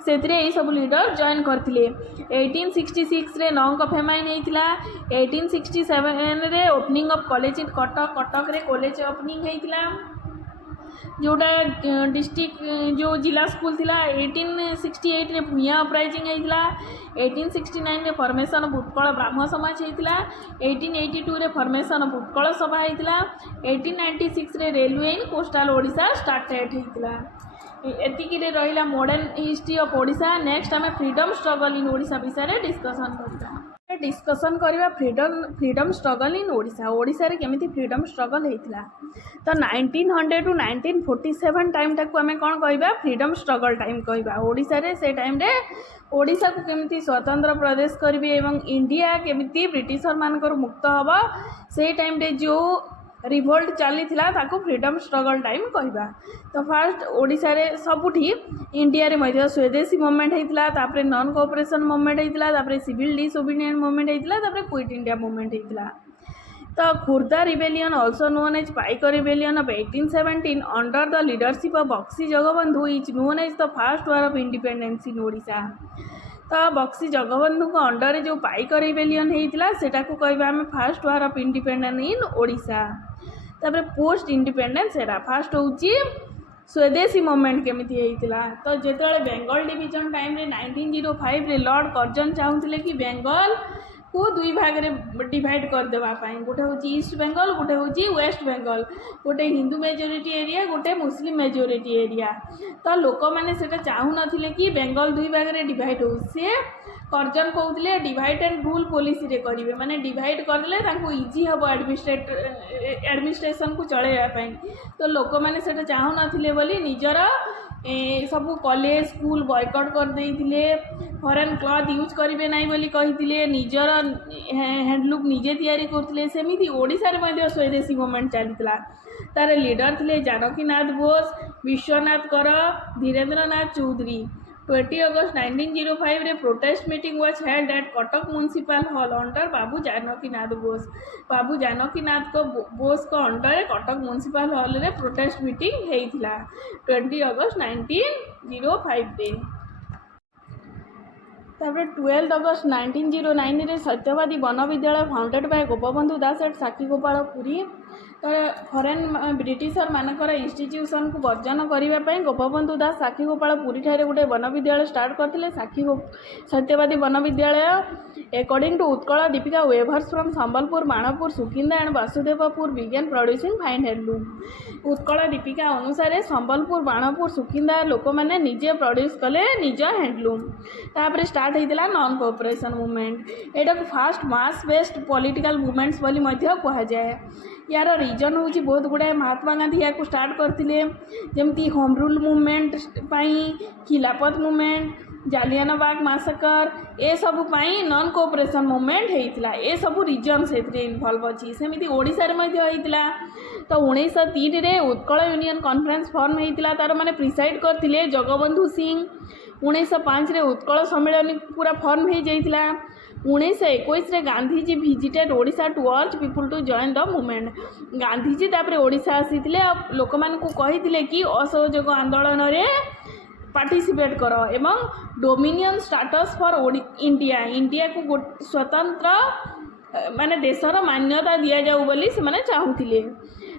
ସେଥିରେ ଏହିସବୁ ଲିଡର ଜଏନ୍ କରିଥିଲେ। 1866ରେ ନଙ୍କ ଫେମାଇନ୍ ହେଇଥିଲା। 1867ରେ opening of college in Cuttack. କଟକରେ କଲେଜ ଓପନିଂ ହେଇଥିଲା ଯେଉଁଟା ଡିଷ୍ଟ୍ରିକ୍ଟ ଯେଉଁ ଜିଲ୍ଲା ସ୍କୁଲ ଥିଲା। 1868ରେ ଭୂୟାଁ ଅପରାଇଜିଂ ହେଇଥିଲା। 1869ରେ ଫର୍ମେସନ୍ ଅଫ୍ ଉତ୍କଳ ବ୍ରାହ୍ମ ସମାଜ ହେଇଥିଲା। 1882ରେ ଫର୍ମେସନ୍ ଅଫ୍ ଉତ୍କଳ ସଭା ହେଇଥିଲା। 1896ରେ railway in coastal Odisha started ହେଇଥିଲା। ଏତିକିରେ ରହିଲା modern history of Odisha. Next ଆମେ ଫ୍ରିଡମ୍ ଷ୍ଟ୍ରଗଲ୍ ଇନ୍ ଓଡ଼ିଶା ବିଷୟରେ ଡିସ୍କସନ୍ କରିବା। ଡିସ୍କସନ୍ କରିବା ଫ୍ରିଡମ୍ ଷ୍ଟ୍ରଗଲ୍ ଇନ୍ ଓଡ଼ିଶା। ଓଡ଼ିଶାରେ କେମିତି ଫ୍ରିଡମ୍ ଷ୍ଟ୍ରଗଲ୍ ହେଇଥିଲା। ତ 1900 ଟୁ 1947 ଟାଇମ୍ଟାକୁ ଆମେ କ'ଣ କହିବା, ଫ୍ରିଡମ୍ ଷ୍ଟ୍ରଗଲ୍ ଟାଇମ୍ କହିବା। ଓଡ଼ିଶାରେ ସେ ଟାଇମ୍ରେ ଓଡ଼ିଶାକୁ କେମିତି ସ୍ୱତନ୍ତ୍ର ପ୍ରଦେଶ କରିବେ ଏବଂ ଇଣ୍ଡିଆ କେମିତି ବ୍ରିଟିଶରମାନଙ୍କର ମୁକ୍ତ ହେବ, ସେଇ ଟାଇମ୍ରେ ଯେଉଁ ରିଭୋଲ୍ଟ ଚାଲିଥିଲା ତାକୁ ଫ୍ରିଡମ୍ ଷ୍ଟ୍ରଗଲ୍ ଟାଇମ୍ କହିବା। ତ ଫାର୍ଷ୍ଟ ଓଡ଼ିଶାରେ ସବୁଠି ଇଣ୍ଡିଆରେ ମଧ୍ୟ ସ୍ୱଦେଶୀ ମୁଭମେଣ୍ଟ ହେଇଥିଲା, ତାପରେ ନନ୍ କୋଅପରେସନ୍ ମୁଭମେଣ୍ଟ ହେଇଥିଲା, ତାପରେ ସିଭିଲ୍ ଡିସ୍ଓବିଡିଏଣ୍ଟ ମୁଭମେଣ୍ଟ ହେଇଥିଲା, ତାପରେ କ୍ୱିଟ୍ ଇଣ୍ଡିଆ ମୁଭମେଣ୍ଟ ହେଇଥିଲା। ତ Khordha rebellion also known as Paika rebellion of 1817 under the leadership of Bakshi Jagabandhu is known as the first war of independence in Odisha. ତ ବକ୍ସି ଜଗବନ୍ଧୁଙ୍କ ଅଣ୍ଡରରେ ଯେଉଁ ପାଇକ ରିବେଲିୟନ୍ ହେଇଥିଲା ସେଟାକୁ କହିବା ଆମେ first war of independence in Odisha. ତାପରେ ପୋଷ୍ଟ ଇଣ୍ଡିପେଣ୍ଡେନ୍ସ ଏରା ଫାର୍ଷ୍ଟ ହେଉଛି ସ୍ୱଦେଶୀ ମୁଭମେଣ୍ଟ କେମିତି ହେଇଥିଲା। ତ ଯେତେବେଳେ ବେଙ୍ଗଲ ଡିଭିଜନ୍ ଟାଇମ୍ରେ 1905ରେ ଲର୍ଡ଼ କର୍ଜନ ଚାହୁଁଥିଲେ କି ବେଙ୍ଗଲକୁ ଦୁଇ ଭାଗରେ ଡିଭାଇଡ଼ କରିଦେବା ପାଇଁ, ଗୋଟେ ହେଉଛି ଇଷ୍ଟ ବେଙ୍ଗଲ, ଗୋଟେ ହେଉଛି ୱେଷ୍ଟ ବେଙ୍ଗଲ, ଗୋଟେ ହିନ୍ଦୁ ମେଜୋରିଟି ଏରିଆ, ଗୋଟେ ମୁସଲିମ୍ ମେଜୋରିଟି ଏରିଆ। ତ ଲୋକମାନେ ସେଇଟା ଚାହୁଁନଥିଲେ କି ବେଙ୍ଗଲ ଦୁଇ ଭାଗରେ ଡିଭାଇଡ଼ ହେଉ। ସେ କର୍ଜନ କହୁଥିଲେ ଡିଭାଇଡ଼ ଆଣ୍ଡ ରୁଲ୍ ପଲିସିରେ କରିବେ, ମାନେ ଡିଭାଇଡ଼ କରିଦେଲେ ତାଙ୍କୁ ଇଜି ହେବ ଆଡ଼ମିନିଷ୍ଟ୍ରେସନକୁ ଚଳାଇବା ପାଇଁ। ତ ଲୋକମାନେ ସେଇଟା ଚାହୁଁନଥିଲେ ବୋଲି ନିଜର ସବୁ କଲେଜ ସ୍କୁଲ ବୟକଟ୍ କରିଦେଇଥିଲେ। ଫରେନ୍ କ୍ଲଥ୍ ୟୁଜ୍ କରିବେ ନାହିଁ ବୋଲି କହିଥିଲେ। ନିଜର ହ୍ୟାଣ୍ଡଲୁମ୍ ନିଜେ ତିଆରି କରୁଥିଲେ। ସେମିତି ଓଡ଼ିଶାରେ ମଧ୍ୟ ସ୍ୱଦେଶୀ ମୁଭମେଣ୍ଟ ଚାଲିଥିଲା। ତାର ଲିଡର ଥିଲେ ଜାନକୀନାଥ ବୋଷ, ବିଶ୍ୱନାଥ କର, ଧୀରେନ୍ଦ୍ରନାଥ ଚୌଧୁରୀ। 20 ଅଗଷ୍ଟ 1905ରେ protest meeting was held at Cuttack municipal hall under Babu Janakinath Bose. Babu Janakinath ବୋଷଙ୍କ ଅଣ୍ଡରରେ କଟକ ମ୍ୟୁନିସିପାଲ ହଲ୍ରେ ପ୍ରୋଟେଷ୍ଟ ମିଟିଂ ହେଇଥିଲା 20 ଅଗଷ୍ଟ 1905ରେ। ତାପରେ 12 ଅଗଷ୍ଟ 1909ରେ ସତ୍ୟବାଦୀ ବନ ବିଦ୍ୟାଳୟ ଫାଉଣ୍ଡେଡ୍ ବାଇ ଗୋପବନ୍ଧୁ ଦାସ ଏଟ୍ ସାକ୍ଷୀଗୋପାଳପୁରୀ। तो फरेन ब्रिटिशर मानकर इंस्टीट्यूशन को वर्जन करने गोपबंधु दास साक्षीगोपालपुरी ठारे गोटे वन विद्यालय स्टार्ट करते साक्षी Satyabadi Bana Vidyalaya according to Utkal Deepika weavers from Sambalpur Banapur Sukinda and Basudevpur began producing fine handloom. Utkal Deepika अनुसार संबलपुर बाणपुर सुकिंदा लोक मैंने निजे प्रोड्यूस कले निज हैंडलूम। तापर स्टार्ट होता नॉन कोऑपरेशन मूवमेंट एटा को फास्ट मास बेस्ड पॉलिटिकल मूवमेंट्स बोली मध्य कहुए। यार रीजन हूँ बहुत गुड़ाए महात्मा गांधी या स्टार्ट करते जमती होम रूल मूवमेंट खिलाफत मूवमेंट जालियानवाग मासकर ए सबू नॉन कोऑपरेशन मूवमेंट होता ए सबू रीजन से इनवॉल्व अच्छी सेमती ओडिशा रे मध्य होता। तो 1903 रे उत्कल यूनियन कॉन्फ्रेंस फॉर्म होता तार माने प्रिसाइड करते जगबंधु सिंह। 1905 रे उत्कल सम्मेलन पूरा फॉर्म हो जाता। 1921 रे Gandhiji visited Odisha to urge people to join the movement. Gandhiji तापर ओडिशा आसीथिले लोक मानकु कहिथिले कि असहयोग आंदोलन रे पार्टिसिपेट कर एवं dominion status for India India को स्वतंत्र माने देशर मान्यता दिया जाऊ बोली से माने चाहुथिले।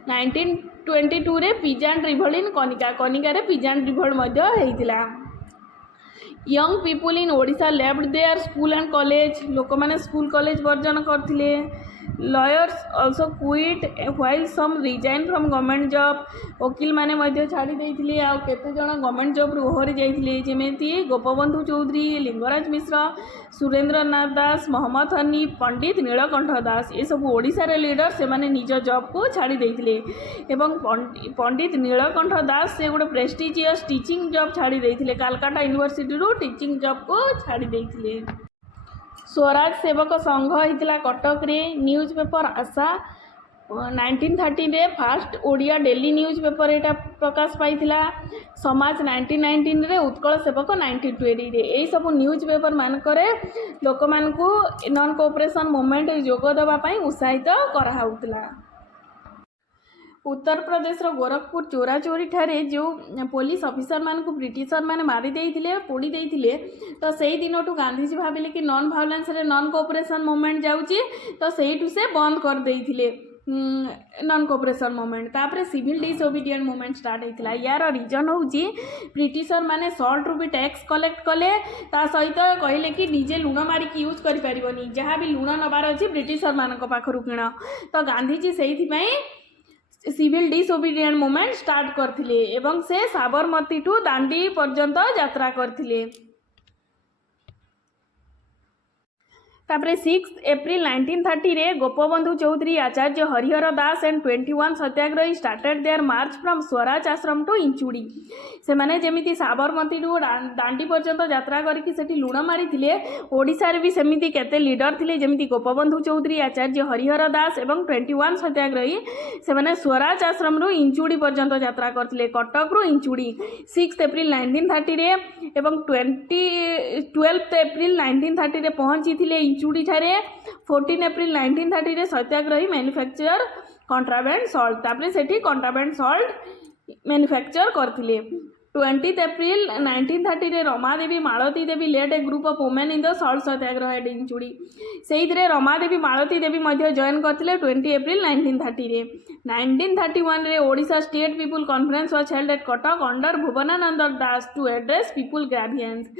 1922 रे पिजांड रिवोल्ट इन कनिका रे पिजांड रिवोल्ट मध्य हेइतिला। Young people in Odisha left their school and college लोक मैंने स्कूल कॉलेज वर्जन करते। Lawyers also quit while some resign from government job वकील मैंने मध्य छाड़ी देइथिले आ केते जण गवर्नमेंट जॉब रु ओहरी जाइथिले जेमेती गोपबंधु चौधरी लिंगराज मिश्र सुरेंद्र नाथ दास मोहम्मद हनी पंडित नीलकंठ दास ये सब ओडिशा रे लीडर से माने निज जॉब को छाड़ी देइथिले एवं पंडित नीलकंठ दास से गोटे प्रेस्टिजियस टीचिंग जॉब छाड़ी देइथिले कालकाटा यूनिवर्सिटी रु टीचिंग जॉब को छाड़ी देइथिले। स्वराज सेवक संघ होता कटक रे न्यूज पेपर आशा 1930 रे fast Odia daily news paper एटा प्रकाश पाइथिला। समाज 1919 रे उत्कल सेवक 1920 रे यही सब न्यूज पेपर मानकरे लोक मानकु नॉन कोऑपरेशन मूवमेंट जोग देबा पई उत्साहित कराउतला। उत्तर प्रदेश गोरखपुर चोरा चोरी ठारे जो पुलिस ऑफिसर मान को ब्रिटिशर मैंने मारी देइथिले पोड़ी देइथिले तो सही दिन ठू गांधीजी भाविले कि नॉन भायोलेंस रे नॉन कोऑपरेशन मूवमेंट जाउची तो सहीठू से बंद कर देइथिले नॉन कोऑपरेशन मूवमेंट। तापर सिविल डिसओबीडिएंट मूवमेंट स्टार्ट होता। यार रीजन होउची ब्रिटिशर माने सॉल्ट रु भी टैक्स कलेक्ट कले ता सहित कहले कि निजे लुण मारिक यूज करि परिबनी जहाँ भी लुण नबार अछि ब्रिटिशर मानक पाखरु किण। तो गांधीजी सेहि पई सिविल डिसओबीडिएंट मूवमेंट स्टार्ट करथिले एवं से साबरमती टू दांडी पर्यंत यात्रा करथिले। तापरे 6 एप्रिल 1930 रे Gopabandhu Choudhury Acharya Harihar Das and 21 satyagrahi started their march from Swaraj Ashram to इंचुड़ी। से माने जेमिति साबरमती टू दांडी पर्यंत यात्रा करके सेठी लुण मारी थिले ओडिशा रे भी सेमिति केते लीडर थिले जेमिति गोपबंधु चौधरी आचार्य हरिहर दास एवं 21 सत्याग्रही से माने स्वराज आश्रम रु इंचुड़ी पर्यंत यात्रा करथिले कटक रु इंचुड़ी। 6 एप्रिल 1930 रे एवं 12 एप्रिल 1930 रे पहुंची थिले इंचुड़ी ठारे। 14 एप्रिल 1930 रे सत्याग्रही मैन्युफैक्चर कंट्राबैंड सॉल्ट तापरे सेठी कंट्राबैंड सॉल्ट मैन्युफैक्चर करथिले। 20 एप्रिल 1930 रे Ramadevi Malati Devi led a group of women in the salt satyagraha at Inchudi से रमादेवी मालती देवी मध्य जॉइन करथिले 20 एप्रिल 1930 रे। 1931 रे Odisha state people conference was held at Cuttack under Bhubanananda Das to address people grievances.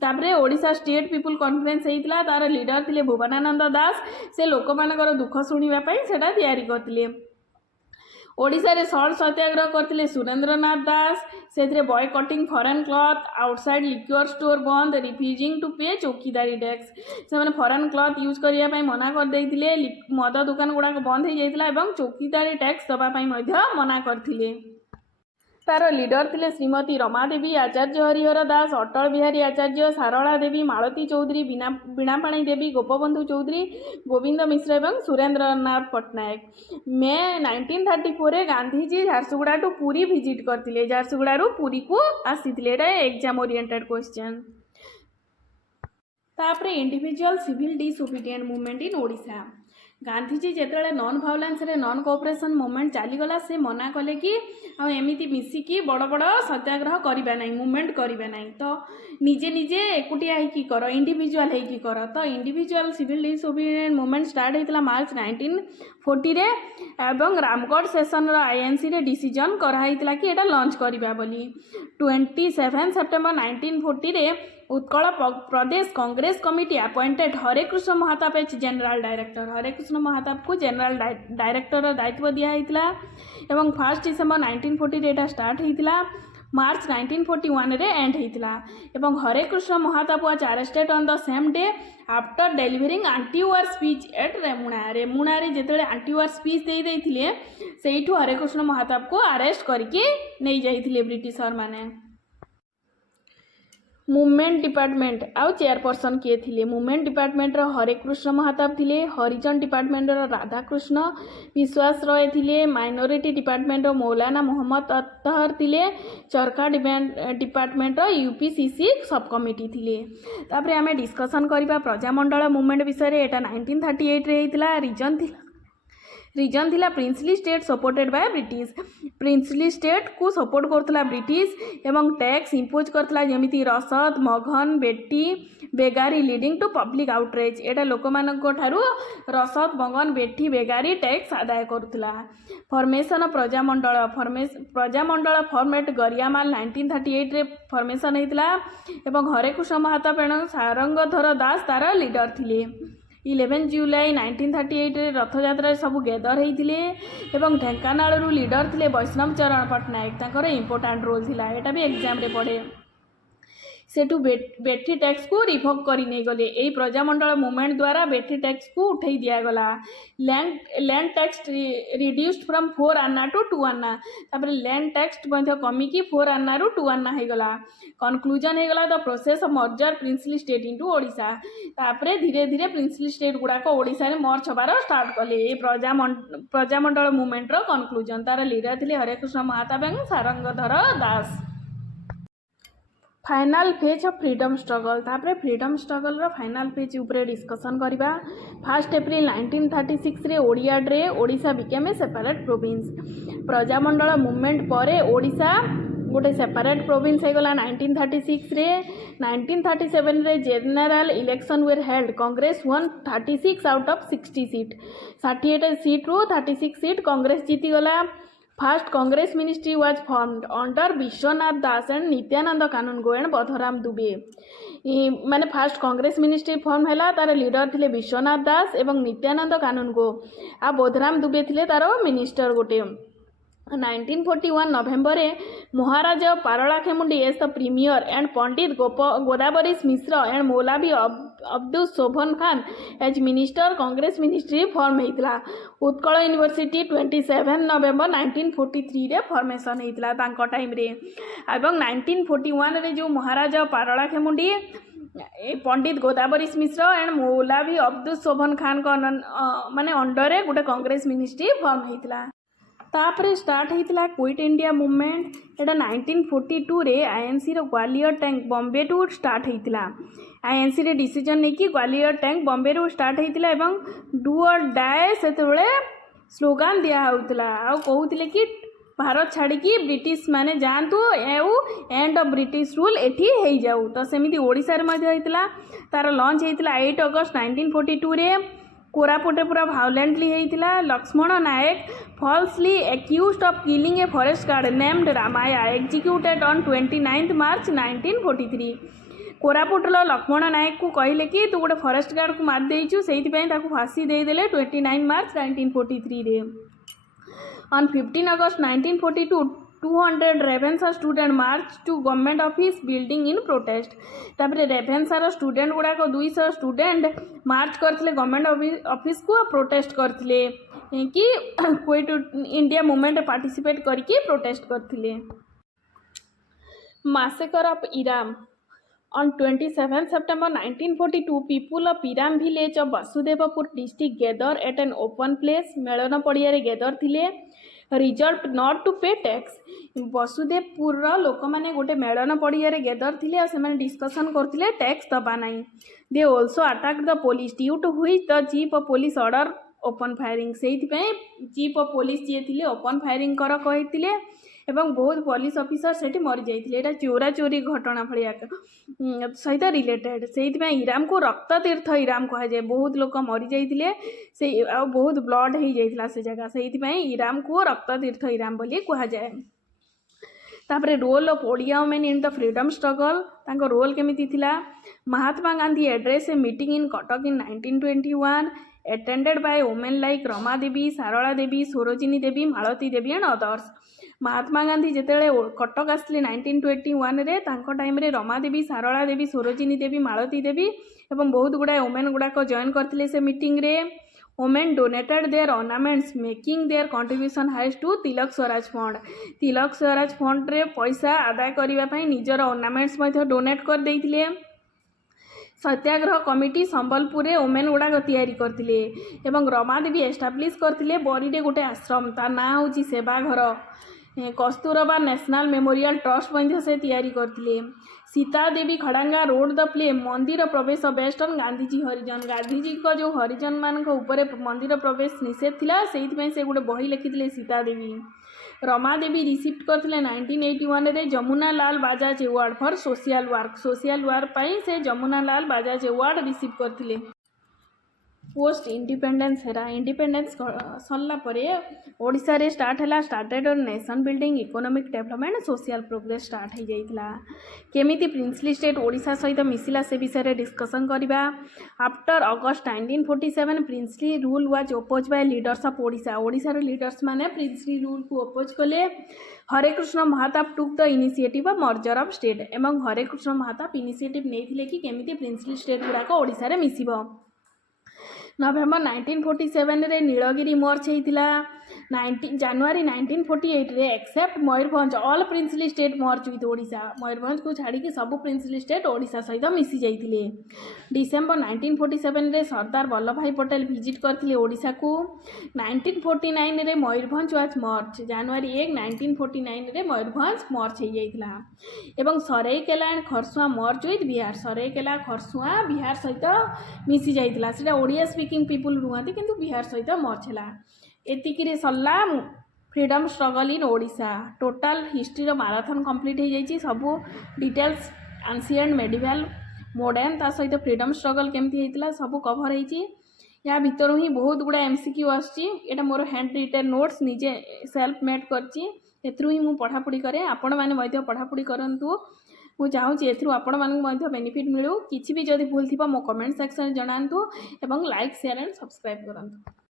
तापरे ओडिशा स्टेट पीपुल कॉन्फ्रेंस होता तार लीडर थिले भुवनानंद दास से लोक मानकर दुख शुणा सेटा तैयारी करथिले। ओडिशा रे सॉल्ट सत्याग्रह करथिले सुरेंद्रनाथ दास से बॉयकटिंग फॉरेन क्लॉथ आउटसाइड लिक्योर स्टोर बंद रिफ्यूजिंग टू पे चौकीदारी टैक्स से फॉरेन क्लॉथ यूज करने मना कर देइथिले मद दुकान गुड़ाक बंद हो जाइतिला एवं चौकीदारी टैक्स दबाई मना करथिले। तार लीडर थिले श्रीमती रमादेवी आचार्य हरिहर दास अटल बिहारी आचार्य सारला देवी मालती चौधरी बीणापाणी देवी गोपबंधु चौधरी गोविंद मिश्र एवं सुरेंद्रनाथ पट्टनायक। मे 1934 रे गांधीजी झारसुगुड़ा टू पुरी विजिट करथिले झारसुगुड़ा पुरी को आसीथिले एटा एग्जाम ओरिएंटेड क्वेश्चन। तापरे individual civil disobedient movement in Odisha Gandhiji जेतेबेले नॉन भायोलेंस रे नॉन कोऑपरेशन मूवमेंट चलीगला से मना कले कि एमती मिसिकी बड़ बड़ सत्याग्रह करिबा नहीं मूवमेंट करिबा नहीं तो निजे निजे एकुटिया होइकी कर इंडिविजुअल होइकी कर तो individual civil disobedient movement start होता मार्च 1940 रे एवं रामगढ़ सेशन आईएनसी रे डिसीजन कराइला कि एटा लॉन्च करिबा बोली 27 सेप्टेम्बर 1940 रे Utkal Pradesh Congress committee appointed Harekrushna Mahatab as general director Harekrushna Mahatab को जनरल डायरेक्टर दायित्व दिया एवं 1 डिसेम्बर 1940 रे स्टार्ट होता मार्च 1941 रे एंड होता एवं Harekrushna Mahatab was arrested on the same day after delivering anti war speech at Remuna रे जेतेबेले एंटी वार स्पीच दे देइथिले सेइठु हरेकृष्ण महाताप को अरेस्ट करके नहीं जाइथिले ब्रिटिशर माने। मूवमेंट डिपार्टमेंट आउ चेयरपर्सन किए थिले मूवमेंट डिपार्टमेंट रो हरेकृष्ण महाताप थिले हरिजन डिपार्टमेंट रो राधाकृष्ण विश्वास रॉय थिले माइनॉरिटी डिपार्टमेंट रो मौलाना मोहम्मद अत्तहर थिले चरखा डिपार्टमेंट रो यूपीसीसी सब कमिटी थिले। तापरे आमे डिस्कशन करिबा प्रजामंडल मूवमेंट विषय रे एटा 1938 रे हेतिला रीजन थिला princely state supported by British princely state को सपोर्ट करथला ब्रिटिश एवं टैक्स इम्पोज करथला जेमिति रसद मघन बेटी बेगारी लीडिंग टू पब्लिक आउटरीच एटा लोकमानक ठारू रसद मघन बेटी बेगारी टैक्स आदाय करथला। फॉर्मेशन प्रजामंडल फॉर्मेट गरियामाल 1938 रे फॉर्मेशन हेतला एवं हरेकृष्ण महाताप एवं सारंगधर दास तार लीडर थिले। 11 जुलाई 1938 रे रथयात्रा सब गैदर होते एवं ढेंकानाल लीडर थे वैष्णव चरण पट्टनायक तांकर इंपोर्टाट रोल थिला एटा भी एग्जाम रे पड़े सेठू बेटी टैक्स को रिभोक कर नहीं गले यही प्रजामंडल मूवमेंट द्वारा बेटी टैक्स को उठे दिगला लैंड टैक्स रिड्यूस्ड फ्रॉम 4 आना टू 2 आना तापर लैंड टैक्स कमिकी 4 आना रु 2 आना होगला कनक्लूजन होगला the process of merger princely state into Odisha तापर धीरे धीरे प्रिंसली स्टेट गुड़ाक ओडिशा रे मर्ज हबार स्टार्ट कले प्रजामंडल मूवमेंट रो कनक्लूजन तार लीडर थे हरेकृष्ण महाताप एवं Sarangadhar Das. Final phase of freedom struggle तापर फ्रीडम स्ट्रगल रो फाइनल फेज ऊपर डिस्कशन करिबा 1 अप्रैल 1936 रे ओडिया रे Odisha became a separate province Prajamandal movement परे ओडिशा गोटे सेपरेट प्रोविंस होगला 1936 रे 1937 रे general election were held Congress one 36 out of 60 seat 68 seat रू 36 सीट कांग्रेस जीती गला। First Congress ministry was formed under Biswanath Das and Nityananda Kanungo and Bodhram Dubey माने फर्स्ट कांग्रेस मिनिस्ट्री फॉर्म हैला तार लीडर थिले विश्वनाथ दास एवं नित्यानंद कानूनगो आ बधराम दुबे थिले तार मिनिस्टर गोटे 1941 नवेम्बर रे Maharaja Parla Khemundi as the premier and Pandit Godavari Mishra and Maulvi Abdul Sobhan Khan as minister Congress ministry form होता। उत्कल यूनिवर्सिटी 27 नवेम्बर 1943 रे फॉर्मेशन होता तांको टाइम रे एवं 1941 रे जो महाराज पारला खेमुंडी पंडित गोदावरी मिश्र एंड मौलावी अब्दुल शोभन खान को माने अंडर रे गोटे कांग्रेस मिनिस्ट्री फॉर्म होता। तापरे स्टार्ट होता क्विट इंडिया मूवमेंट एटा 1942 रे आईएनसी रो Gowalia tank Bombay to start होता आईएनसी रे डिसीजन नहीं कि ग्वालियर टैंक बॉम्बे रू स्टार्ट होता एवं डू और डाए से स्लोगान दिया होता आ कहते कि भारत छाड़िकी ब्रिटिश माने जातु एंड ऑफ ब्रिटिश रूल एठी हो जाऊ तो सेमिति ओडिशा रे मध्य होता तार लॉन्च होता 8 अगस्त 1942 रे कोरापुटे पूरा भायोलेंटली होता। Laxman Nayak falsely accused of killing a forest guard named Ramaya executed on 29 March 1943 कोरापुटर लक्ष्मण नायक को कहले कि तू गोटे फॉरेस्ट गार्ड को मार देइछु सेइथिपई ताकू फांसी देदेले 29 मार्च 1943 रे। On 15 August 1942 200 रेभेन्सा student March two government office building in protest तापर रेभेन्सार स्टूडेंट गुड़ाक 200 स्टूडेंट मार्च करथिले गवर्नमेंट ऑफिस को प्रोटेस्ट करथिले कि क्विट इंडिया मूवमेंट पार्टिसिपेट करके प्रोटेस्ट करथिले। Massacre of Eram On 27 September 1942, people of Piram village of Vasudevapur district gather at an open place. मेलन पड़िया gather थिले result not to pay tax Vasudevpur लोक मैंने गोटे मेलन पड़िया गैदर थिले से डिस्कसन करथिले टैक्स दबा नहीं। They also attack the police due to which the chief of police order open firing से चीफ ऑफ पुलिस जी थे ओपन फायरिंग कर कहते एवं बहुत पुलिस ऑफिसर से मरी जाते यहाँ चोरा चोरी घटना भाया सहित रिलेटेड से इराम को रक्त तीर्थ इराम कहुए बहुत लोग मरी जाते से बहुत ब्लड हो जाता से जगह से इराम को रक्त तीर्थ इराम बोली कहुए तापर role of Odia women in the freedom struggle तांको रोल केमिति थिला Mahatma Gandhi address a meeting in Cuttack in 1921 attended by women like Rama Devi Sarala Devi Sarojini Devi Malati Devi and others Mahatma Gandhi जितेबाला कटक आसले 1921 रे तांको टाइम रे रमा देवी सारला देवी सरोजिनी देवी मालती देवी एवं बहुत गुड़ाए वुमेन गुड़ाक जॉइन करथिले से मीटिंग रे women donated their ornaments making their contribution highest to Tilak Swaraj fund Tilak Swaraj fund रे पैसा आदाय करने निजर ornaments डोनेट कर देइथिले सत्याग्रह कमिटी संबलपुर वुमेन गुड़ाक तैयारी करथिले एवं रमादेवी एस्टाब्लीश करथिले बरीडे गोटे आश्रम तार ना होची सेवाघर कस्तूरबा नेशनल मेमोरियल ट्रस्ट से तैयारी करथिले Sita Devi खड़ांगा road the play मंदिर प्रवेश बेस्ट ऑन गांधीजी हरिजन गांधीजी को जो हरिजन मान ऊपर मंदिर प्रवेश निषेध थिला से गोटे बही लिखिथिले सीता देवी रमा देवी रिसीव करथिले 1981 रे Jamuna Lal Bajaj award for social work पाई से जमुना लाल बाजाज अवार्ड रिसीव करथिले पोस्ट इंडिपेंडेंस हेरा इंडिपेंडेंस सरला परे ओडिशा रे started nation building economic development social progress start हो जाइतिला केमिति प्रिंसली स्टेट ओडिशा सहित मिसिला से विषय रे डिस्कशन करिबा after August 1947 princely rule was oppose by leaders of Odisha रो लीडर्स माने प्रिंसली रूल को अपोज कले Hare Krushna Mahatab took the initiative of merger of state एवं हरे कृष्ण महाताप इनिशिएटिव नेथिले कि केमिति प्रिंसली स्टेट गुडाक ओडिशा रे मिसिबो नवेम्बर 1947 रे नीलगिरी मर्ज होता जानुआरी 1948 रे except Mayurbhanj all princely state merge with Odisha Mayurbhanj को छाड़ी सब प्रिंसली स्टेट ओडिशा सहित मिसी जाइए डिसेम्बर 1947 रे सरदार वल्लभ भाई पटेल विजिट करथिले ओडिशा को 1949 रे मयूरभंज वाज मर्ज जानुआरी 1 1949 रे मयूरभंज मर्ज हो जाइतिला एवं Seraikela and Kharsawan merge with Bihar Seraikela Kharsawan Bihar सहित मिसी जाइतिला सेटा ओडिया स्पीकिंग पीपुल रुहती किंतु बिहार सहित मर्ज है एतिकी सरला freedom struggle in Odisha total history marathon complete हो जाइए सबू डिटेल्स एंशिएंट मेडिवल मॉडर्न ता सहित फ्रीडम स्ट्रगल केमती होता सब कभर होती या भितर ही बहुत गुड़ा एमसीक्यू आसटा मोर हैंड रिटेन नोट्स निजे सेल्फ मेड करची ही मु पढ़ापढ़ी करे आपण मैंने पढ़ापढ़ी करूँ मुझे चाहूँगी आपण बेनिफिट मिलू किसी भी जदि भूल थी मो कमेंट सेक्शन जनातु एवं लाइक शेयर एंड सब्सक्राइब करूँ।